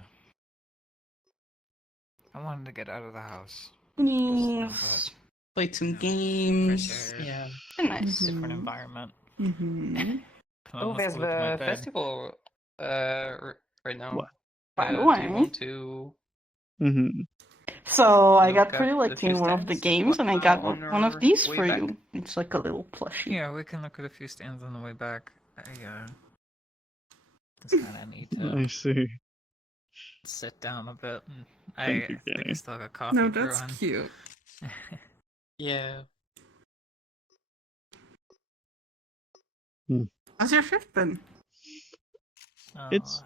wanted to get out of the house. Yes. Played some games. Fresh air, Yeah. Been nice. different environment. Mm-hmm. Can Oh, almost there's go to my the bed. festival right now. What? By the Do way. you want to Mm-hmm. So I got look pretty up lucky the few in one of the stands games, and I got on one of our these way for back? you. It's like a little plushie. Yeah, we can look at a few stands on the way back. I just kind of need to I see. sit down a bit. And Thank you, I think I Kenny. still got coffee No, that's brewing. cute. Yeah. How's your shift been? It's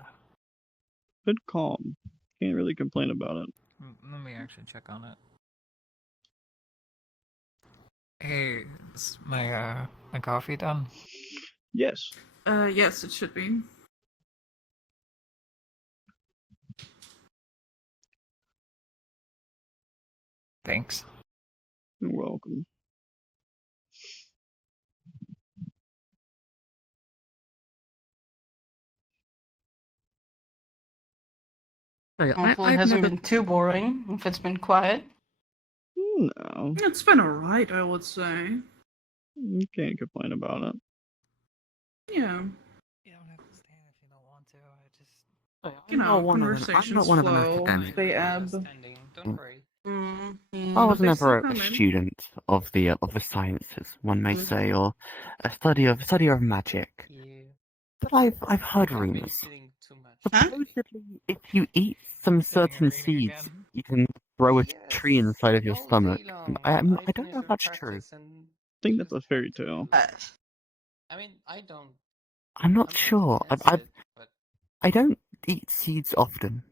been calm. Can't really complain about it. Let me actually check on it. Hey, is my coffee done? Yes. Yes, it should be. Thanks. You're welcome. Hopefully it hasn't been too boring if it's been quiet. No. It's been alright, I would say. You can't complain about it. Yeah. You don't have to stand if you don't want to. I just. You know, I'm conversations not one of an flow. academic. They ebb. Standing. Don't worry. I was But they never still a come in. student of the sciences, one may say, or a study of magic. Yeah. But I've heard I've been rumors. eating too much. Supposedly, if you eat some Sitting certain and reading seeds, again. you can grow a Yes, tree inside of your all stomach. day And long. I don't know if that's true. practice and I think that's just a fairy have to- tale. I mean, I don't. I'm not I'm sure. against I it, but I don't eat seeds often.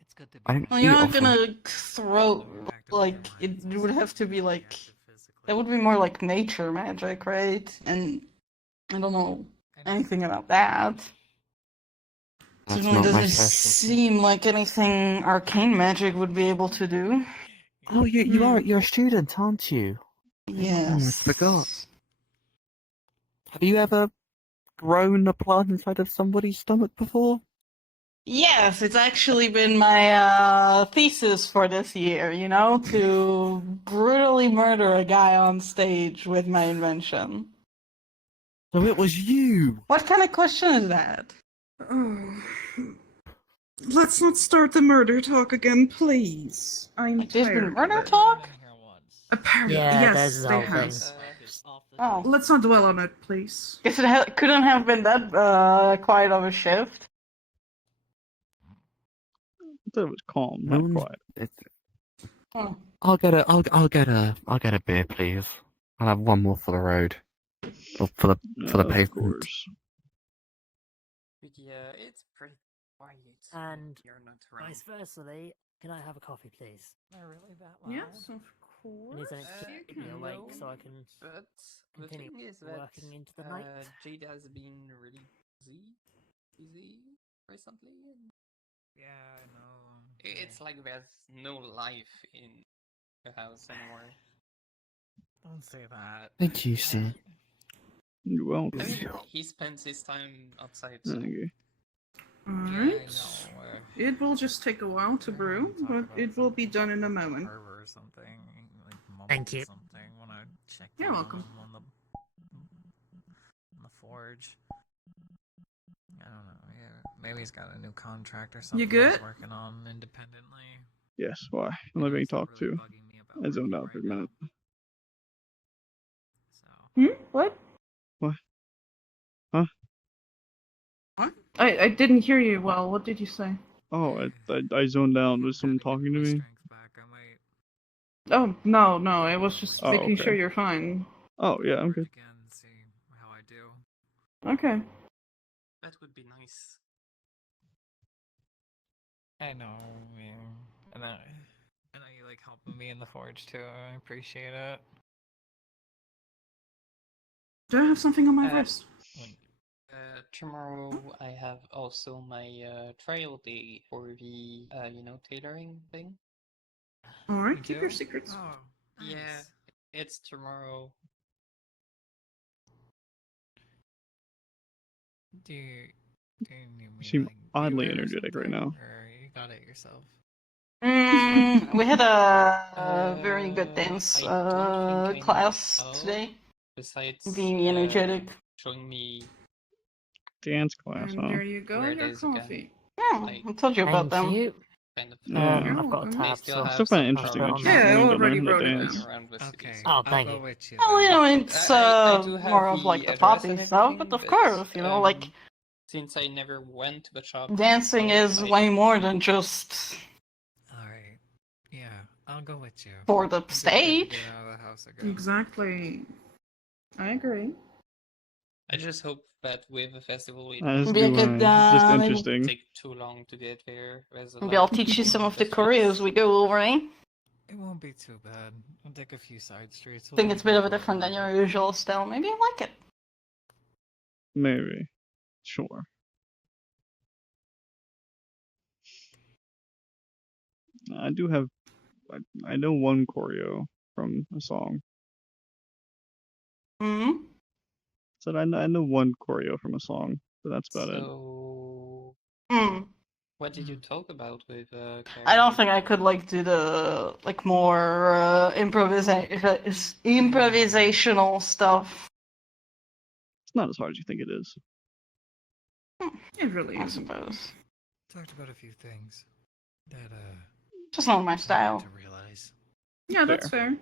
It's good to be. I don't Well, eat you're not often. gonna throw, like, it would have to be like, that would be more like nature magic, right? And I don't know anything about that. That's Certainly not my doesn't specialty. seem like anything arcane magic would be able to do. Oh, you're a student, aren't you? Yes. almost forgot. Have you ever grown a plant inside of somebody's stomach before? Yes, it's actually been my thesis for this year, you know, to brutally murder a guy on stage with my invention. So it was you! What kind of question is that? Oh. Let's not start the murder talk again, please. I'm Like, there's tired been of murder it. talk? Apparently, Yeah, yes, there's the they whole have. thing. Oh. Let's not dwell on it, please. Guess it couldn't have been that quiet of a shift. I thought it was calm, No not one's. quiet. Oh. I'll get a beer, please. I'll have one more for the road. Or for the Of pavement. course. yeah, it's pretty quiet. And You're not around. vice versa, can I have a coffee, please? Am I really that loud? Yes, of I need course. something to keep me awake so I can But the continue thing is that working into the night. Jade has been really busy recently. And Yeah, I know. it's like there's no life in the house anymore. Don't say that. Thank you, sir. You're welcome. I mean, he spends his time outside, so Thank you. Alright. It will just take a while to brew, but it will be done in a moment. Or something, like Thank you. something when I checked You're in welcome. on the forge. I don't know. Yeah, maybe he's got a new contract or something. good? He's working on independently. Yes, why? I'm not being talked to. I zoned out for a minute. So. What? What? Huh? What? I didn't hear you well. What did you say? Oh, I zoned out. Was someone talking to me? Oh, no, it was just Oh, making okay. sure you're fine. Oh, yeah, I'm good. Again, see how I do. Okay. That would be nice. I know, yeah. And I know you like helping me in the forge too. I appreciate it. Do I have something on my wrist? Tomorrow I have also my trial day for the tailoring thing. Alright, keep your secrets. Oh, nice. Yeah, it's tomorrow. Do you need me You seem like, oddly do it or energetic right something, now. Or you got it yourself? We had a very good dance I don't think I class know. today. Besides Being energetic. showing me Dance class, And huh? there you go, where it your is again. coffee. Yeah, Like, I told you about Thank them. you. kind of. Yeah. You're I've got a welcome. They tab, still so have Still find it some interesting. I I'll just put it on Yeah, I wanted to already learn how wrote to it dance. down. around the Okay, city. Oh, I'll thank go you. with you. Well, you then. know, it's I do have more of the like the address poppy and stuff, but everything, of course, you know, like since I never went to the shop, dancing is I way more than just Alright. Yeah, I'll go with you. for the I'm just good to stage. get out of the house again. Exactly. I agree. I just hope that with the festival it As Maybe I do could, I. Just maybe, interesting. won't take too long to get there. There's a maybe lot I'll of teach you people some in of the streets. choreos we go over, eh? It won't be too bad. I'll take a few side streets. I think it's a bit of a different than your usual style. Maybe I like it. Maybe. Sure. I do have. I know one choreo from a song. Hmm? Said I know one choreo from a song, but that's about it. So, Hmm. what did you talk about with I don't Carrie? think I could like do the like more improvisational stuff. It's not as hard as you think it is. It really I isn't. suppose. Talked about a few things that Just not my I had style. to realize. Yeah, that's fair.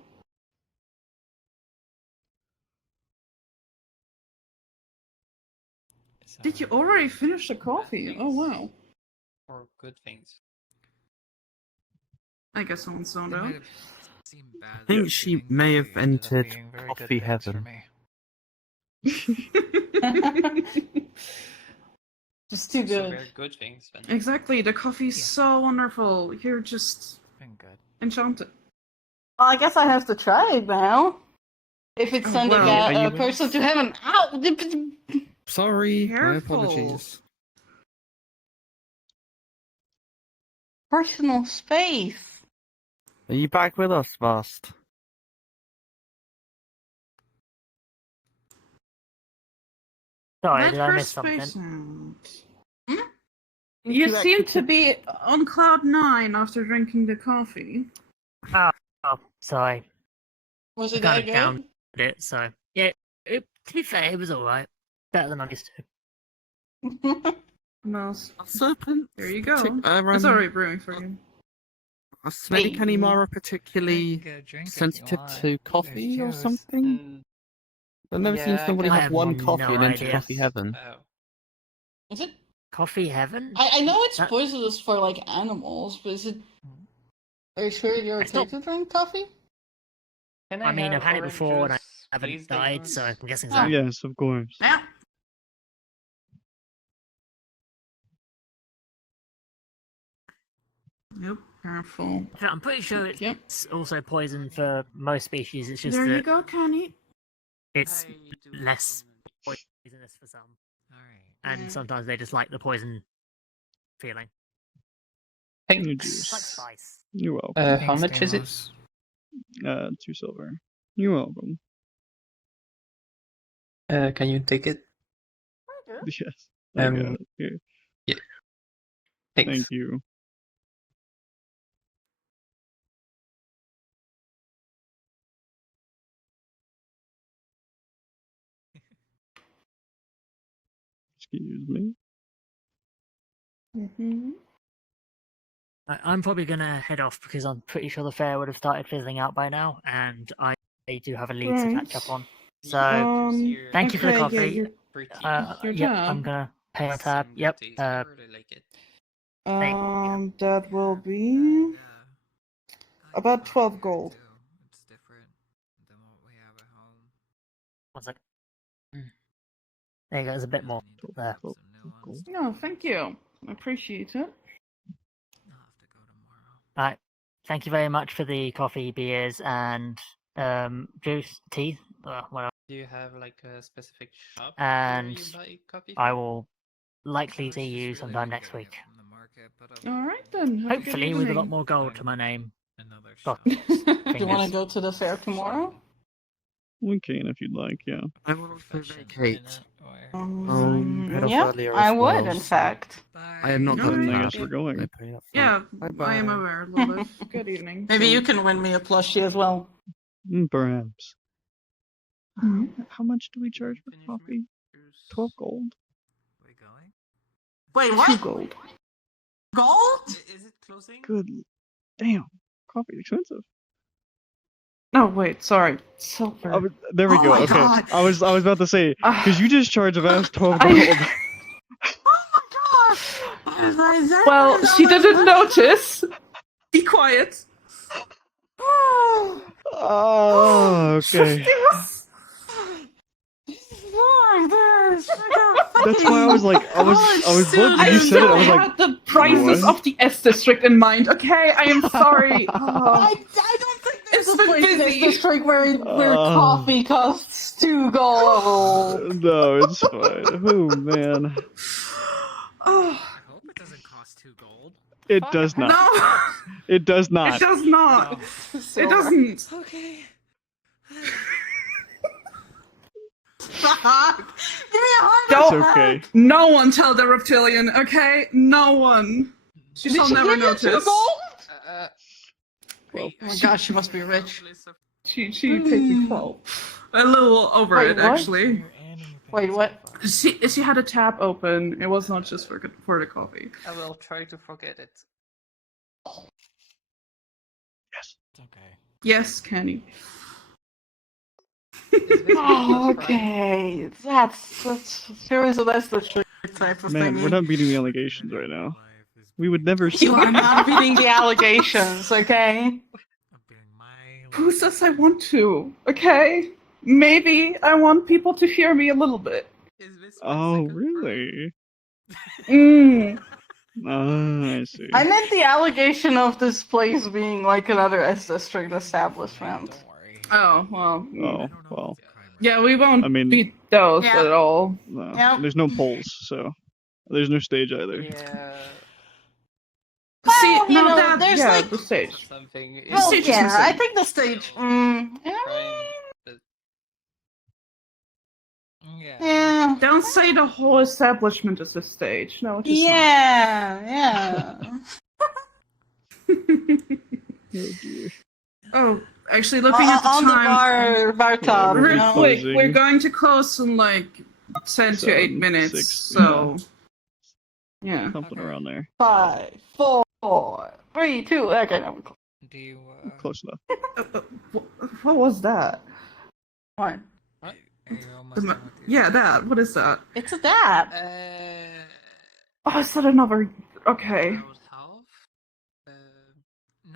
So, Did you already finish the coffee? Oh, wow. Or good things? I guess someone's zoned It out. might have seemed bad. I think at the she beginning, may but have they ended up entered being very good coffee things for heaven. me. Just too So good. they're good things then. Exactly, the coffee's Yeah. so wonderful. You're just Been good. enchanted. Well, I guess I have to try it now. If it's Oh, sending well. Are you a with person us? to heaven. Ow! Sorry, my Careful. apologies. Personal space. Are you back with us, Vast? Sorry, That did I miss first something? space sound. You seem to be on cloud 9 after drinking the coffee. Oh, sorry. Was I it that kind of downed good? it, so yeah. To be fair, it was alright. Better than I'm used to. Mouse. Serpent. There you go. Are, It's already brewing for you. Are Snake and Imara particularly Get a drink if you sensitive want. to coffee or There's juice. something? I've never seen Yeah, somebody I have have one no coffee and enter idea. coffee heaven. Oh. Is it? Coffee heaven? I know it's That- poisonous for like animals, but is it? Are you sure you're It's okay not- to drink coffee? Can I mean, have I've had it orange before and I juice, haven't please, died, so Diluc? I'm guessing Oh. so. Yes, of course. Yeah. Yep, careful. I'm pretty sure it's Yep. also poison for most species. It's just There you that go, Kenny. it's I do less recommend- poisonous for some, Alright. and sometimes they just like the poison feeling. New Like juice. spice. You're welcome. How Thanks, much is it? Damos. 2 silver. You're welcome. Can you take it? Yes. I got it. Here. Thanks. Thank you. Excuse me. I'm probably gonna head off because I'm pretty sure the fair would have started fizzling out by now, and I do have a lead to catch up on. So thank you for the okay, coffee. yeah, your Yep, tab. I'm gonna pay on tab. Yep. That will be about 12 gold. It's different than what we have at home. 1 second. There you go. There's a bit more there. Cool. No, thank you. I appreciate it. I'll have to go tomorrow. All right. Thank you very much for the coffee, beers, and juice, tea. Whatever. Do you have like a specific shop And where you buy coffee I from? will likely see you sometime next week. Alright then. have a good Hopefully with a lot evening. more gold to my name. Another Got shop. Do you want to go to the fair tomorrow? We can if you'd like, yeah. I will also vacate. Um, head off yeah, earlier I as would, well, in so- fact. I am not Then going I to guess we're going. Yeah, Bye-bye. I am aware, Lilith. Good evening. So- Maybe you can win me a plushie as well. Perhaps. Mhm. How much do we charge for Finish coffee? Bruce. 12 gold? We going? Wait, 2 what? gold. Gold? Is it closing? Good. Damn. Coffee's expensive. No, wait, sorry. Silver. There we Oh go. my Okay. God. I was about to say, because you just charge a vast 12 I- gold. Oh my god! Well, she didn't notice. Be quiet. Oh, okay. That's why I was like, I was bugged when you said it. I was like, had the prices what? of the S district in mind. Okay, I am sorry. I don't think there's It's a been place in this busy. district where coffee costs 2 gold. no, it's fine. Oh, man. Oh, I hope it doesn't cost 2 gold. It does not. no, It does it not. does not. It doesn't. Okay. Give me a heart Don't- It's okay. No one tell the reptilian, okay? No one. She Did shall she never give you 2 notice. gold? Well, Oh my gosh, she must be rich. She paid me 12. A little over Wait, it, what? actually. Wait, what? She had a tap open. It was not just for the coffee. I will try to forget it. Yes. Okay. Yes, Kenny. Oh, okay. That's seriously, that's the trick type of Man, thing. we're not beating the allegations right now. We would never You are not beating the allegations, okay? Who says I want to? Okay? Maybe I want people to hear me a little bit. Is this Oh, really? Mm. I see. I meant the allegation of this place being like another S district establishment. Don't worry. Oh, well. Oh, well. Yeah, we won't I mean- beat those Yeah. at all. No, Yep. there's no polls, so there's no stage either. Yeah. Well, See, you no, know, that, there's yeah, like- the stage. Something is Well, stage is yeah, I insane. think the stage. Yeah. Yeah. Don't say the whole establishment is a stage. No, it is Yeah, Oh dear. not. Oh, actually, not. looking at the On time, the bar top, we're you real know? quick, closing. we're going to close in like 10 to 8 7, minutes. 6, So, yeah. Something Okay. around there. 5, 4, 3, 2. Okay, now we're close. Do you? Close enough. What was that? What? Are you almost The done with Yeah, your- that. What is that? It's a dab. Oh, is that another? Okay.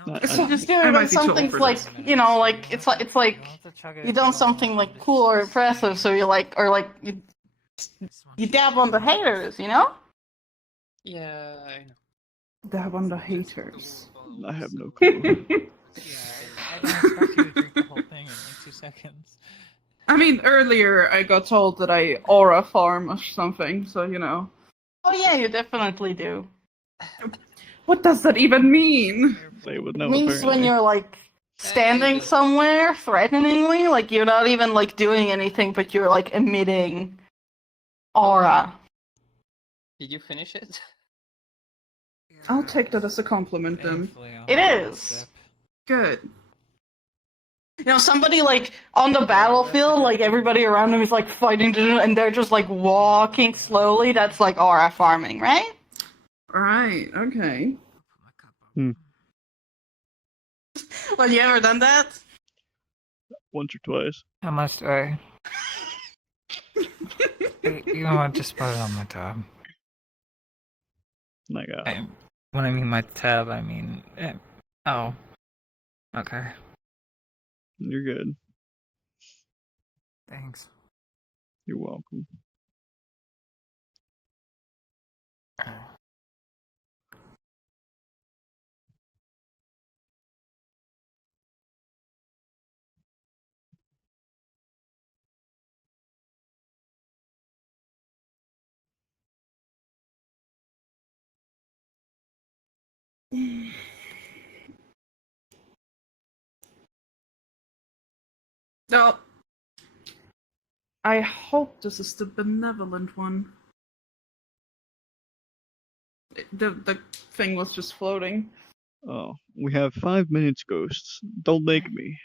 No, I- So I- just I doing might when be too old something's for like, this. you know, like it's like You don't have to chug it you if done don't something want like to. cool or impressive, so you're like, or like you dab on the haters, you know? Yeah, I know. Dab on the haters. I have no clue. Yeah, I don't expect you to drink the whole thing in like 2 seconds. I mean, earlier I got told that I aura farm or something, so you know. Oh yeah, you definitely do. What does that even mean? They would It know. means when apparently. you're like standing somewhere threateningly, like you're not even like doing anything, but you're like emitting aura. Did you finish it? I'll take that as a compliment then. Thankfully, I'll It have a is. sip. Good. You know, somebody like on the battlefield, like everybody around them is like fighting, and they're just like walking slowly. That's like aura farming, right? Alright, okay. Well, you ever done that? Once or twice. How much do I? You know what? Just put it on my tab. My God. When I mean my tab, I mean. Oh. Okay. You're good. Thanks. You're welcome. No. I hope this is the benevolent one. The thing was just floating. Oh, we have 5 minutes, ghosts. Don't make me.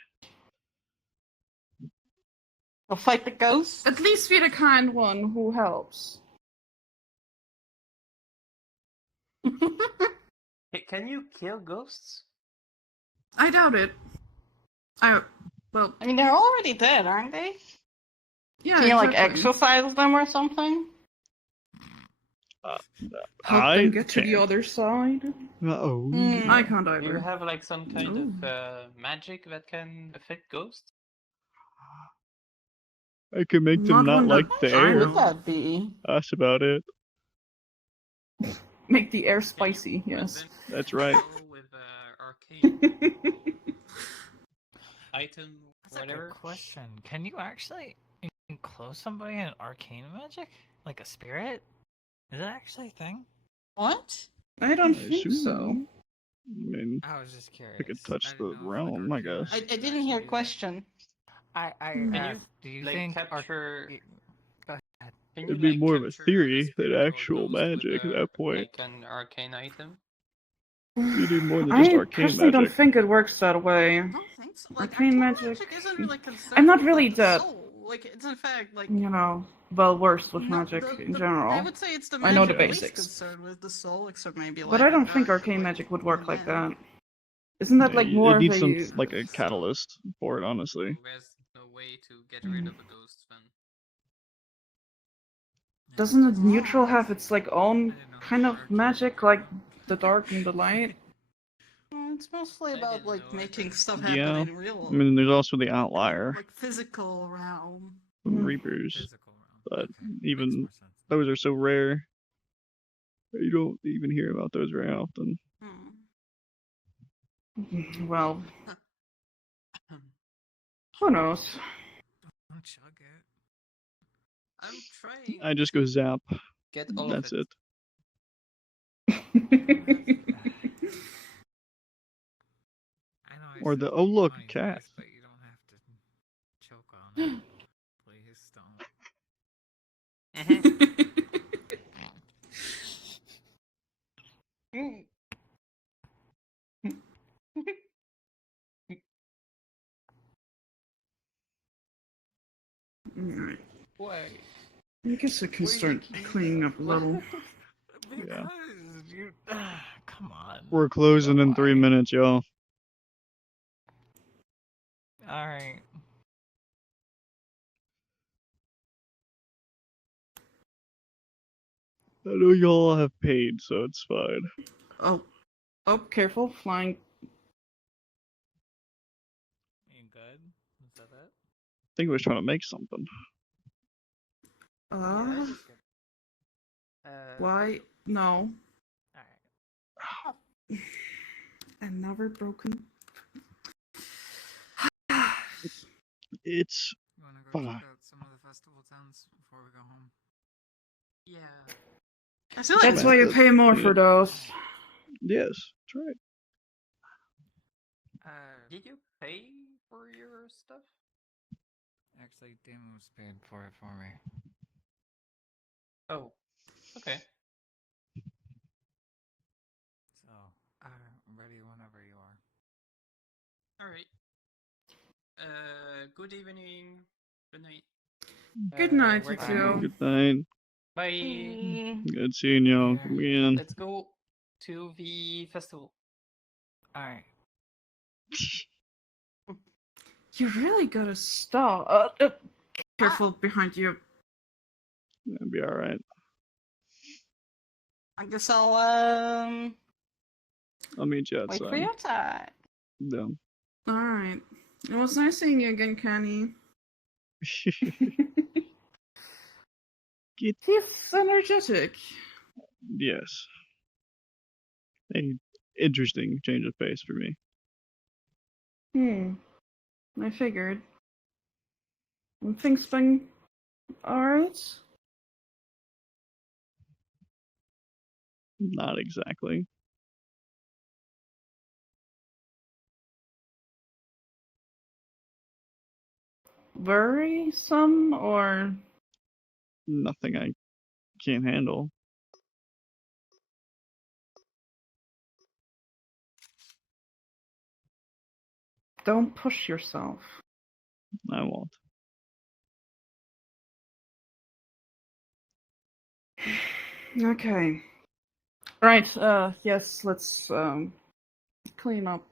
I'll fight the ghost. At least be the kind one who helps. Can you kill ghosts? I doubt it. Well, I mean, they're already dead, aren't they? yeah. Can you like exactly. exercise them or something? Help I them get to the can't. other side. Uh-oh. I can't Do you either. have like some kind Ooh. of magic that can affect ghosts? I can make them Not not one like that the I air. know. Would that be? That's about it. Make the air spicy, yes. That's right. With arcane item, That's a whatever. good question. Can you actually enclose somebody in arcane magic? Like a spirit? Is that actually a thing? What? I don't I think so. assume. I mean, I was just curious. I could touch I the didn't know if, like, realm, I arcane guess. I magic could didn't hear actually do that. question. I Can you, asked, do you like, think capture- Go ahead. Can you It'd be like more of a capture theory than spirit or actual ghost with magic at that point. like an arcane item? You need more than just I arcane personally don't magic. think it works that way. I don't think so. Like, Arcane magic. isn't really concerned I'm not with, really like, the that, soul. Like, it's in fact like you know, well versed with no, magic in I general. would say it's the I know magic the least basics. concerned with the soul, except maybe like. But I don't think arcane magic would work like that. Isn't that like Yeah, more it of needs some a... like a catalyst for it, honestly. There's no way to get rid of a ghost then. Doesn't it neutral have its like own kind of magic, like the dark and the light? It's mostly about like making stuff happen Yeah. in real, I mean, there's also the outlier like physical realm. of Reapers, Physical realm. but Okay. even Makes more sense. those are so rare. You don't even hear about those very often. Well, who knows? Don't chug it. I'm trying. I just go zap. Get all That's of it. I know. I Or said the keep oh look, money, cat. guys, but you don't have to choke on it. Please don't. Alright. Why? I guess I can start cleaning up a little. Yeah. Because you. Come on. We're closing in 3 minutes, y'all. Alright. I know y'all have paid, so it's fine. Oh, careful, flying. You good? Is that it? I think I was trying to make something. Why? No. Alright. Another broken. It's You wanna go fine. check out some of the festival towns before we go home? Yeah. I feel like That's why you pay more for those. Yes, that's right. Did you pay for your stuff? Actually, Demon's paid for it for me. Oh, okay. Alright. Good evening. Good night. Good night, We're you gonna- two. Good night. Bye. Good seeing y'all. Come again. Let's go to the festival. Alright. You really gotta stop. Careful behind you. That'll be alright. I guess I'll I'll meet you wait for outside. you outside. Yeah. Alright. It was nice seeing you again, Kenny. Get He's energetic. yes. A interesting change of pace for me. I figured. And things been alright? Not exactly. Worrisome or Nothing I can't handle. don't push yourself. I won't. Okay. Right, yes, let's clean up.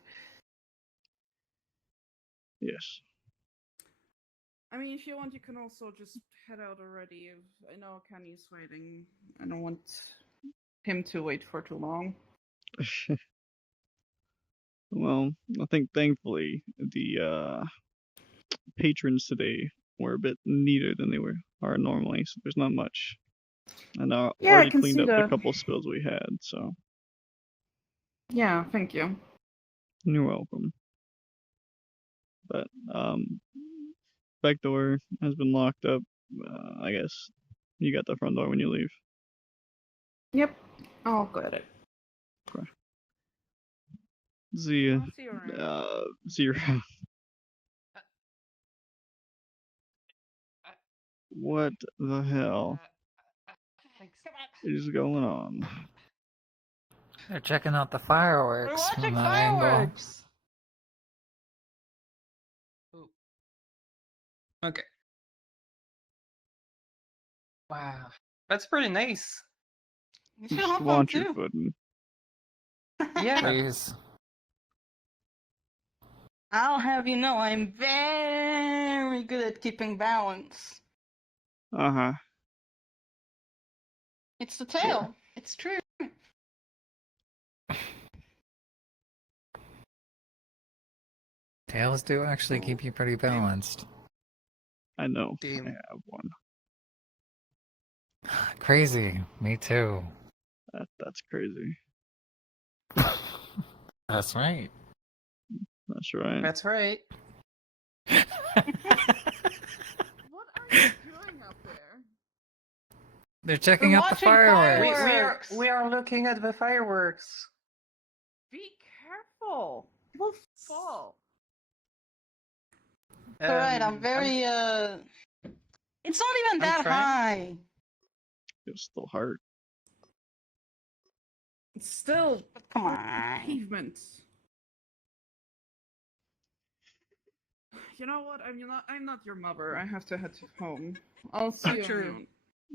Yes. I mean, if you want, you can also just head out already. I know Kenny's waiting. I don't want him to wait for too long. Well, I think thankfully the patrons today were a bit neater than they are normally, so there's not much. And I Yeah, I already can cleaned see up the that. couple spills we had, so Yeah, thank you. you're welcome. But back door has been locked up. I guess you got the front door when you leave. Yep, I'll get it. See ya. I'll see you around. See you around. What the hell Thanks. is going on? They're checking out the We're fireworks watching from that angle. fireworks. Ooh. Okay. Wow. That's pretty nice. You should Just have fun launch your too. footing. Yeah. Please. I'll have you know I'm very good at keeping balance. Uh-huh. It's the tail. It's true. Tails do actually keep you pretty balanced. I know. Damn. I have one. Crazy. Me too. That's crazy. That's right. That's right. That's right. What are you doing up there? They're checking We're out the watching fireworks. fireworks. We are looking at the fireworks. Be careful. We'll fall. Alright, I'm very it's not even I'm that trying. high. It was still hard. It's still But come on. pavement. You know what? I'm not your mother. I have to head home. I'll see you True.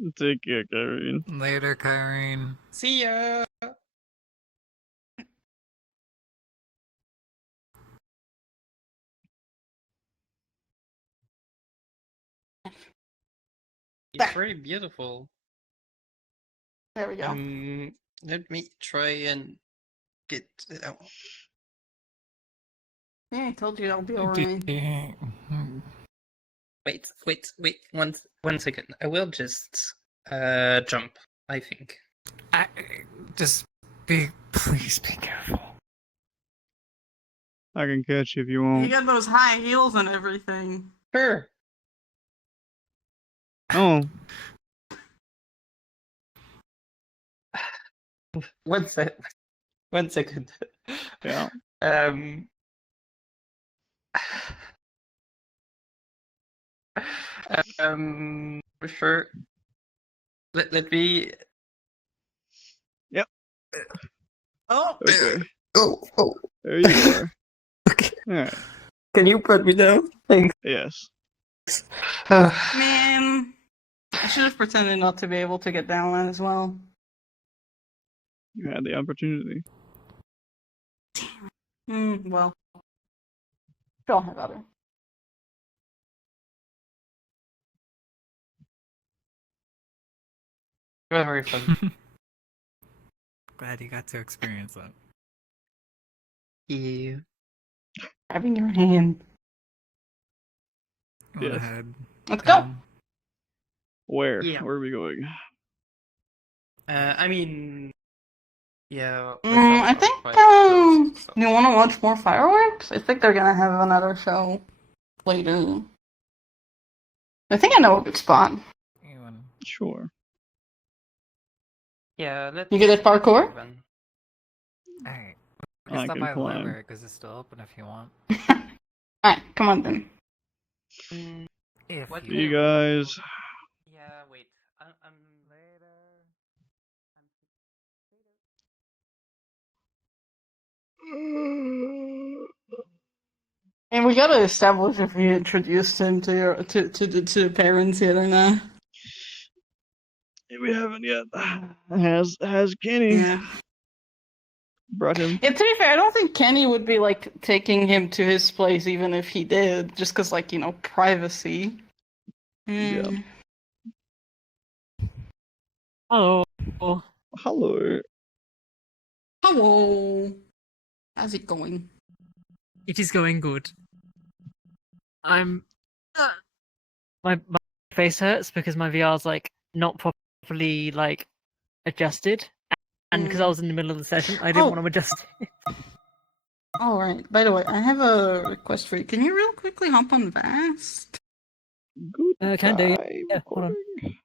around. Take care, Karen. Later, Kyrene. See ya. It's very beautiful. There we go. Let me try and get out. Yeah, I told you I'll be alright. Wait. One second. I will just jump, I think. Just please be careful. I can catch you if you You want. got those high heels and everything. Sure. Oh, One second. yeah. Sure. Let me. Yep. Oh! Okay. Oh. There you are. Okay. Alright. Can you put me down? Thanks. Yes. Man, I should have pretended not to be able to get down as well. You had the opportunity. Well. I'll have other. It was very fun. Glad you got to experience that. Yeah. Grabbing your hand. Go Yes. ahead. Let's go. Tom. Where? Yeah. Where are we going? I mean, yeah. I think you want to watch more fireworks? I think they're gonna have another show later. I think I know a good spot. You wanna- Sure. Yeah, let's. You good at parkour? Tavern. Alright. I Just stop can by the climb. library because it's still open if you want. Alright, come on then. If What you See you want. guys. Yeah, wait. I'm Later. And we gotta establish if we introduced him to your to parents yet or not. We haven't yet. Has Kenny Yeah. brought him? Yeah, to be fair, I don't think Kenny would be like taking him to his place even if he did, just because like, you know, privacy. Yeah. Hello. Hello. Hello. How's it going? It is going good. I'm. My face hurts because my VR's like not properly like adjusted, and because I was in the middle of the session, I didn't Oh. want to adjust it. Alright, by the way, I have a request for you. Can you real quickly hop on Vast? Good. Can do. Yeah, hold on. recording.